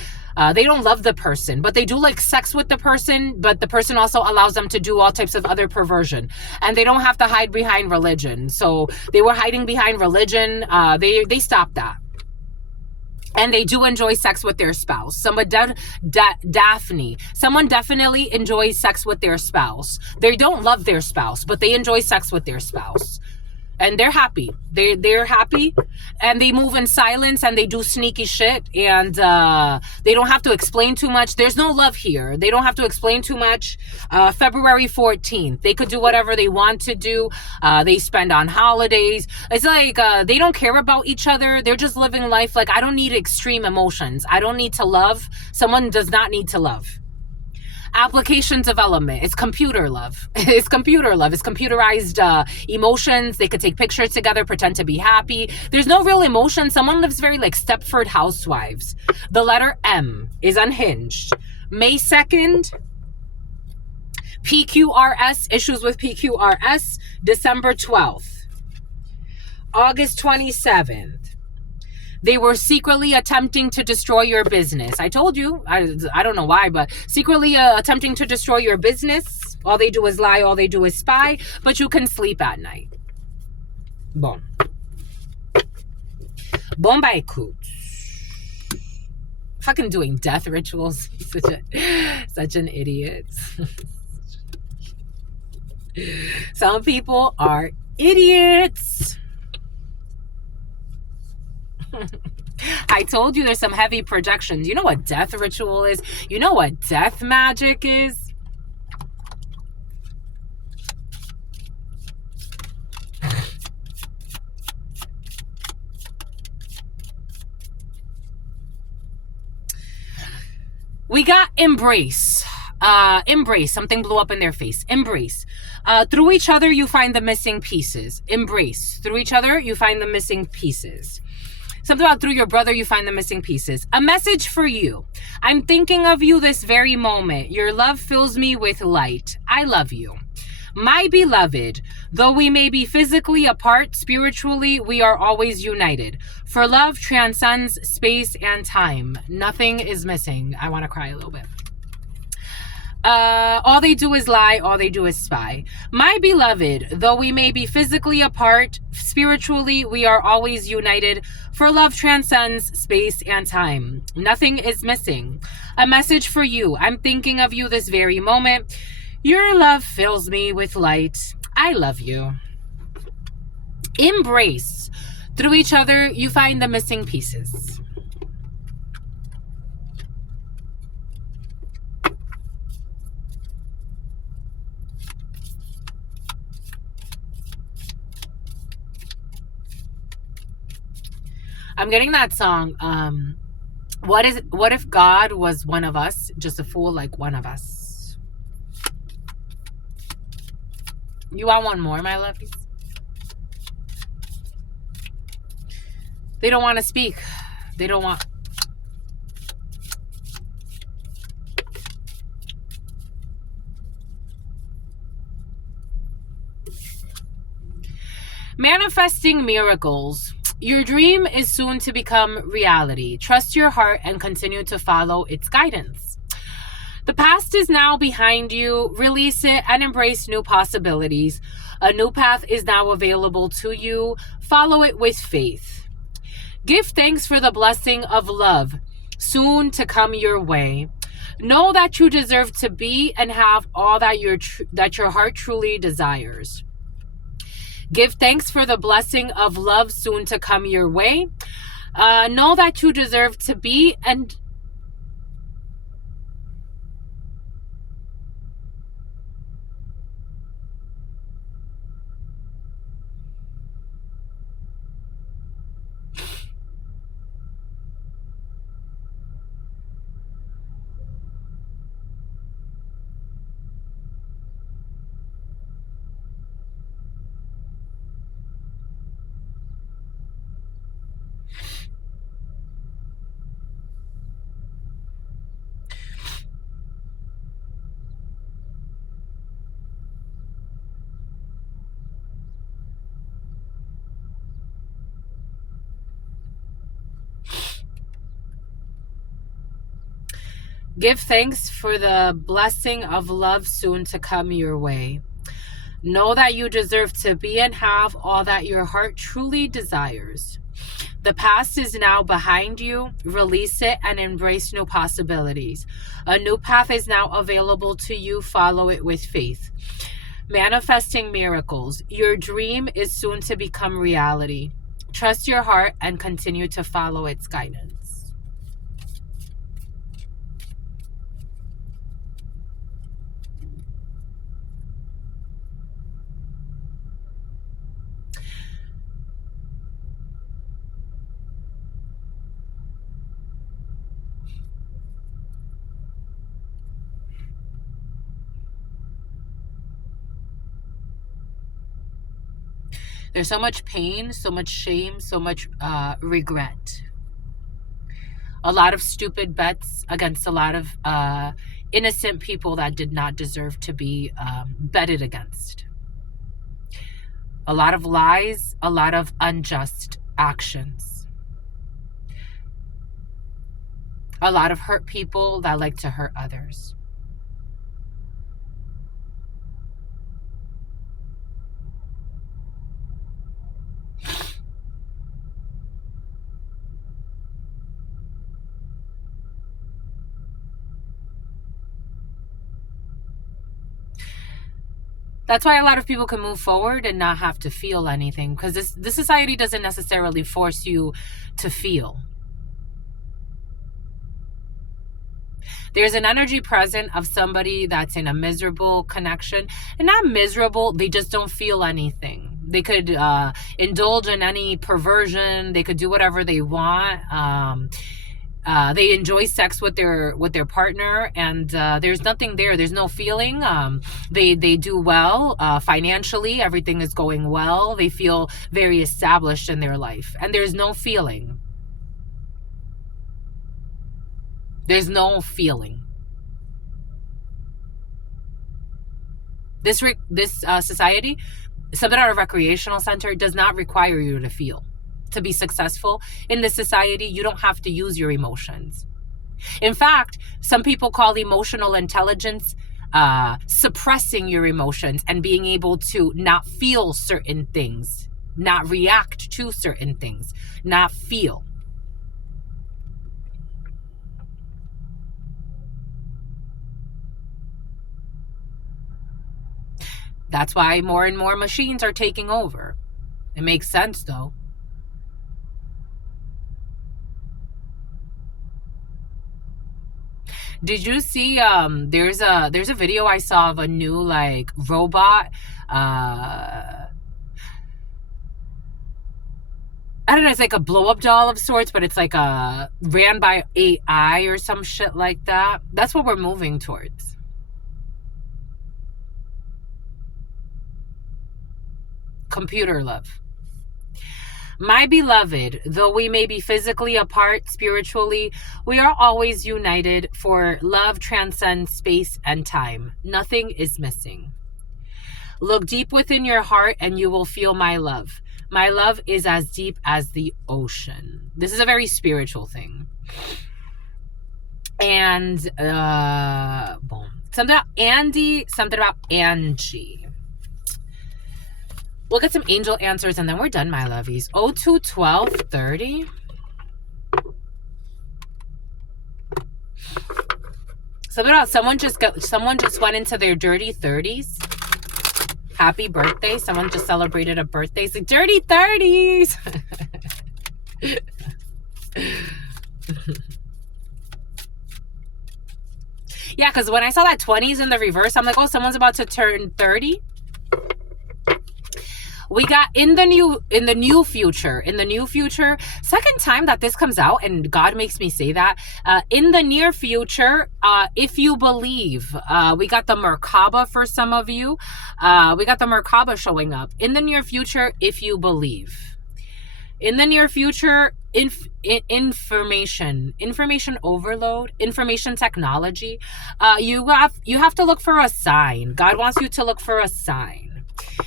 they don't love the person, but they do like sex with the person. But the person also allows them to do all types of other perversion. And they don't have to hide behind religion. So they were hiding behind religion. They stopped that. And they do enjoy sex with their spouse. Daphne. Someone definitely enjoys sex with their spouse. They don't love their spouse, but they enjoy sex with their spouse. And they're happy. They're happy. And they move in silence and they do sneaky shit. And they don't have to explain too much. There's no love here. They don't have to explain too much. February 14th. They could do whatever they want to do. They spend on holidays. It's like they don't care about each other. They're just living life. Like, I don't need extreme emotions. I don't need to love. Someone does not need to love. Application development. It's computer love. It's computer love. It's computerized emotions. They could take pictures together, pretend to be happy. There's no real emotion. Someone lives very like Stepford Housewives. The letter M is unhinged. May 2nd. PQRS. Issues with PQRS. December 12th. August 27th. They were secretly attempting to destroy your business. I told you. I don't know why, but secretly attempting to destroy your business. All they do is lie. All they do is spy. But you can sleep at night. Bon. Bon by écoute. Fucking doing death rituals. Such an idiot. Some people are idiots. I told you there's some heavy projections. You know what death ritual is? You know what death magic is? We got embrace. Embrace. Something blew up in their face. Embrace. Through each other, you find the missing pieces. Embrace. Through each other, you find the missing pieces. Something about through your brother, you find the missing pieces. A message for you. I'm thinking of you this very moment. Your love fills me with light. I love you. My beloved, though we may be physically apart, spiritually, we are always united. For love transcends space and time. Nothing is missing. I want to cry a little bit. All they do is lie, all they do is spy. My beloved, though we may be physically apart, spiritually we are always united, for love transcends space and time. Nothing is missing. A message for you. I'm thinking of you this very moment. Your love fills me with light. I love you. Embrace. Through each other, you find the missing pieces. I'm getting that song. What if God was one of us, just a fool like one of us? You want one more, my lovies? They don't want to speak. They don't want. Manifesting miracles. Your dream is soon to become reality. Trust your heart and continue to follow its guidance. The past is now behind you. Release it and embrace new possibilities. A new path is now available to you. Follow it with faith. Give thanks for the blessing of love soon to come your way. Know that you deserve to be and have all that your heart truly desires. Give thanks for the blessing of love soon to come your way. Know that you deserve to be and give thanks for the blessing of love soon to come your way. Know that you deserve to be and have all that your heart truly desires. The past is now behind you. Release it and embrace new possibilities. A new path is now available to you. Follow it with faith. Manifesting miracles. Your dream is soon to become reality. Trust your heart and continue to follow its guidance. There's so much pain, so much shame, so much regret. A lot of stupid bets against a lot of innocent people that did not deserve to be betted against. A lot of lies, a lot of unjust actions. A lot of hurt people that like to hurt others. That's why a lot of people can move forward and not have to feel anything, because this society doesn't necessarily force you to feel. There's an energy present of somebody that's in a miserable connection, and not miserable, they just don't feel anything. They could indulge in any perversion. They could do whatever they want. They enjoy sex with their partner, and there's nothing there. There's no feeling. They do well financially. Everything is going well. They feel very established in their life, and there's no feeling. There's no feeling. This society, something at a recreational center, does not require you to feel. To be successful in this society, you don't have to use your emotions. In fact, some people call emotional intelligence suppressing your emotions and being able to not feel certain things, not react to certain things, not feel. That's why more and more machines are taking over. It makes sense, though. Did you see there's a video I saw of a new like robot I don't know, it's like a blow-up doll of sorts, but it's like ran by AI or some shit like that. That's what we're moving towards. Computer love. My beloved, though we may be physically apart spiritually, we are always united, for love transcends space and time. Nothing is missing. Look deep within your heart and you will feel my love. My love is as deep as the ocean. This is a very spiritual thing. And boom. Something about Andy, something about Angie. We'll get some angel answers and then we're done, my lovies. 02 12 30. Something about someone just went into their dirty 30s. Happy birthday. Someone just celebrated a birthday. It's like dirty 30s. Yeah, because when I saw that 20s in the reverse, I'm like, oh, someone's about to turn 30. We got in the new future, second time that this comes out, and God makes me say that, in the near future, if you believe, we got the Merkaba for some of you. We got the Merkaba showing up. In the near future, if you believe. In the near future, information overload, information technology. You have to look for a sign. God wants you to look for a sign.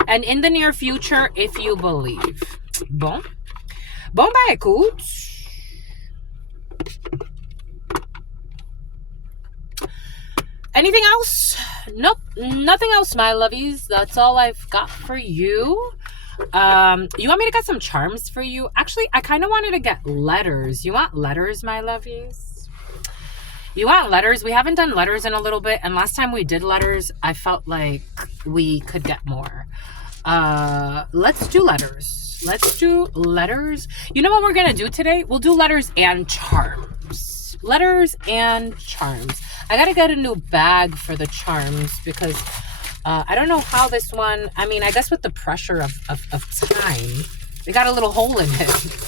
And in the near future, if you believe. Bon bah écoute. Anything else? Nope, nothing else, my lovies. That's all I've got for you. You want me to get some charms for you? Actually, I kind of wanted to get letters. You want letters, my lovies? You want letters? We haven't done letters in a little bit, and last time we did letters, I felt like we could get more. Let's do letters. Let's do letters. You know what we're gonna do today? We'll do letters and charms. Letters and charms. I gotta get a new bag for the charms because I don't know how this one, I mean, I guess with the pressure of time, they got a little hole in it.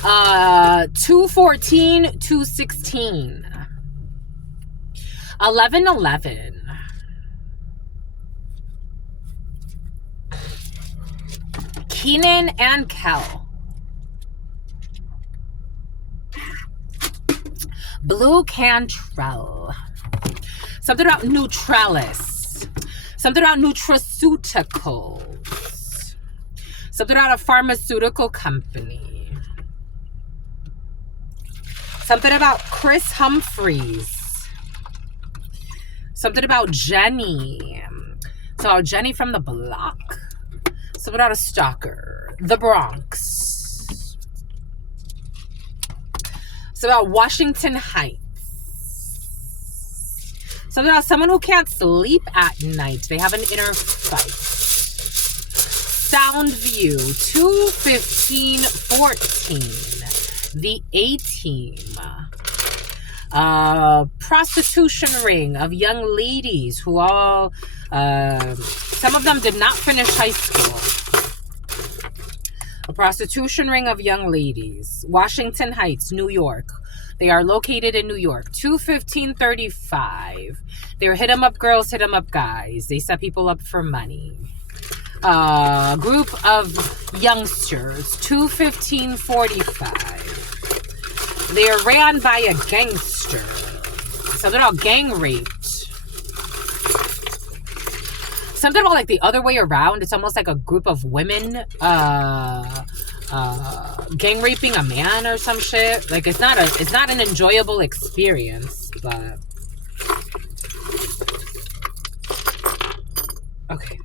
214, 216. 1111. Keenan and Kel. Blue Cantrell. Something about Neutralis. Something about nutraceuticals. Something about a pharmaceutical company. Something about Chris Humphreys. Something about Jenny. So Jenny from the block. Something about a stalker. The Bronx. Something about Washington Heights. Something about someone who can't sleep at night. They have an inner fight. Soundview. 21514. The A-Team. Prostitution ring of young ladies who all, some of them did not finish high school. A prostitution ring of young ladies. Washington Heights, New York. They are located in New York. 21535. They're hit 'em up girls, hit 'em up guys. They set people up for money. Group of youngsters. 21545. They are ran by a gangster. So they're all gang raped. Something about like the other way around. It's almost like a group of women gang raping a man or some shit. Like it's not an enjoyable experience, but okay.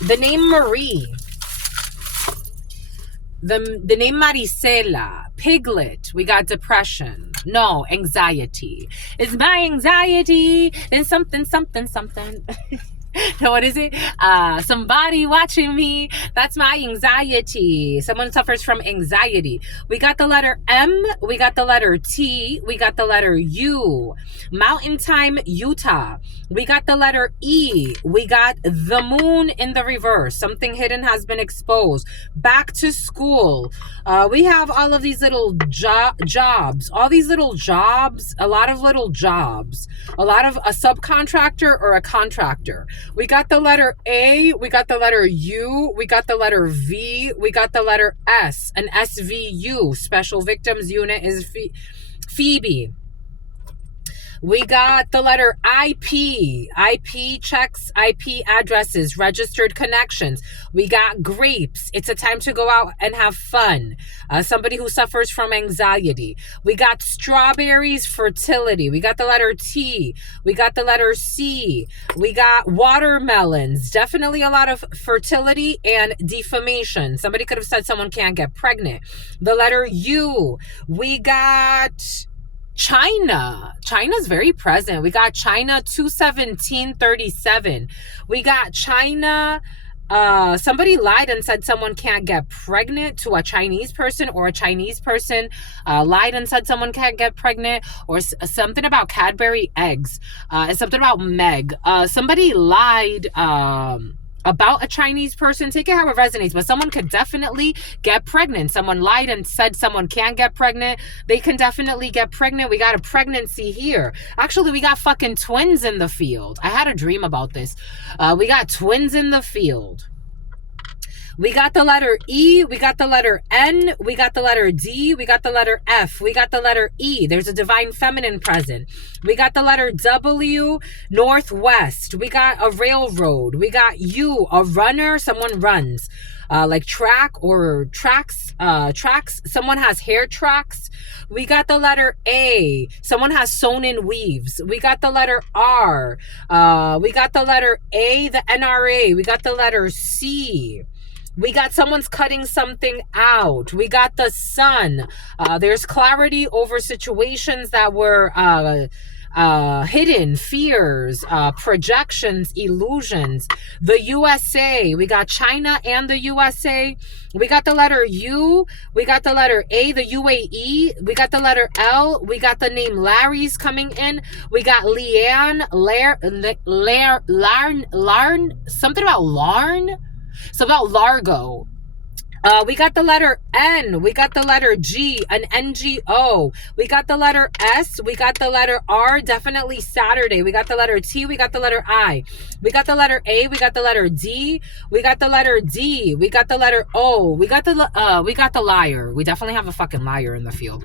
The name Marie. The name Marisela. Piglet. We got depression. No, anxiety. It's my anxiety. Then something. No, what is it? Somebody watching me. That's my anxiety. Someone suffers from anxiety. We got the letter M. We got the letter T. We got the letter U. Mountain Time, Utah. We got the letter E. We got the moon in the reverse. Something hidden has been exposed. Back to school. We have all of these little jobs. All these little jobs. A lot of little jobs. A lot of a subcontractor or a contractor. We got the letter A, we got the letter U, we got the letter V, we got the letter S, an SVU, Special Victims Unit is Phoebe. We got the letter IP. IP checks, IP addresses, registered connections. We got grapes. It's a time to go out and have fun. Somebody who suffers from anxiety. We got strawberries, fertility. We got the letter T. We got the letter C. We got watermelons. Definitely a lot of fertility and defamation. Somebody could have said someone can't get pregnant. The letter U. We got China. China's very present. We got China 21737. We got China. Somebody lied and said someone can't get pregnant to a Chinese person, or a Chinese person lied and said someone can't get pregnant, or something about Cadbury eggs, and something about Meg. Somebody lied about a Chinese person. Take it how it resonates, but someone could definitely get pregnant. Someone lied and said someone can't get pregnant. They can definitely get pregnant. We got a pregnancy here. Actually, we got fucking twins in the field. I had a dream about this. We got twins in the field. We got the letter E, we got the letter N, we got the letter D, we got the letter F, we got the letter E. There's a divine feminine present. We got the letter W, northwest. We got a railroad. We got U, a runner, someone runs. Like track or tracks, someone has hair tracks. We got the letter A, someone has sewn in weaves. We got the letter R, we got the letter A, the NRA. We got the letter C. We got someone's cutting something out. We got the sun. There's clarity over situations that were hidden, fears, projections, illusions. The USA. We got China and the USA. We got the letter U. We got the letter A, the UAE. We got the letter L. We got the name Larry's coming in. We got Leanne, Larn, something about Larn. So about Largo. We got the letter N. We got the letter G, an NGO. We got the letter S. We got the letter R, definitely Saturday. We got the letter T. We got the letter I. We got the letter A. We got the letter D. We got the letter D. We got the letter O. We got the liar. We definitely have a fucking liar in the field.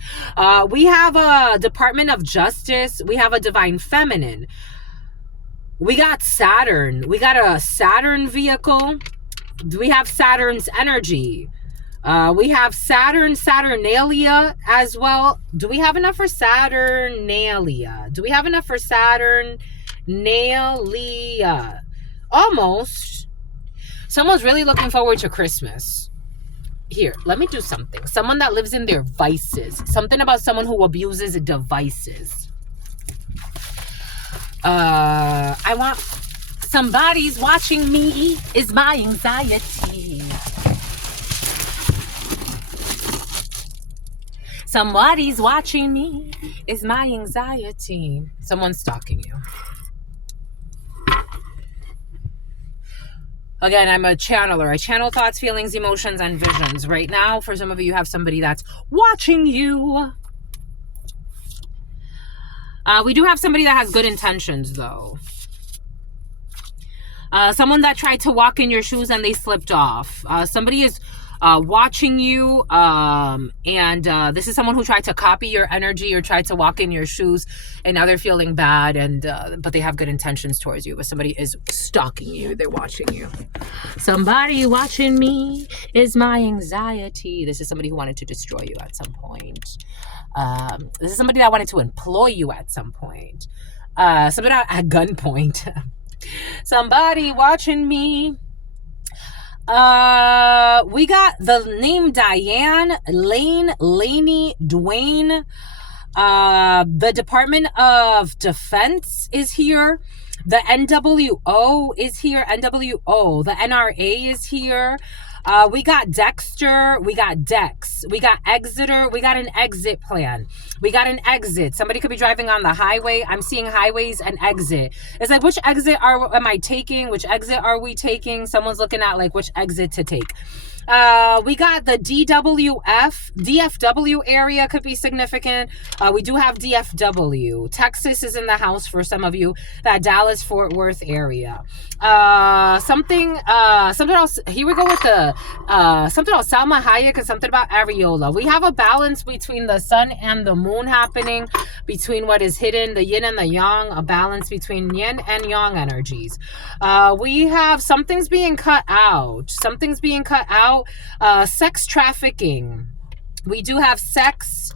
We have a Department of Justice. We have a divine feminine. We got Saturn. We got a Saturn vehicle. We have Saturn's energy. We have Saturnalia as well. Do we have enough for Saturnalia? Do we have enough for Saturnalia? Almost. Someone's really looking forward to Christmas. Here, let me do something. Someone that lives in their vices. Something about someone who abuses devices. I want... Somebody's watching me is my anxiety. Somebody's watching me is my anxiety. Someone's stalking you. Again, I'm a channeler. I channel thoughts, feelings, emotions, and visions. Right now, for some of you, you have somebody that's watching you. We do have somebody that has good intentions, though. Someone that tried to walk in your shoes and they slipped off. Somebody is watching you, and this is someone who tried to copy your energy or tried to walk in your shoes, and now they're feeling bad, and but they have good intentions towards you. But somebody is stalking you. They're watching you. Somebody watching me is my anxiety. This is somebody who wanted to destroy you at some point. This is somebody that wanted to employ you at some point. Somebody at gunpoint. Somebody watching me. We got the name Diane, Lane, Laney, Dwayne. The Department of Defense is here. The NWO is here. NWO. The NRA is here. We got Dexter, we got Dex, we got Exeter, we got an exit plan. We got an exit. Somebody could be driving on the highway. I'm seeing highways and exit. It's like, which exit am I taking? Which exit are we taking? Someone's looking at like which exit to take. We got the DFW area could be significant. We do have DFW. Texas is in the house for some of you. That Dallas Fort Worth area. Something else. Here we go with the something else. Salma Hayek and something about areola. We have a balance between the sun and the moon happening, between what is hidden, the yin and the yang, a balance between yin and yang energies. We have something's being cut out. Something's being cut out. Sex trafficking. We do have sex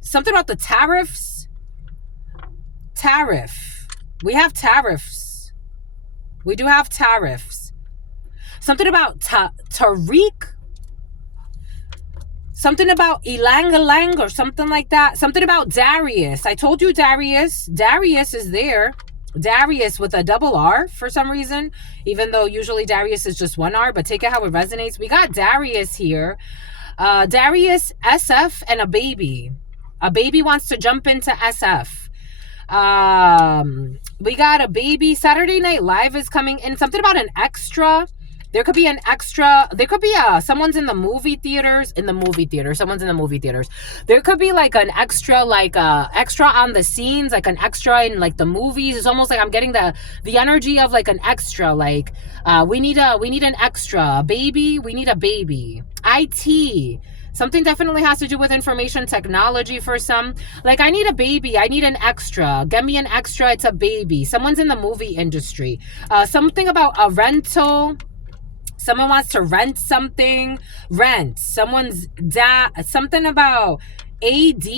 something about the tariffs. We have tariffs. We do have tariffs. Something about Tariq. Something about Ilang or something like that. Something about Darius. I told you Darius. Darius is there. Darius with a double R for some reason. Even though usually Darius is just one R. But take it how it resonates. We got Darius here. Darius, SF, and a baby. A baby wants to jump into SF. We got a baby. Saturday Night Live is coming in. Something about an extra. There could be an extra. There could be someone's in the movie theaters. Someone's in the movie theaters. There could be like an extra, extra on the scenes, like an extra in like the movies. It's almost like I'm getting the energy of like an extra. Like we need an extra. A baby. We need a baby. IT. Something definitely has to do with information technology for some. Like, I need a baby. I need an extra. Get me an extra. It's a baby. Someone's in the movie industry. Something about a rental. Someone wants to rent something. Rent. Someone's something about AD.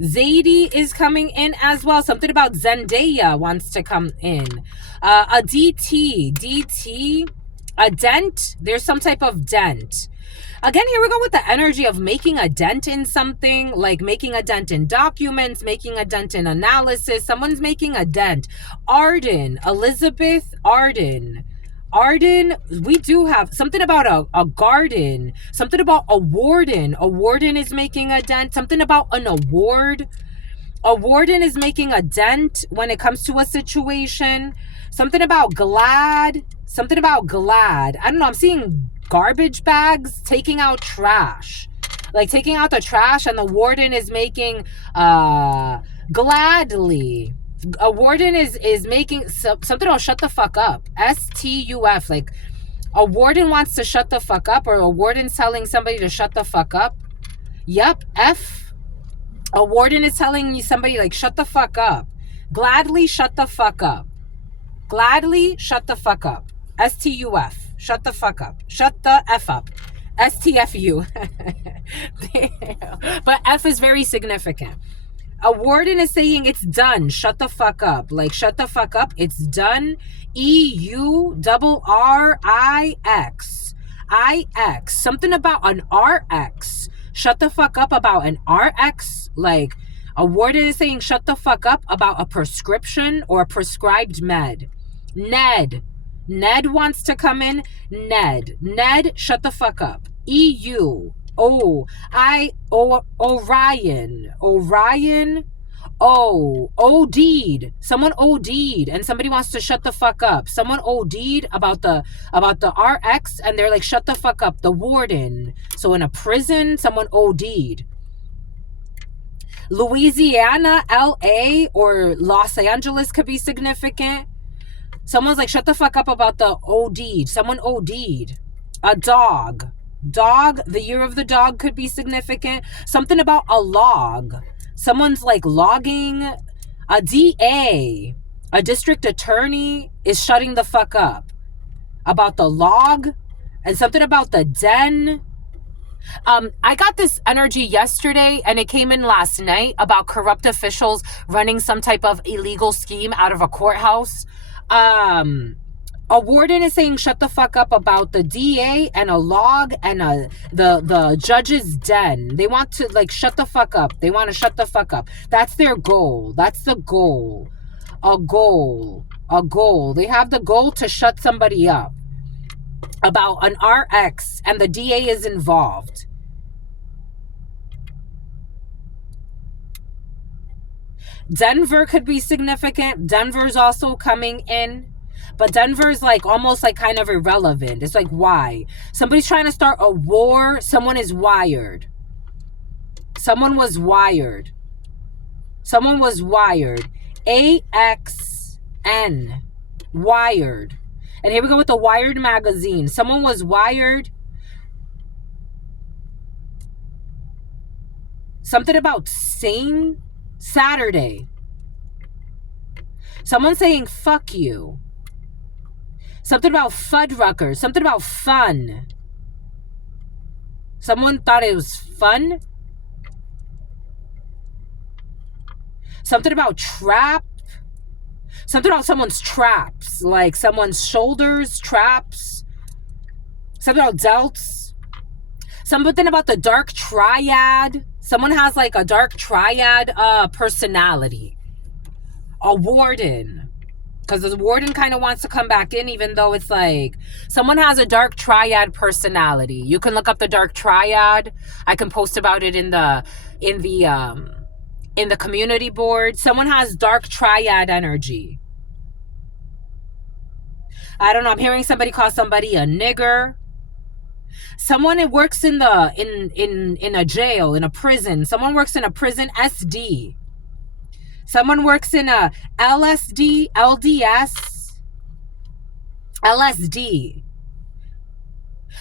Zadie is coming in as well. Something about Zendaya wants to come in. A DT. A dent. There's some type of dent. Again, here we go with the energy of making a dent in something, like making a dent in documents, making a dent in analysis. Someone's making a dent. Arden. Elizabeth Arden. Arden, we do have something about a garden. Something about a warden. A warden is making a dent. Something about an award. A warden is making a dent when it comes to a situation. Something about glad. Something about glad. I don't know. I'm seeing garbage bags taking out trash. Like taking out the trash, and the warden is making gladly. A warden is making something about shut the fuck up. STUF. Like a warden wants to shut the fuck up, or a warden's telling somebody to shut the fuck up. Yep. F. A warden is telling somebody like shut the fuck up. Gladly shut the fuck up. Gladly shut the fuck up. STUF. Shut the fuck up. Shut the F up. STFU. But F is very significant. A warden is saying it's done. Shut the fuck up. Like, shut the fuck up. It's done. EURRIX. IX. Something about an RX. Shut the fuck up about an RX. Like, a warden is saying shut the fuck up about a prescription or a prescribed med. Ned. Ned wants to come in. Ned, shut the fuck up. EU. Orion. OD'd. Someone OD'd, and somebody wants to shut the fuck up. Someone OD'd about the RX, and they're like, shut the fuck up. The warden. So in a prison, someone OD'd. Louisiana, LA, or Los Angeles could be significant. Someone's like, shut the fuck up about the OD'd. Someone OD'd. A dog. The year of the dog could be significant. Something about a log. Someone's like logging. A DA. A district attorney is shutting the fuck up about the log. And something about the den. I got this energy yesterday, and it came in last night about corrupt officials running some type of illegal scheme out of a courthouse. A warden is saying shut the fuck up about the DA and a log and the judge's den. They want to like shut the fuck up. They want to shut the fuck up. That's their goal. That's the goal. A goal. They have the goal to shut somebody up about an RX, and the DA is involved. Denver could be significant. Denver's also coming in. But Denver's like almost like kind of irrelevant. It's like, why? Somebody's trying to start a war. Someone is wired. Someone was wired. Someone was wired. AXN. Wired. And here we go with the Wired magazine. Someone was wired. Something about sane Saturday. Someone saying fuck you. Something about Fuddruckers. Something about fun. Someone thought it was fun. Something about trap. Something about someone's traps. Like someone's shoulders, traps. Something about delts. Something about the dark triad. Someone has like a dark triad personality. A warden. Because the warden kind of wants to come back in, even though it's like someone has a dark triad personality. You can look up the dark triad. I can post about it in the community board. Someone has dark triad energy. I don't know. I'm hearing somebody call somebody a nigger. Someone that works in a jail, in a prison. Someone works in a prison SD. Someone works in a LSD, LDS, LSD.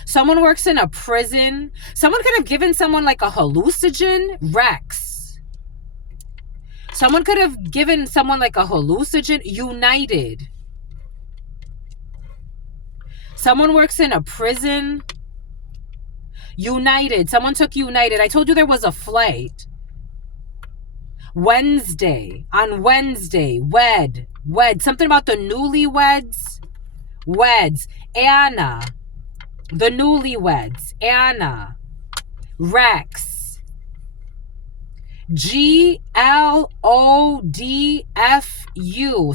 Someone works in a prison. Someone could have given someone like a hallucinogen, Rex. Someone could have given someone like a hallucinogen, United. Someone works in a prison, United. Someone took United. I told you there was a flight. Wednesday. On Wednesday. Wed. Something about the newlyweds. Weds. Anna. The newlyweds. Anna. Rex. GLODFU.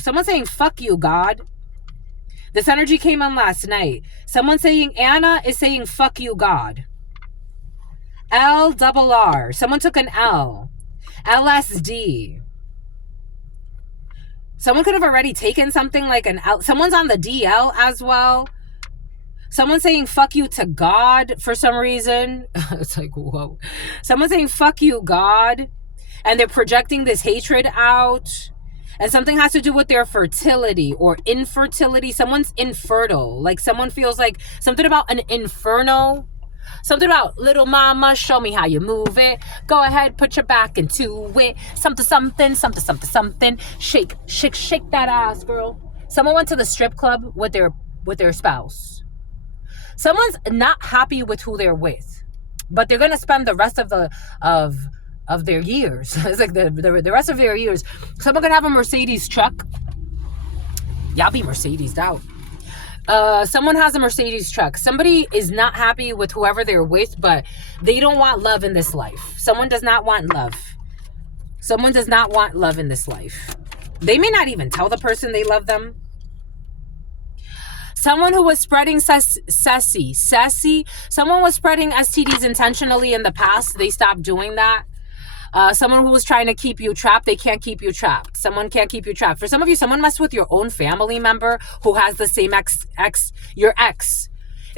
Someone saying fuck you, God. This energy came on last night. Someone saying Anna is saying fuck you, God. LRR. Someone took an L. LSD. Someone could have already taken something like an L. Someone's on the DL as well. Someone's saying fuck you to God for some reason. It's like, whoa. Someone's saying fuck you, God. And they're projecting this hatred out. And something has to do with their fertility or infertility. Someone's infertile. Like someone feels like something about an inferno. Something about little mama, show me how you move it. Go ahead, put your back into it. Something. Shake that ass, girl. Someone went to the strip club with their spouse. Someone's not happy with who they're with, but they're gonna spend the rest of their years. It's like the rest of their years. Someone gonna have a Mercedes truck. Y'all be Mercedes'd out. Someone has a Mercedes truck. Somebody is not happy with whoever they're with, but they don't want love in this life. Someone does not want love. Someone does not want love in this life. They may not even tell the person they love them. Someone who was spreading sassy. Someone was spreading STDs intentionally in the past. They stopped doing that. Someone who was trying to keep you trapped, they can't keep you trapped. Someone can't keep you trapped. For some of you, someone messed with your own family member who has the same your ex.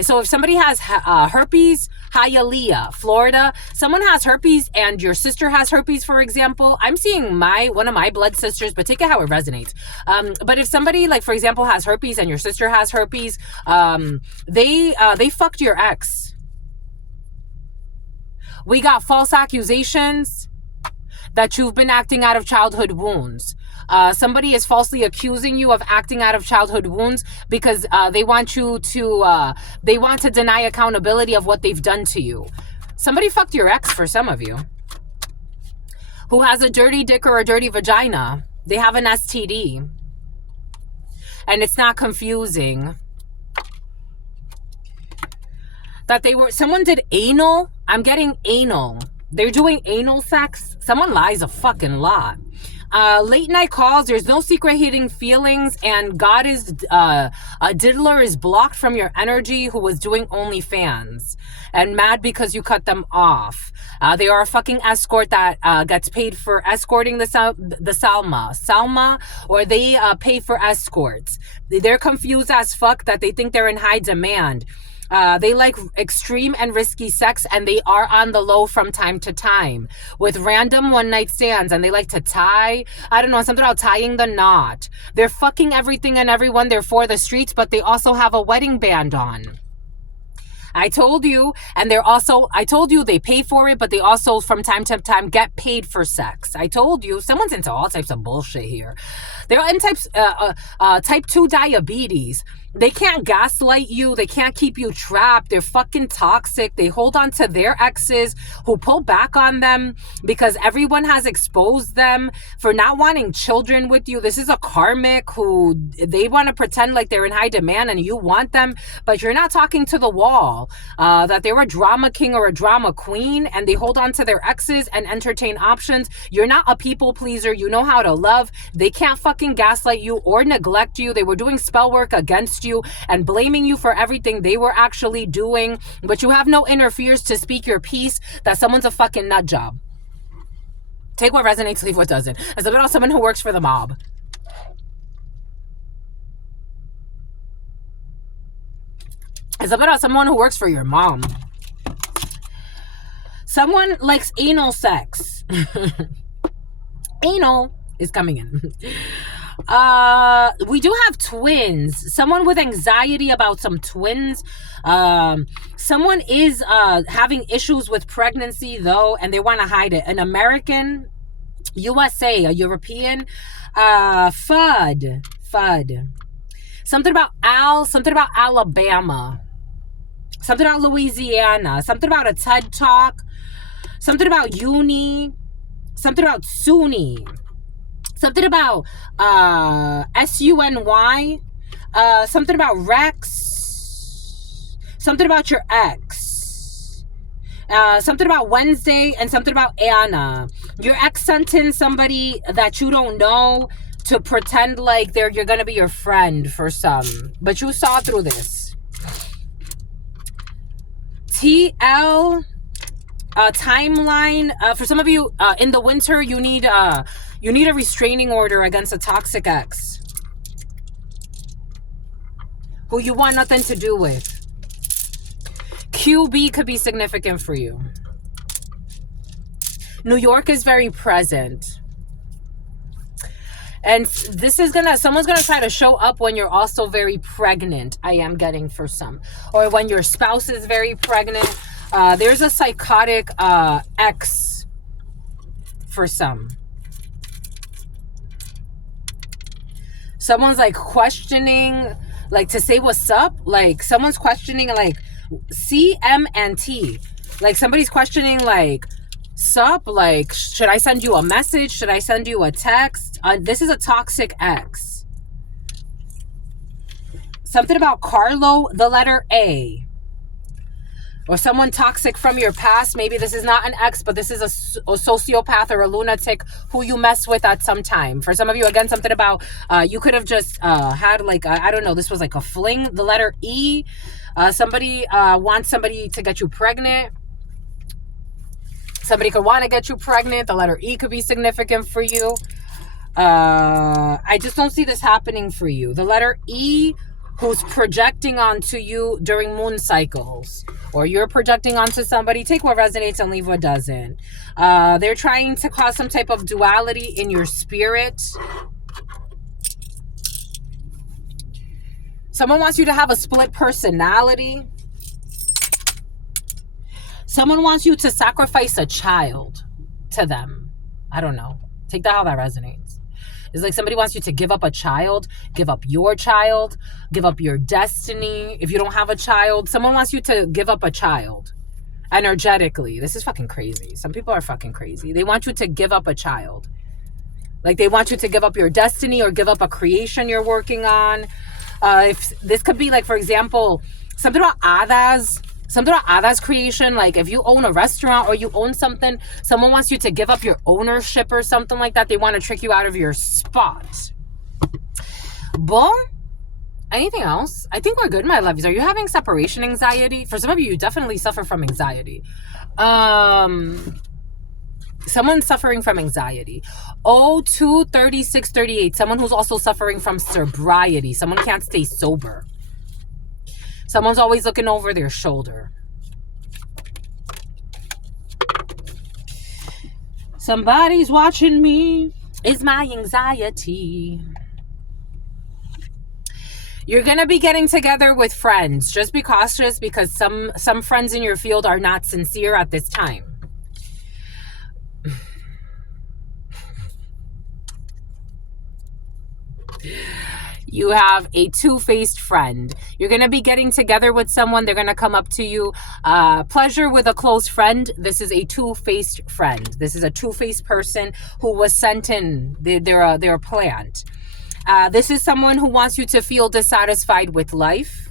So if somebody has herpes, Hialeah, Florida, someone has herpes and your sister has herpes, for example, I'm seeing one of my blood sisters, but take it how it resonates. But if somebody, like, for example, has herpes and your sister has herpes, they fucked your ex. We got false accusations that you've been acting out of childhood wounds. Somebody is falsely accusing you of acting out of childhood wounds because they want to deny accountability of what they've done to you. Somebody fucked your ex, for some of you, who has a dirty dick or a dirty vagina. They have an STD. And it's not confusing. Someone did anal. I'm getting anal. They're doing anal sex. Someone lies a fucking lot. Late night calls, there's no secret hidden feelings, and God is a diddler is blocked from your energy who was doing OnlyFans and mad because you cut them off. They are a fucking escort that gets paid for escorting the Salma, or they pay for escorts. They're confused as fuck that they think they're in high demand. They like extreme and risky sex, and they are on the low from time to time with random one night stands, and they like to tie, I don't know, something about tying the knot. They're fucking everything and everyone. They're for the streets, but they also have a wedding band on. I told you, and I told you they pay for it, but they also from time to time get paid for sex. I told you, someone's into all types of bullshit here. They're in type 2 diabetes. They can't gaslight you. They can't keep you trapped. They're fucking toxic. They hold on to their exes who pull back on them because everyone has exposed them for not wanting children with you. This is a karmic who they want to pretend like they're in high demand and you want them, but you're not talking to the wall. That they're a drama king or a drama queen, and they hold on to their exes and entertain options. You're not a people pleaser. You know how to love. They can't fucking gaslight you or neglect you. They were doing spell work against you and blaming you for everything they were actually doing, but you have no inner fears to speak your piece that someone's a fucking nut job. Take what resonates, leave what doesn't. It's about someone who works for the mob. It's about someone who works for your mom. Someone likes anal sex. Anal is coming in. We do have twins. Someone with anxiety about some twins. Someone is having issues with pregnancy though, and they want to hide it. An American, USA, a European, FUD. Something about Alabama. Something about Louisiana. Something about a TED Talk. Something about uni. Something about SUNY. Something about SUNY. Something about Rex. Something about your ex. Something about Wednesday, and something about Anna. Your ex sent in somebody that you don't know to pretend like you're gonna be your friend for some, but you saw through this. TL timeline for some of you in the winter. You need a restraining order against a toxic ex who you want nothing to do with. QB could be significant for you. New York is very present. And this is someone's gonna try to show up when you're also very pregnant. I am getting for some. Or when your spouse is very pregnant. There's a psychotic ex for some. Someone's like questioning, like to say what's up. Like someone's questioning like CM and T. Like somebody's questioning like, sup, like should I send you a message? Should I send you a text? This is a toxic ex. Something about Carlo, the letter A. Or someone toxic from your past. Maybe this is not an ex, but this is a sociopath or a lunatic who you mess with at some time. For some of you, again, something about you could have just had like, I don't know, this was like a fling. The letter E. Somebody wants somebody to get you pregnant. Somebody could want to get you pregnant. The letter E could be significant for you. I just don't see this happening for you. The letter E, who's projecting onto you during moon cycles, or you're projecting onto somebody. Take what resonates and leave what doesn't. They're trying to cause some type of duality in your spirit. Someone wants you to have a split personality. Someone wants you to sacrifice a child to them. I don't know. Take that how that resonates. It's like somebody wants you to give up a child, give up your child, give up your destiny. If you don't have a child, someone wants you to give up a child energetically. This is fucking crazy. Some people are fucking crazy. They want you to give up a child. Like they want you to give up your destiny or give up a creation you're working on. If this could be like, for example, something about hadas. something about Ada's creation. Like if you own a restaurant or you own something, someone wants you to give up your ownership or something like that. They want to trick you out of your spot. Boom. Anything else? I think we're good, my loves. Are you having separation anxiety? For some of you, you definitely suffer from anxiety. Someone suffering from anxiety. 023638. Someone who's also suffering from sobriety. Someone can't stay sober. Someone's always looking over their shoulder. Somebody's watching me. Is my anxiety. You're going to be getting together with friends. Just be cautious because some friends in your field are not sincere at this time. You have a two-faced friend. You're going to be getting together with someone. They're going to come up to you. Pleasure with a close friend. This is a two-faced friend. This is a two-faced person who was sent in. They're planned. This is someone who wants you to feel dissatisfied with life.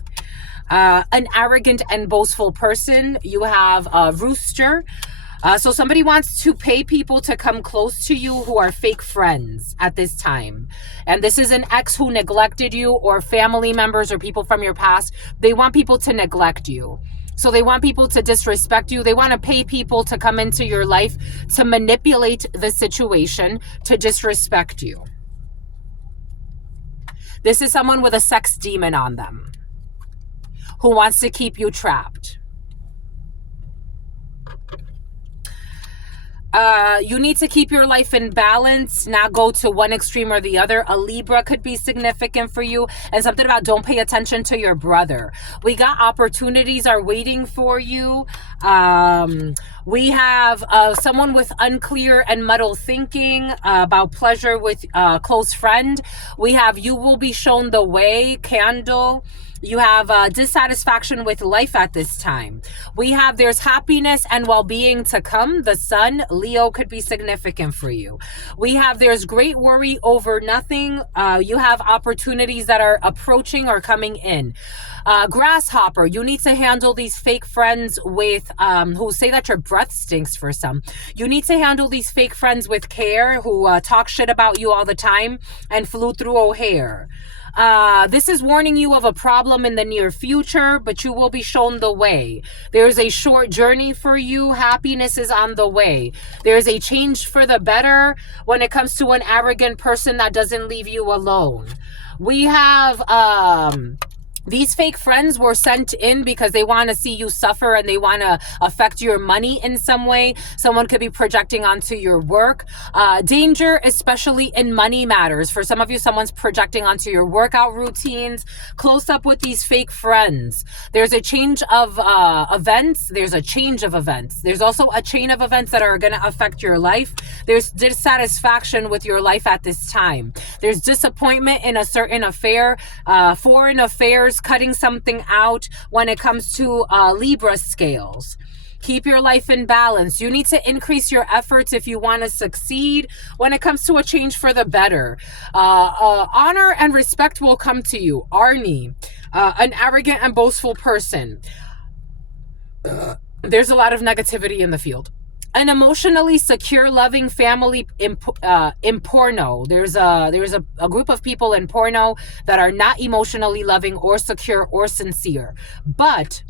An arrogant and boastful person. You have a rooster. So somebody wants to pay people to come close to you who are fake friends at this time. And this is an ex who neglected you, or family members or people from your past. They want people to neglect you. So they want people to disrespect you. They want to pay people to come into your life to manipulate the situation, to disrespect you. This is someone with a sex demon on them who wants to keep you trapped. You need to keep your life in balance, not go to one extreme or the other. A Libra could be significant for you. And something about don't pay attention to your brother. We got opportunities are waiting for you. We have someone with unclear and muddled thinking about pleasure with a close friend. We have you will be shown the way, candle. You have dissatisfaction with life at this time. We have there's happiness and well-being to come. The sun, Leo, could be significant for you. We have there's great worry over nothing. You have opportunities that are approaching or coming in. Grasshopper, you need to handle these fake friends with who say that your breath stinks for some. You need to handle these fake friends with care who talk shit about you all the time and flew through O'Hare. This is warning you of a problem in the near future, but you will be shown the way. There's a short journey for you. Happiness is on the way. There's a change for the better when it comes to an arrogant person that doesn't leave you alone. We have these fake friends were sent in because they want to see you suffer and they want to affect your money in some way. Someone could be projecting onto your work. Danger, especially in money matters. For some of you, someone's projecting onto your workout routines. Close up with these fake friends. There's a change of events. There's a change of events. There's also a chain of events that are going to affect your life. There's dissatisfaction with your life at this time. There's disappointment in a certain affair. Foreign affairs, cutting something out when it comes to Libra scales. Keep your life in balance. You need to increase your efforts if you want to succeed when it comes to a change for the better. Honor and respect will come to you. Arnie, an arrogant and boastful person. There's a lot of negativity in the field. An emotionally secure, loving family in porno. There's a group of people in porno that are not emotionally loving or secure or sincere. But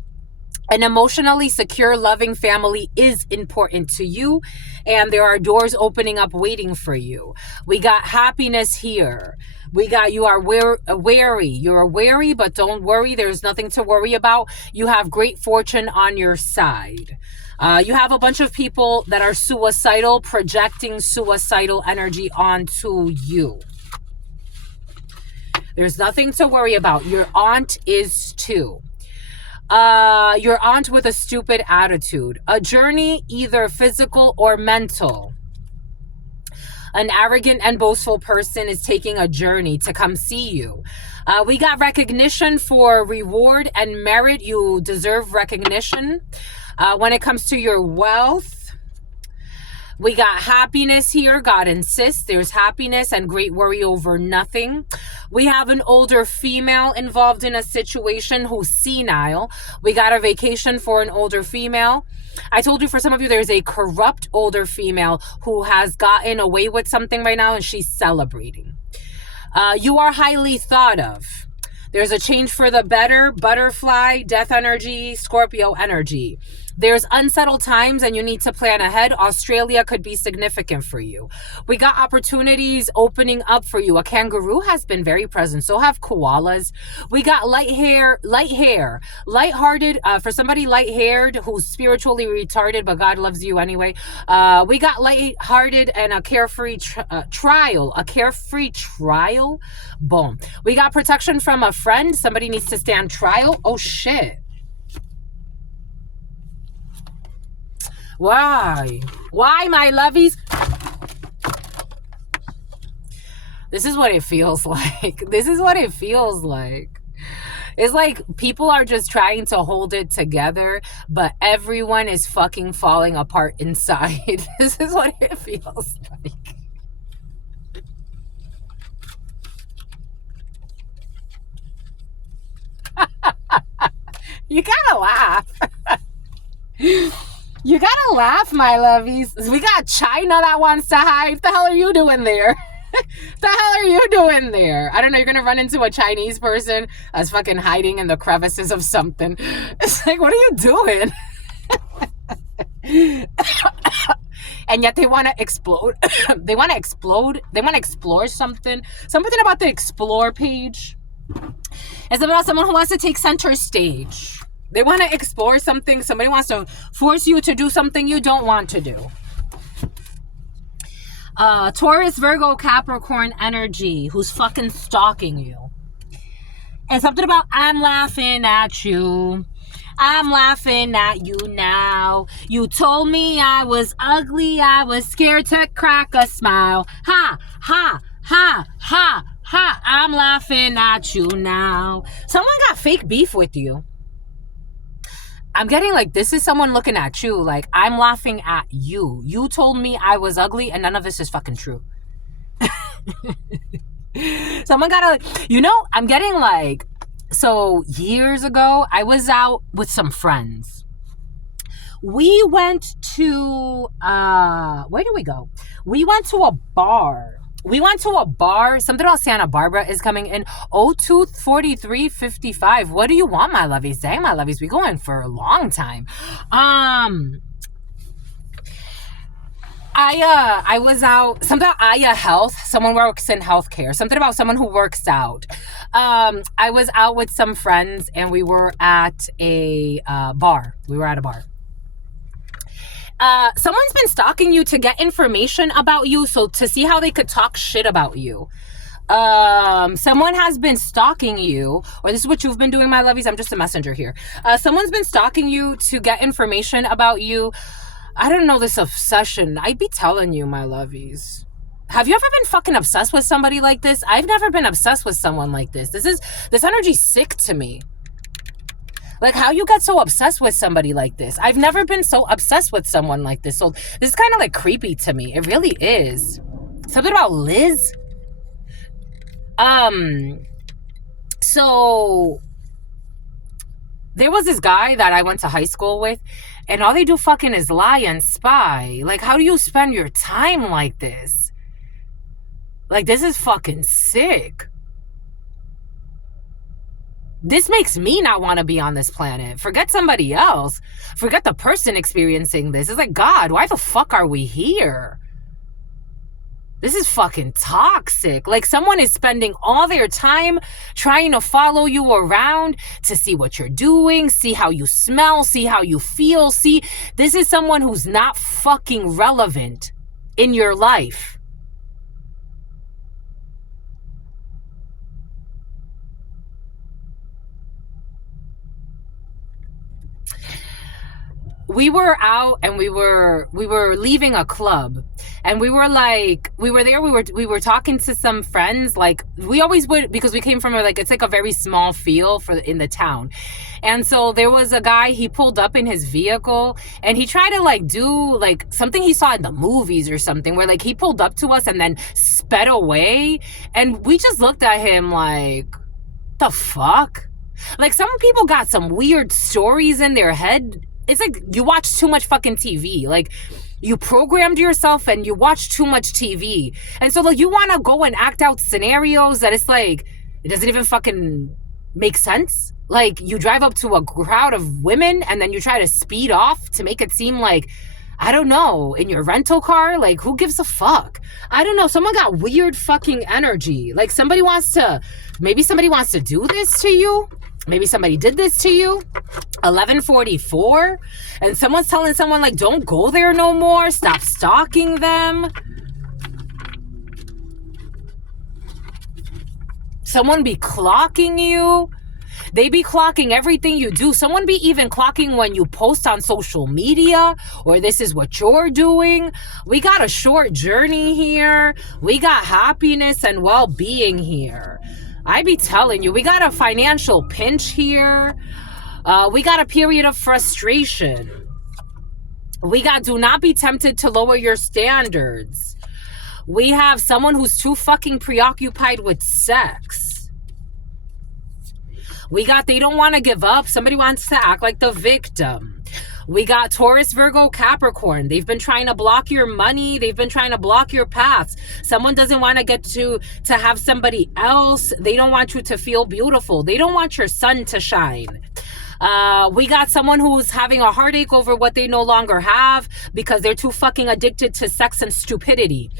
an emotionally secure, loving family is important to you, and there are doors opening up waiting for you. We got happiness here. We got you are wary. You're wary, but don't worry. There's nothing to worry about. You have great fortune on your side. You have a bunch of people that are suicidal, projecting suicidal energy onto you. There's nothing to worry about. Your aunt is too. Your aunt with a stupid attitude. A journey, either physical or mental. An arrogant and boastful person is taking a journey to come see you. We got recognition for reward and merit. You deserve recognition. When it comes to your wealth, we got happiness here. God insists. There's happiness and great worry over nothing. We have an older female involved in a situation who's senile. We got a vacation for an older female. I told you, for some of you, there's a corrupt older female who has gotten away with something right now and she's celebrating. You are highly thought of. There's a change for the better, butterfly, death energy, Scorpio energy. There's unsettled times and you need to plan ahead. Australia could be significant for you. We got opportunities opening up for you. A kangaroo has been very present. So have koalas. We got light hair, lighthearted, for somebody light-haired who's spiritually retarded, but God loves you anyway. We got light-hearted and a carefree trial. A carefree trial? Boom. We got protection from a friend. Somebody needs to stand trial. Oh, shit. Why? Why, my lovies? This is what it feels like. This is what it feels like. It's like people are just trying to hold it together, but everyone is fucking falling apart inside. This is what it feels like. You gotta laugh. You gotta laugh, my lovies. We got China that wants to hide. What the hell are you doing there? The hell are you doing there? I don't know. You're gonna run into a Chinese person that's fucking hiding in the crevices of something. It's like, what are you doing? And yet they want to explode. They want to explode. They want to explore something. Something about the explore page. It's about someone who wants to take center stage. They want to explore something. Somebody wants to force you to do something you don't want to do. Taurus, Virgo, Capricorn energy, who's fucking stalking you. And something about, I'm laughing at you. I'm laughing at you now. You told me I was ugly. I was scared to crack a smile. Ha, ha, ha, ha, ha. I'm laughing at you now. Someone got fake beef with you. I'm getting like, this is someone looking at you like, I'm laughing at you. You told me I was ugly and none of this is fucking true. Someone got I'm getting like, so years ago, I was out with some friends. We went to, where did we go? We went to a bar. Something about Santa Barbara is coming in. 024355. What do you want, my lovies? Dang, my lovies, we going for a long time. I was out, something about Aya Health. Someone works in healthcare. Something about someone who works out. I was out with some friends and we were at a bar. Someone's been stalking you to get information about you, so to see how they could talk shit about you. Someone has been stalking you, or this is what you've been doing, my lovies. I'm just a messenger here. Someone's been stalking you to get information about you. I don't know, this obsession. I'd be telling you, my lovies. Have you ever been fucking obsessed with somebody like this? I've never been obsessed with someone like this. This energy's sick to me. Like, how you get so obsessed with somebody like this? I've never been so obsessed with someone like this. So this is kind of like creepy to me. It really is. Something about Liz. So there was this guy that I went to high school with, and all they do fucking is lie and spy. Like, how do you spend your time like this? Like, this is fucking sick. This makes me not want to be on this planet. Forget somebody else. Forget the person experiencing this. It's like, God, why the fuck are we here? This is fucking toxic. Like, someone is spending all their time trying to follow you around to see what you're doing, see how you smell, see how you feel. See, this is someone who's not fucking relevant in your life. We were out and we were leaving a club, And we were like, we were there, we were talking to some friends, like we always would, because we came from it's like a very small field in the town. And so there was a guy, he pulled up in his vehicle and he tried to like do like something he saw in the movies or something, where like he pulled up to us and then sped away. And we just looked at him like, the fuck? Like, some people got some weird stories in their head. It's like you watch too much fucking TV. Like, you programmed yourself and you watch too much TV. And so like you want to go and act out scenarios that it's like, it doesn't even fucking make sense. Like, you drive up to a crowd of women and then you try to speed off to make it seem like, I don't know, in your rental car. Like, who gives a fuck? I don't know. Someone got weird fucking energy. Like, maybe somebody wants to do this to you. Maybe somebody did this to you. 11:44, and someone's telling someone like, don't go there no more. Stop stalking them. Someone be clocking you. They be clocking everything you do. Someone be even clocking when you post on social media, or this is what you're doing. We got a short journey here. We got happiness and well-being here. I be telling you, we got a financial pinch here. We got a period of frustration. We got, do not be tempted to lower your standards. We have someone who's too fucking preoccupied with sex. We got, they don't want to give up. Somebody wants to act like the victim. We got Taurus, Virgo, Capricorn. They've been trying to block your money. They've been trying to block your paths. Someone doesn't want to get to have somebody else. They don't want you to feel beautiful. They don't want your sun to shine. We got someone who's having a heartache over what they no longer have because they're too fucking addicted to sex and stupidity.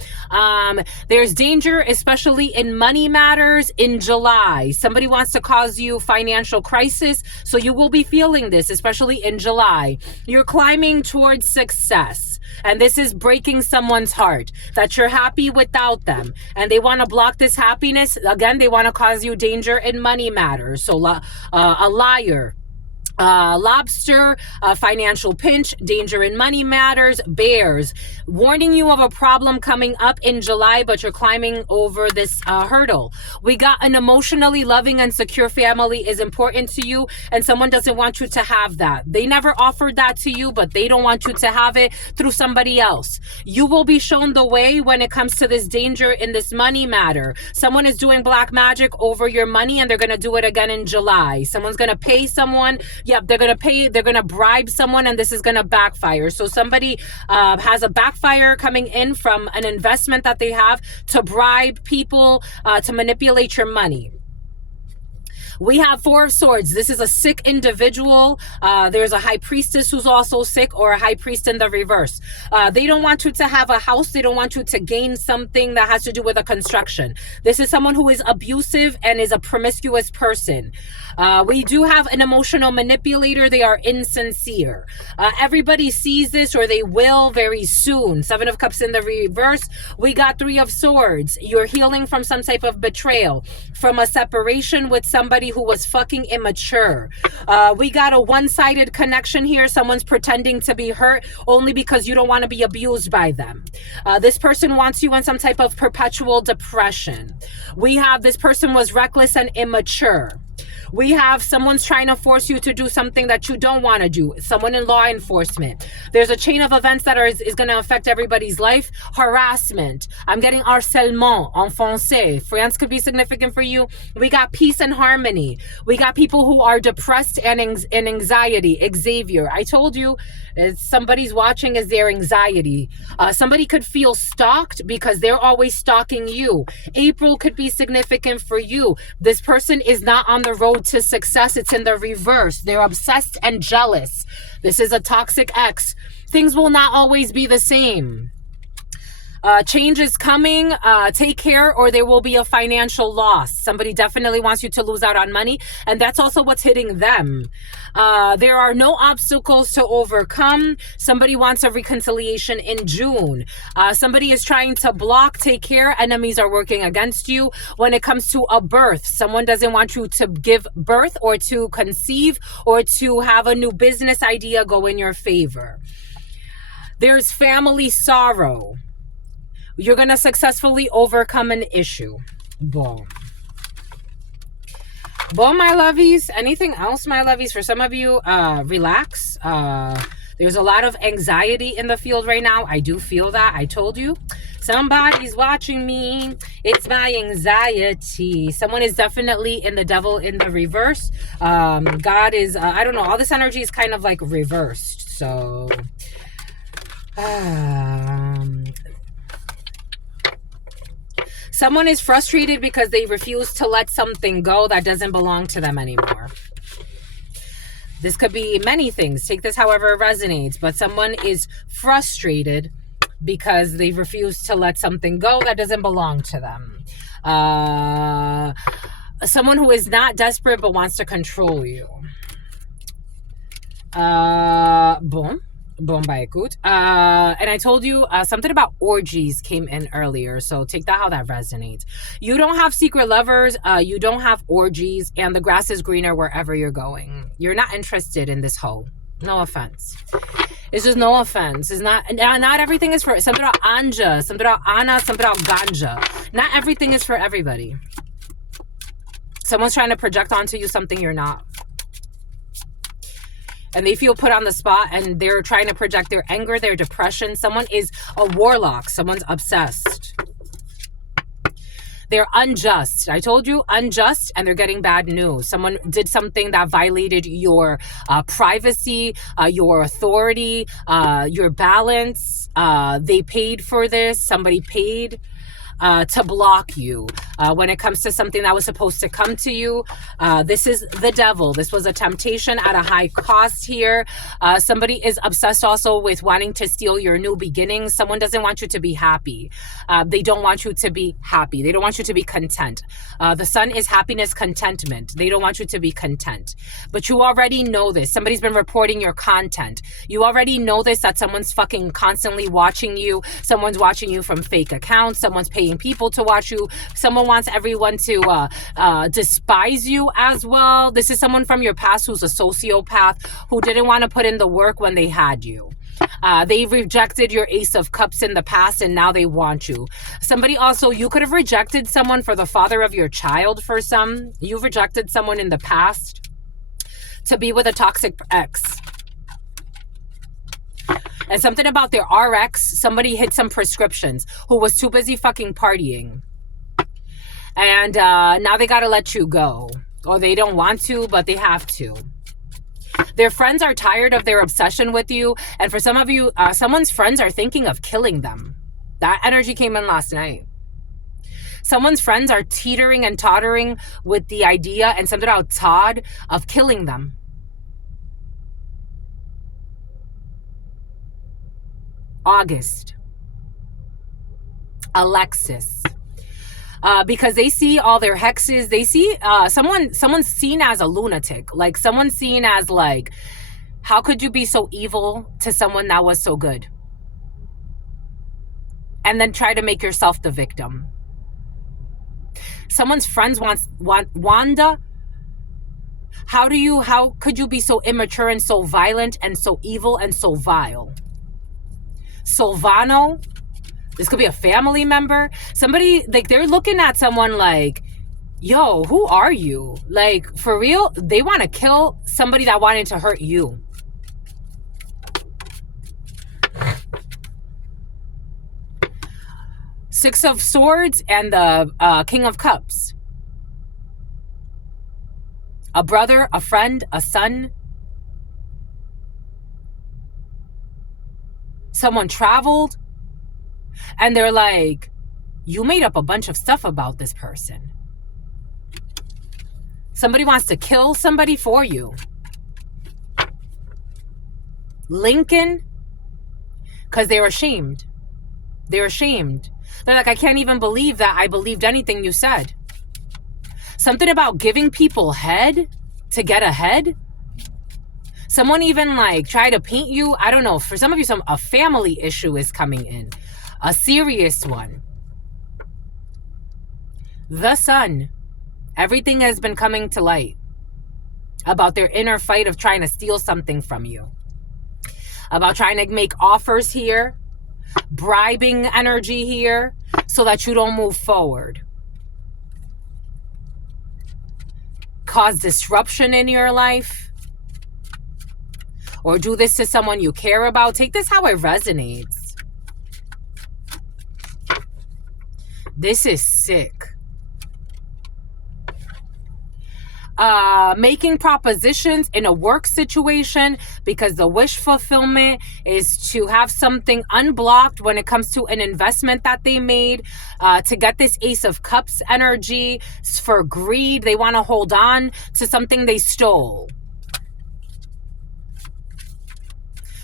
There's danger, especially in money matters in July. Somebody wants to cause you financial crisis, so you will be feeling this, especially in July. You're climbing towards success, and this is breaking someone's heart, that you're happy without them, and they want to block this happiness. Again, they want to cause you danger in money matters. So a liar, lobster, financial pinch, danger in money matters, bears, warning you of a problem coming up in July, but you're climbing over this hurdle. We got an emotionally loving and secure family is important to you, and someone doesn't want you to have that. They never offered that to you, but they don't want you to have it through somebody else. You will be shown the way when it comes to this danger in this money matter. Someone is doing black magic over your money, and they're going to do it again in July. Someone's going to pay someone. Yep, they're going to bribe someone, and this is going to backfire. So somebody has a backfire coming in from an investment that they have to bribe people to manipulate your money. We have Four of Swords. This is a sick individual. There's a high priestess who's also sick, or a high priest in the reverse. They don't want you to have a house. They don't want you to gain something that has to do with a construction. This is someone who is abusive and is a promiscuous person. We do have an emotional manipulator. They are insincere. Everybody sees this, or they will very soon. Seven of Cups in the reverse. We got Three of Swords. You're healing from some type of betrayal, from a separation with somebody who was fucking immature. We got a one-sided connection here. Someone's pretending to be hurt only because you don't want to be abused by them. This person wants you in some type of perpetual depression. We have, this person was reckless and immature. We have someone's trying to force you to do something that you don't want to do. Someone in law enforcement. There's a chain of events that is going to affect everybody's life. Harassment. I'm getting harcèlement en français. France could be significant for you. We got peace and harmony. We got people who are depressed and in anxiety. Xavier, I told you, somebody's watching is their anxiety. Somebody could feel stalked because they're always stalking you. April could be significant for you. This person is not on the road to success. It's in the reverse. They're obsessed and jealous. This is a toxic ex. Things will not always be the same. Change is coming. Take care, or there will be a financial loss. Somebody definitely wants you to lose out on money, and that's also what's hitting them. There are no obstacles to overcome. Somebody wants a reconciliation in June. Somebody is trying to block. Take care. Enemies are working against you. When it comes to a birth, someone doesn't want you to give birth, or to conceive, or to have a new business idea go in your favor. There's family sorrow. You're going to successfully overcome an issue. Boom. Boom, my lovies. Anything else, my lovies? For some of you, relax. There's a lot of anxiety in the field right now. I do feel that. I told you. Somebody's watching me. It's my anxiety. Someone is definitely in the devil in the reverse. God is, I don't know. All this energy is kind of like reversed. So, someone is frustrated because they refuse to let something go that doesn't belong to them anymore. This could be many things. Take this however it resonates. But someone is frustrated because they refuse to let something go that doesn't belong to them. Someone who is not desperate but wants to control you. Boom. Boom by Ekut. And I told you something about orgies came in earlier. So take that how that resonates. You don't have secret lovers. You don't have orgies. And the grass is greener wherever you're going. You're not interested in this hoe. No offense. It's just no offense. It's not everything is for something about anja, something about ana, something about ganja. Not everything is for everybody. Someone's trying to project onto you something you're not. And they feel put on the spot and they're trying to project their anger, their depression. Someone is a warlock. Someone's obsessed. They're unjust. I told you, unjust, and they're getting bad news. Someone did something that violated your privacy, your authority, your balance. They paid for this. Somebody paid to block you. When it comes to something that was supposed to come to you, this is the devil. This was a temptation at a high cost here. Somebody is obsessed also with wanting to steal your new beginnings. Someone doesn't want you to be happy. They don't want you to be happy. They don't want you to be content. The sun is happiness, contentment. They don't want you to be content. But you already know this. Somebody's been reporting your content. You already know this, that someone's fucking constantly watching you. Someone's watching you from fake accounts. Someone's paying people to watch you. Someone wants everyone to despise you as well. This is someone from your past who's a sociopath who didn't want to put in the work when they had you. They rejected your Ace of Cups in the past and now they want you. Somebody also, you could have rejected someone for the father of your child. For some, you've rejected someone in the past to be with a toxic ex. And something about their RX, somebody hit some prescriptions who was too busy fucking partying. And now they got to let you go. Or they don't want to, but they have to. Their friends are tired of their obsession with you. And for some of you, someone's friends are thinking of killing them. That energy came in last night. Someone's friends are teetering and tottering with the idea and something about Todd of killing them. August. Alexis. Because they see all their hexes. They see someone's seen as a lunatic. Like someone's seen as like, how could you be so evil to someone that was so good? And then try to make yourself the victim. Someone's friends want Wanda. How could you be so immature and so violent and so evil and so vile? Silvano, this could be a family member. Somebody, like, they're looking at someone like, yo, who are you? Like, for real, they want to kill somebody that wanted to hurt you. Six of Swords and the King of Cups. A brother, a friend, a son. Someone traveled and they're like, you made up a bunch of stuff about this person. Somebody wants to kill somebody for you. Lincoln, because they're ashamed. They're ashamed. They're like, I can't even believe that I believed anything you said. Something about giving people head to get ahead. Someone even like try to paint you. I don't know. For some of you, a family issue is coming in. A serious one. The Sun. Everything has been coming to light about their inner fight of trying to steal something from you. About trying to make offers here. bribing energy here so that you don't move forward. Cause disruption in your life. Or do this to someone you care about. Take this how it resonates. This is sick. Making propositions in a work situation because the wish fulfillment is to have something unblocked when it comes to an investment that they made, to get this Ace of Cups energy for greed. They want to hold on to something they stole.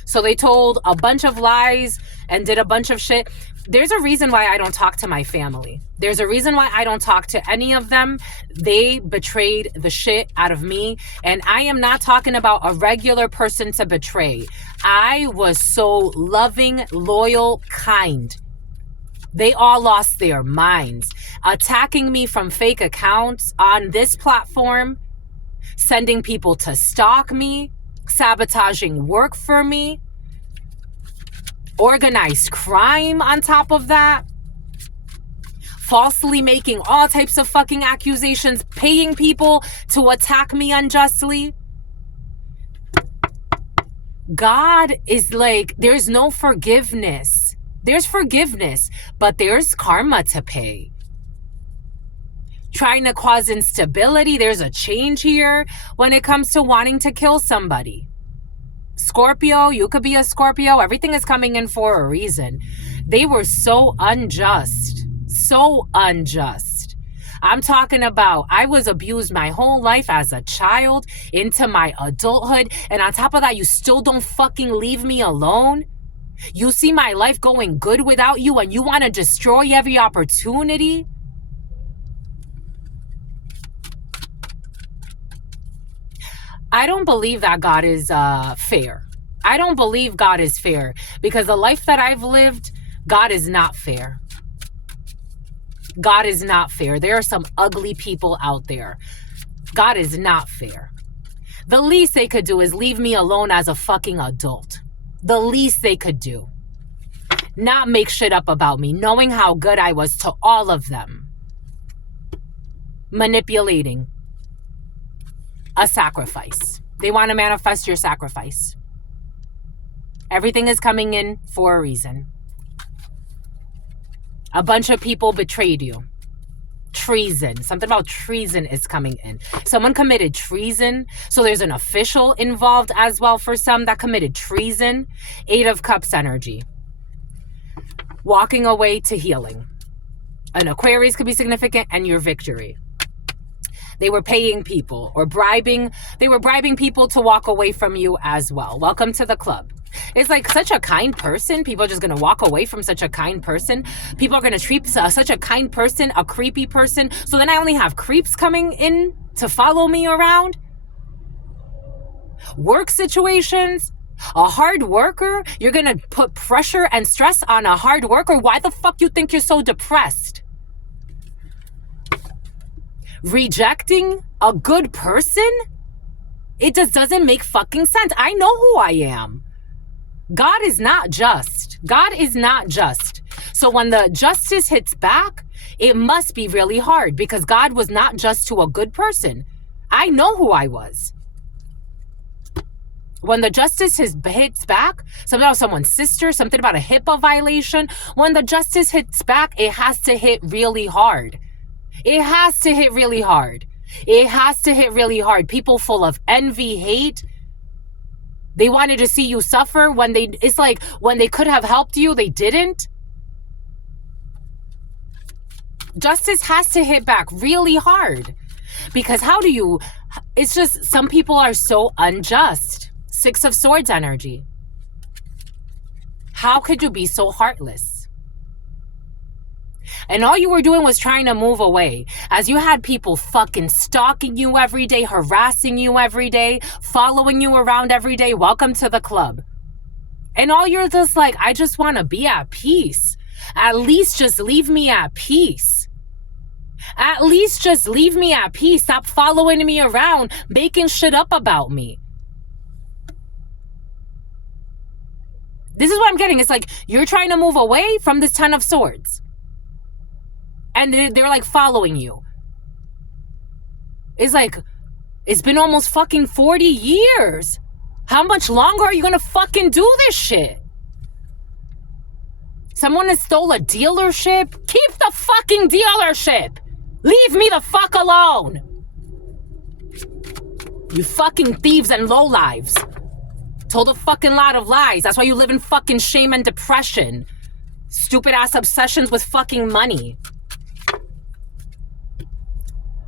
So they told a bunch of lies and did a bunch of shit. There's a reason why I don't talk to my family. There's a reason why I don't talk to any of them. They betrayed the shit out of me. And I am not talking about a regular person to betray. I was so loving, loyal, kind. They all lost their minds. Attacking me from fake accounts on this platform. Sending people to stalk me. Sabotaging work for me. Organized crime on top of that. Falsely making all types of fucking accusations, paying people to attack me unjustly. God is like, there's no forgiveness. There's forgiveness, but there's karma to pay. Trying to cause instability, there's a change here when it comes to wanting to kill somebody. Scorpio, you could be a Scorpio. Everything is coming in for a reason. They were so unjust. So unjust. I'm talking about, I was abused my whole life as a child into my adulthood. And on top of that, you still don't fucking leave me alone. You see my life going good without you and you want to destroy every opportunity. I don't believe that God is fair. I don't believe God is fair because the life that I've lived, God is not fair. God is not fair. There are some ugly people out there. God is not fair. The least they could do is leave me alone as a fucking adult. The least they could do. Not make shit up about me, knowing how good I was to all of them. Manipulating. A sacrifice. They want to manifest your sacrifice. Everything is coming in for a reason. A bunch of people betrayed you. Treason. Something about treason is coming in. Someone committed treason. So there's an official involved as well for some that committed treason. 8 of Cups energy. Walking away to healing. An Aquarius could be significant and your victory. They were paying people or bribing. They were bribing people to walk away from you as well. Welcome to the club. It's like such a kind person. People are just going to walk away from such a kind person. People are going to treat such a kind person, a creepy person. So then I only have creeps coming in to follow me around. Work situations. A hard worker. You're going to put pressure and stress on a hard worker. Why the fuck you think you're so depressed? Rejecting a good person? It just doesn't make fucking sense. I know who I am. God is not just. God is not just. So when the justice hits back, it must be really hard because God was not just to a good person. I know who I was. When the justice hits back, something about someone's sister, something about a HIPAA violation, when the justice hits back, it has to hit really hard. It has to hit really hard. It has to hit really hard. People full of envy, hate. They wanted to see you suffer when it's like when they could have helped you, they didn't. Justice has to hit back really hard because it's just some people are so unjust. 6 of Swords energy. How could you be so heartless? And all you were doing was trying to move away as you had people fucking stalking you every day, harassing you every day, following you around every day. Welcome to the club. And all you're just like, I just want to be at peace. At least just leave me at peace. At least just leave me at peace. Stop following me around, making shit up about me. This is what I'm getting. It's like you're trying to move away from this Ten of Swords. And they're like following you. It's like, it's been almost fucking 40 years. How much longer are you gonna fucking do this shit? Someone has stole a dealership? Keep the fucking dealership. Leave me the fuck alone. You fucking thieves and lowlives. Told a fucking lot of lies. That's why you live in fucking shame and depression. Stupid ass obsessions with fucking money.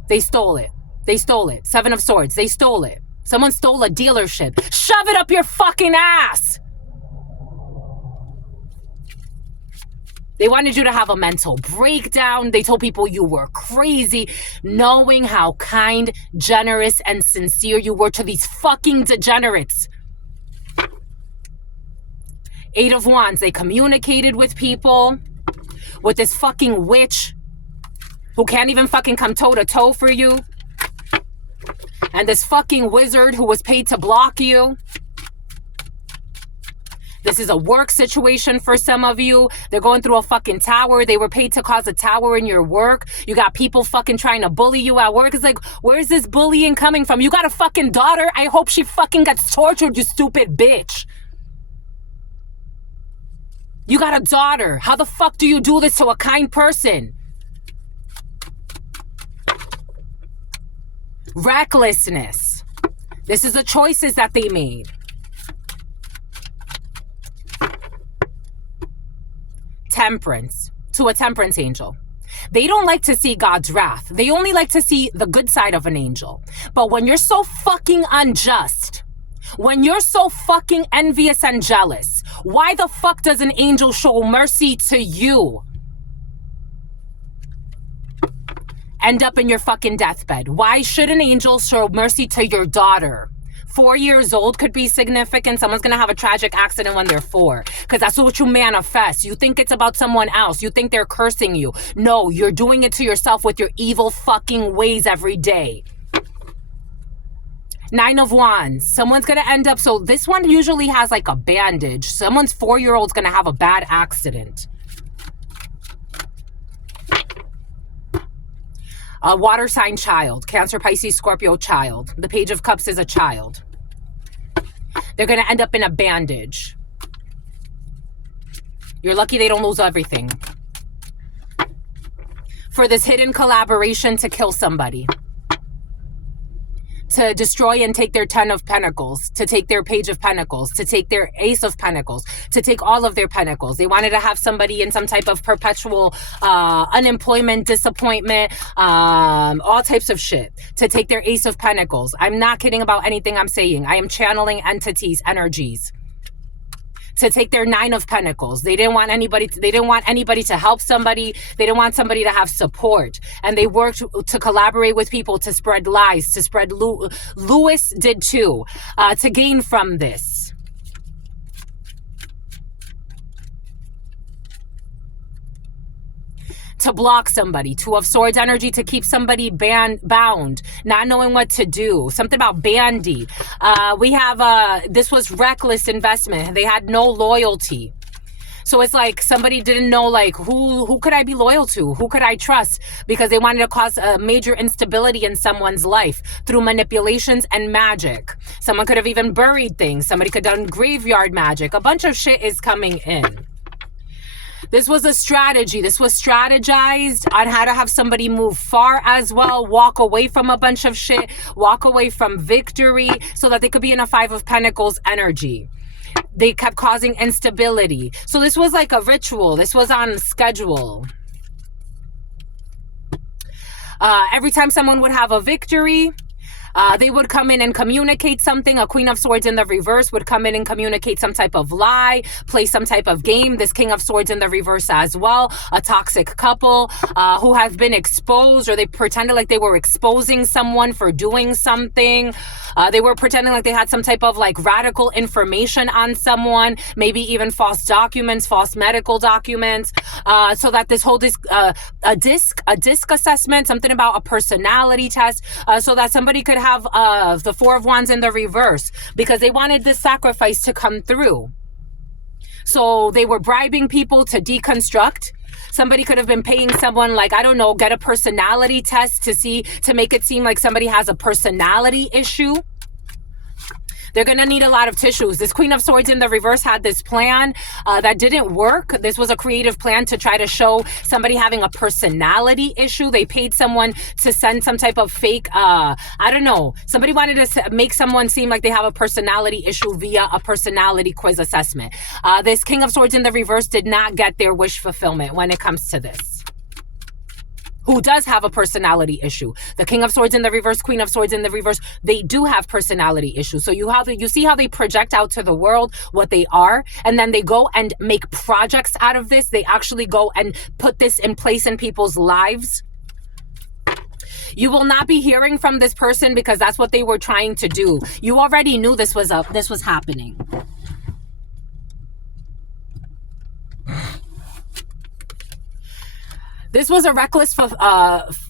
They stole it. They stole it. Seven of Swords. They stole it. Someone stole a dealership. Shove it up your fucking ass. They wanted you to have a mental breakdown. They told people you were crazy, knowing how kind, generous, and sincere you were to these fucking degenerates. Eight of Wands. They communicated with people, with this fucking witch who can't even fucking come toe-to-toe for you. And this fucking wizard who was paid to block you. This is a work situation for some of you. They're going through a fucking tower. They were paid to cause a tower in your work. You got people fucking trying to bully you at work. It's like, where's this bullying coming from? You got a fucking daughter? I hope she fucking gets tortured, you stupid bitch. You got a daughter. How the fuck do you do this to a kind person? Recklessness. This is the choices that they made. Temperance. To a temperance angel. They don't like to see God's wrath. They only like to see the good side of an angel. But when you're so fucking unjust, when you're so fucking envious and jealous, why the fuck does an angel show mercy to you? End up in your fucking deathbed. Why should an angel show mercy to your daughter? 4 years old could be significant. Someone's going to have a tragic accident when they're 4. Because that's what you manifest. You think it's about someone else. You think they're cursing you. No, you're doing it to yourself with your evil fucking ways every day. 9 of Wands. Someone's going to end up... So this one usually has like a bandage. Someone's 4-year-old's going to have a bad accident. A water sign child. Cancer, Pisces, Scorpio child. The Page of Cups is a child. They're going to end up in a bandage. You're lucky they don't lose everything. For this hidden collaboration to kill somebody. To destroy and take their 10 of Pentacles, to take their Page of Pentacles, to take their Ace of Pentacles, to take all of their Pentacles. They wanted to have somebody in some type of perpetual unemployment, disappointment, all types of shit. To take their Ace of Pentacles. I'm not kidding about anything I'm saying. I am channeling entities, energies. To take their 9 of Pentacles. They didn't want anybody to help somebody. They didn't want somebody to have support. And they worked to collaborate with people to spread lies, to spread... Lewis did too, to gain from this. To block somebody. 2 of Swords energy, to keep somebody bound, not knowing what to do. Something about bandy. We have, this was reckless investment. They had no loyalty. So it's like somebody didn't know, like, who could I be loyal to? Who could I trust? Because they wanted to cause a major instability in someone's life through manipulations and magic. Someone could have even buried things. Somebody could have done graveyard magic. A bunch of shit is coming in. This was a strategy. This was strategized on how to have somebody move far as well, walk away from a bunch of shit, walk away from victory, so that they could be in a 5 of Pentacles energy. They kept causing instability. So this was like a ritual. This was on schedule. Every time someone would have a victory, they would come in and communicate something. A Queen of Swords in the reverse would come in and communicate some type of lie, play some type of game. This King of Swords in the reverse as well. A toxic couple who have been exposed, or they pretended like they were exposing someone for doing something. They were pretending like they had some type of like radical information on someone, maybe even false documents, false medical documents, so that this whole a disc assessment, something about a personality test, so that somebody could have the 4 of Wands in the reverse, because they wanted this sacrifice to come through. So they were bribing people to deconstruct. Somebody could have been paying someone, like, I don't know, get a personality test to make it seem like somebody has a personality issue. They're going to need a lot of tissues. This Queen of Swords in the reverse had this plan that didn't work. This was a creative plan to try to show somebody having a personality issue. They paid someone to send some type of fake, I don't know. Somebody wanted to make someone seem like they have a personality issue via a personality quiz assessment. This King of Swords in the reverse did not get their wish fulfillment when it comes to this. Who does have a personality issue. The King of Swords in the reverse, Queen of Swords in the reverse, they do have personality issues. So you see how they project out to the world what they are, and then they go and make projects out of this. They actually go and put this in place in people's lives. You will not be hearing from this person because that's what they were trying to do. You already knew this was happening. This was a reckless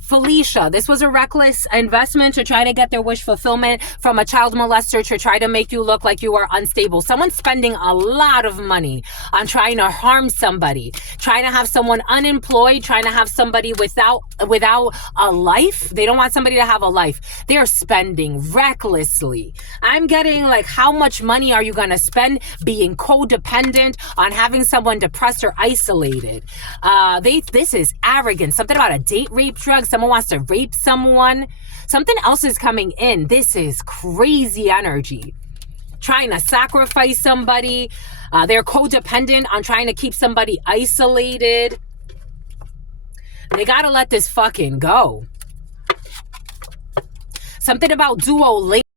Felicia. This was a reckless investment to try to get their wish fulfillment from a child molester to try to make you look like you are unstable. Someone's spending a lot of money on trying to harm somebody, trying to have someone unemployed, trying to have somebody without a life. They don't want somebody to have a life. They're spending recklessly. I'm getting like, how much money are you going to spend being codependent on having someone depressed or isolated? This is arrogant. Something about a date rape drug. Someone wants to rape someone. Something else is coming in. This is crazy energy. Trying to sacrifice somebody. They're codependent on trying to keep somebody isolated. They gotta let this fucking go. Something about duo